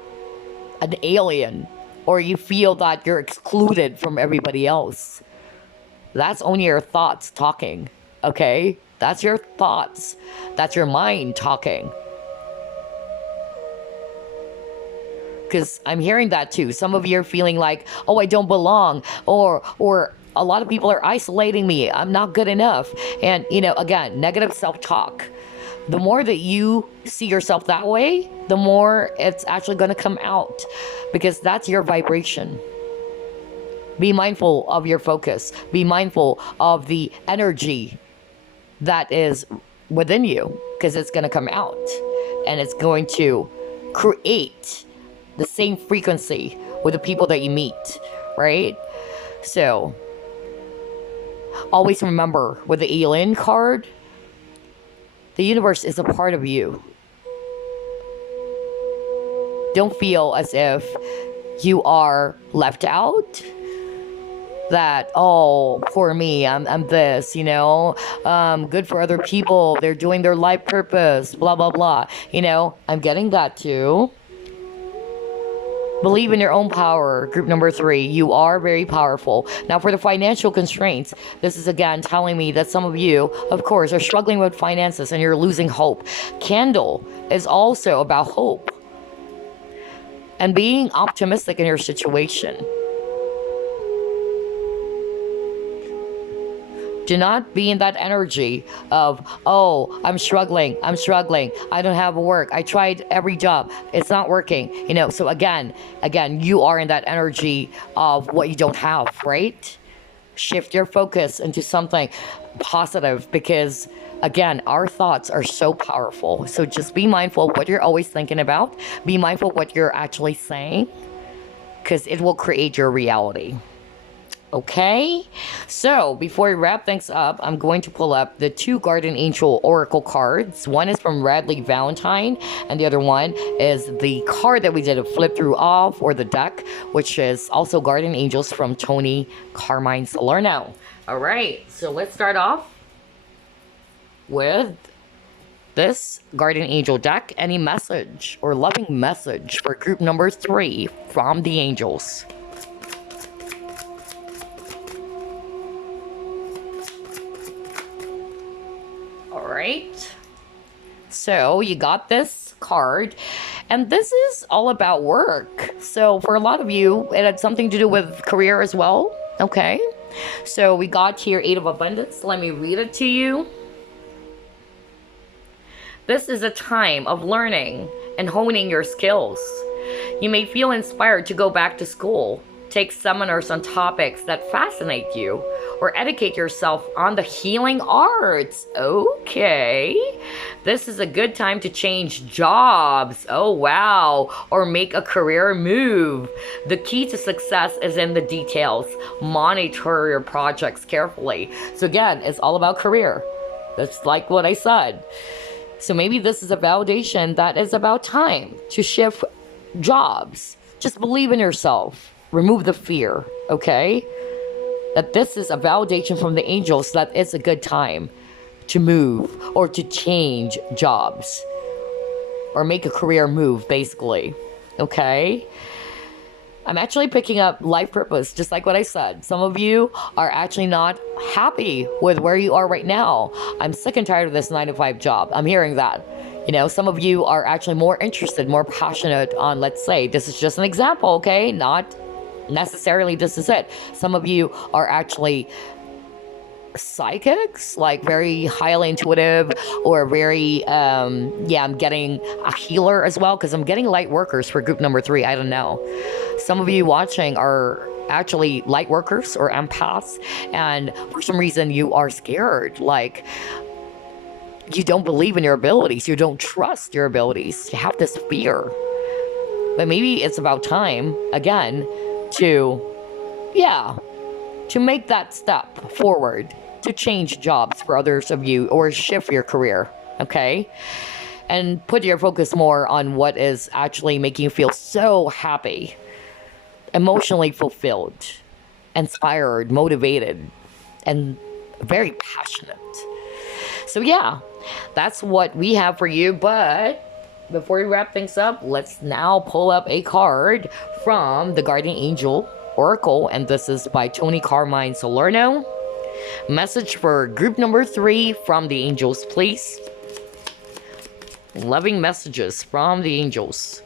an alien, or you feel that you're excluded from everybody else. That's only your thoughts talking, okay? That's your thoughts. That's your mind talking. Because I'm hearing that too. Some of you are feeling like, oh, I don't belong, or a lot of people are isolating me. I'm not good enough. And, again, negative self-talk. The more that you see yourself that way, the more it's actually going to come out, because that's your vibration. Be mindful of your focus. Be mindful of the energy that is within you, because it's going to come out and it's going to create the same frequency with the people that you meet, right? So always remember, with the alien card, the universe is a part of you. Don't feel as if you are left out. that, oh, poor me, I'm this, good for other people, they're doing their life purpose, blah blah blah, I'm getting that too. Believe in your own power. Group number 3, you are very powerful. Now for the financial constraints, this is again telling me that some of you, of course, are struggling with finances and you're losing hope. Candle is also about hope and being optimistic in your situation. Do not be in that energy of, oh, I'm struggling, I don't have work, I tried every job, it's not working, so again, you are in that energy of what you don't have, right? Shift your focus into something positive, because again, our thoughts are so powerful. So just be mindful of what you're always thinking about, be mindful of what you're actually saying, because it will create your reality. Okay, so before we wrap things up, I'm going to pull up the 2 Guardian Angel Oracle cards. One is from Radley Valentine, and the other one is the card that we did a flip through off, or the deck, which is also Guardian Angels from Toni, Carmine, Salerno. All right, so let's start off with this Guardian Angel deck. Any message or loving message for group number 3 from the angels? Right, so you got this card, and this is all about work. So for a lot of you, it had something to do with career as well. Okay, so we got here 8 of Abundance. Let me read it to you. This is a time of learning and honing your skills. You may feel inspired to go back to school, take seminars on topics that fascinate you, or educate yourself on the healing arts. Okay, this is a good time to change jobs. Oh wow, or make a career move. The key to success is in the details. Monitor your projects carefully. So again, it's all about career. That's like what I said. So maybe this is a validation that is about time to shift jobs. Just believe in yourself. Remove the fear, okay? That this is a validation from the angels that it's a good time to move or to change jobs or make a career move, basically, okay? I'm actually picking up life purpose, just like what I said. Some of you are actually not happy with where you are right now. I'm sick and tired of this 9-to-5 job. I'm hearing that. Some of you are actually more interested, more passionate on, let's say, this is just an example, okay? Not necessarily this is it. Some of you are actually psychics, like very highly intuitive, or very I'm getting a healer as well, because I'm getting light workers for group number 3. I don't know, some of you watching are actually light workers or empaths, and for some reason you are scared, like you don't believe in your abilities, you don't trust your abilities, you have this fear. But maybe it's about time again to make that step forward, to change jobs for others of you, or shift your career, okay? And put your focus more on what is actually making you feel so happy, emotionally fulfilled, inspired, motivated, and very passionate. So yeah, that's what we have for you. But before we wrap things up, let's now pull up a card from the Guardian Angel Oracle, and this is by Toni, Carmine, Salerno. Message for group number 3 from the angels, please. Loving messages from the angels.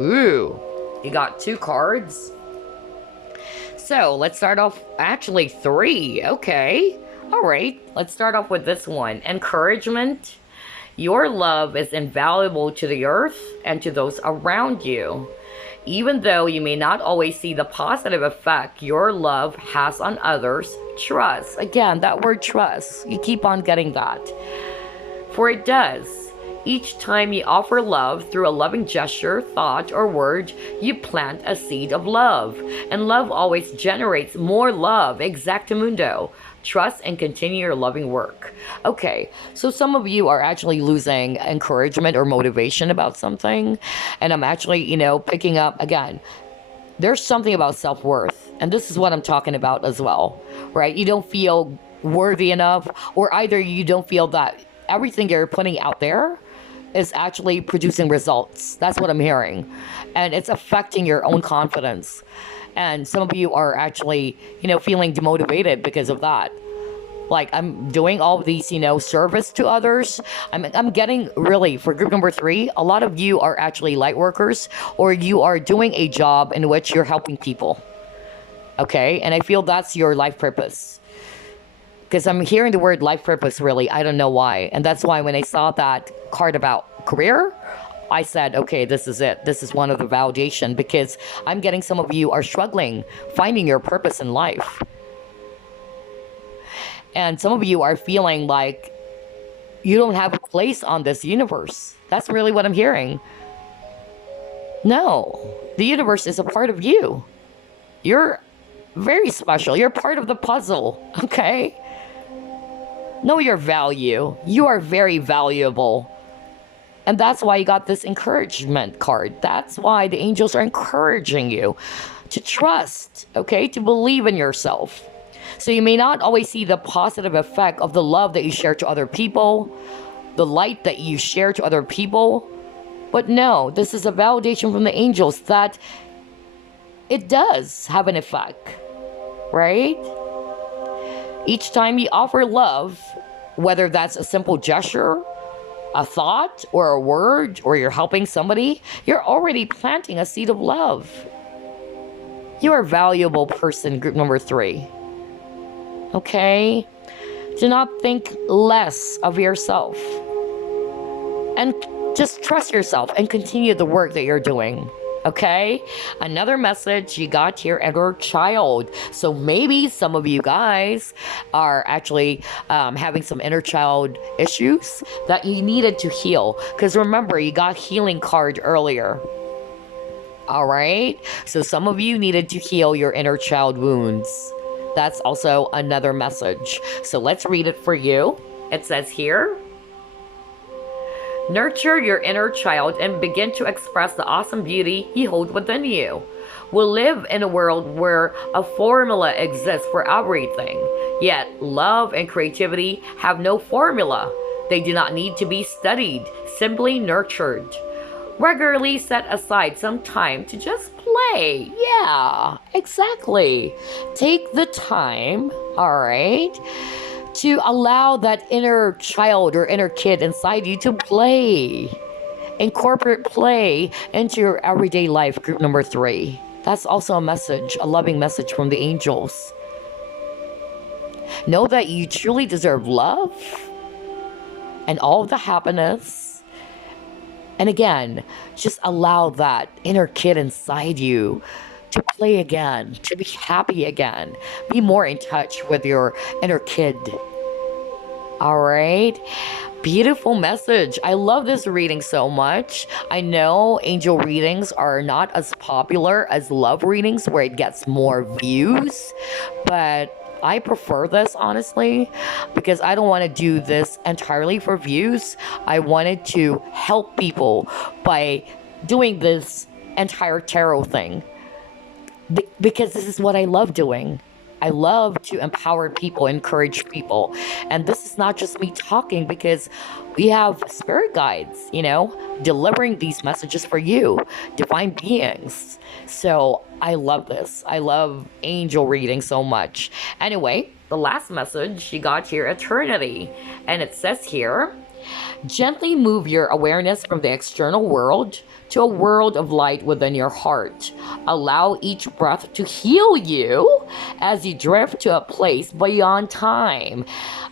Ooh, you got 2 cards. So let's start off, actually 3, okay. All right, let's start off with this one. Encouragement. Your love is invaluable to the earth and to those around you. Even though you may not always see the positive effect your love has on others, trust. Again, that word trust, you keep on getting that. For it does. Each time you offer love through a loving gesture, thought, or word, you plant a seed of love. And love always generates more love. Exactamundo. Trust and continue your loving work. Okay, so some of you are actually losing encouragement or motivation about something. And I'm actually, picking up again. There's something about self-worth. And this is what I'm talking about as well, right? You don't feel worthy enough, or either you don't feel that everything you're putting out there is actually producing results. That's what I'm hearing. And it's affecting your own confidence. And some of you are actually, feeling demotivated because of that. Like, I'm doing all of these, service to others. I'm getting, really, for group number 3, a lot of you are actually light workers, or you are doing a job in which you're helping people. Okay? And I feel that's your life purpose. Because I'm hearing the word life purpose, really. I don't know why. And that's why when I saw that card about career, I said, okay, this is it. This is one of the validation, because I'm getting some of you are struggling finding your purpose in life. And some of you are feeling like you don't have a place on this universe. That's really what I'm hearing. No, the universe is a part of you. You're very special. You're part of the puzzle, okay? Know your value. You are very valuable. And that's why you got this encouragement card. That's why the angels are encouraging you to trust, okay? To believe in yourself. So you may not always see the positive effect of the love that you share to other people, the light that you share to other people. But no, this is a validation from the angels that it does have an effect, right? Each time you offer love, whether that's a simple gesture, a thought, or a word, or you're helping somebody, you're already planting a seed of love. You're a valuable person, group number 3. Okay? Do not think less of yourself. And just trust yourself and continue the work that you're doing. Okay? Another message you got here, inner child. So maybe some of you guys are actually having some inner child issues that you needed to heal. Because remember, you got healing card earlier. All right? So some of you needed to heal your inner child wounds. That's also another message. So let's read it for you. It says here, nurture your inner child and begin to express the awesome beauty you hold within you. We live in a world where a formula exists for everything. Yet love and creativity have no formula. They do not need to be studied, simply nurtured. Regularly set aside some time to just play. Yeah, exactly. Take the time, all right, to allow that inner child or inner kid inside you to play. Incorporate play into your everyday life, group number 3. That's also a message, a loving message from the angels. Know that you truly deserve love and all of the happiness. And again, just allow that inner kid inside you to play again, to be happy again. Be more in touch with your inner kid. All right? Beautiful message. I love this reading so much. I know angel readings are not as popular as love readings where it gets more views, but I prefer this, honestly, because I don't want to do this entirely for views. I wanted to help people by doing this entire tarot thing, because this is what I love doing. I love to empower people, encourage people. And this is not just me talking, because we have spirit guides, delivering these messages for you, divine beings. So I love this. I love angel reading so much. Anyway, the last message you got here, eternity. And it says here, gently move your awareness from the external world to a world of light within your heart. Allow each breath to heal you as you drift to a place beyond time.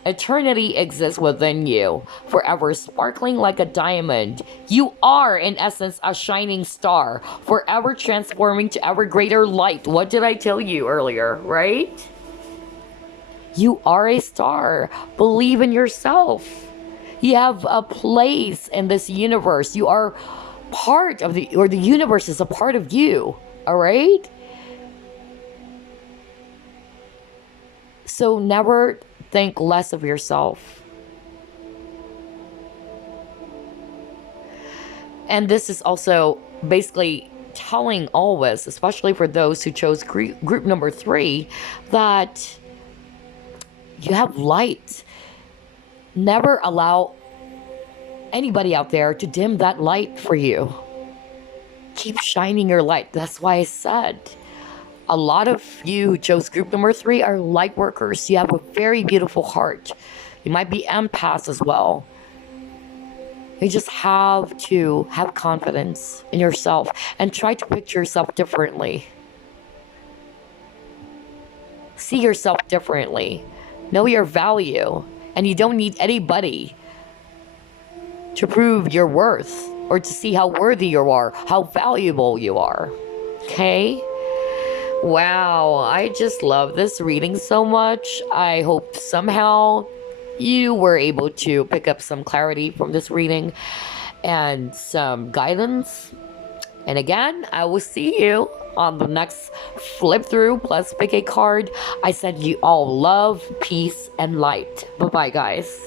Eternity exists within you, forever sparkling like a diamond. You are, in essence, a shining star, forever transforming to ever greater light. What did I tell you earlier, right? You are a star. Believe in yourself. You have a place in this universe. You are part of the universe is a part of you. All right? So never think less of yourself. And this is also basically telling always, especially for those who chose group number 3, that you have light. Never allow anybody out there to dim that light for you. Keep shining your light. That's why I said a lot of you who chose group number 3 are light workers. You have a very beautiful heart. You might be empaths as well. You just have to have confidence in yourself and try to picture yourself differently. See yourself differently. Know your value. And you don't need anybody to prove your worth or to see how worthy you are, how valuable you are. Okay? Wow, I just love this reading so much. I hope somehow you were able to pick up some clarity from this reading and some guidance. And again, I will see you on the next flip through plus pick a card. I send you all love, peace, and light. Bye-bye, guys.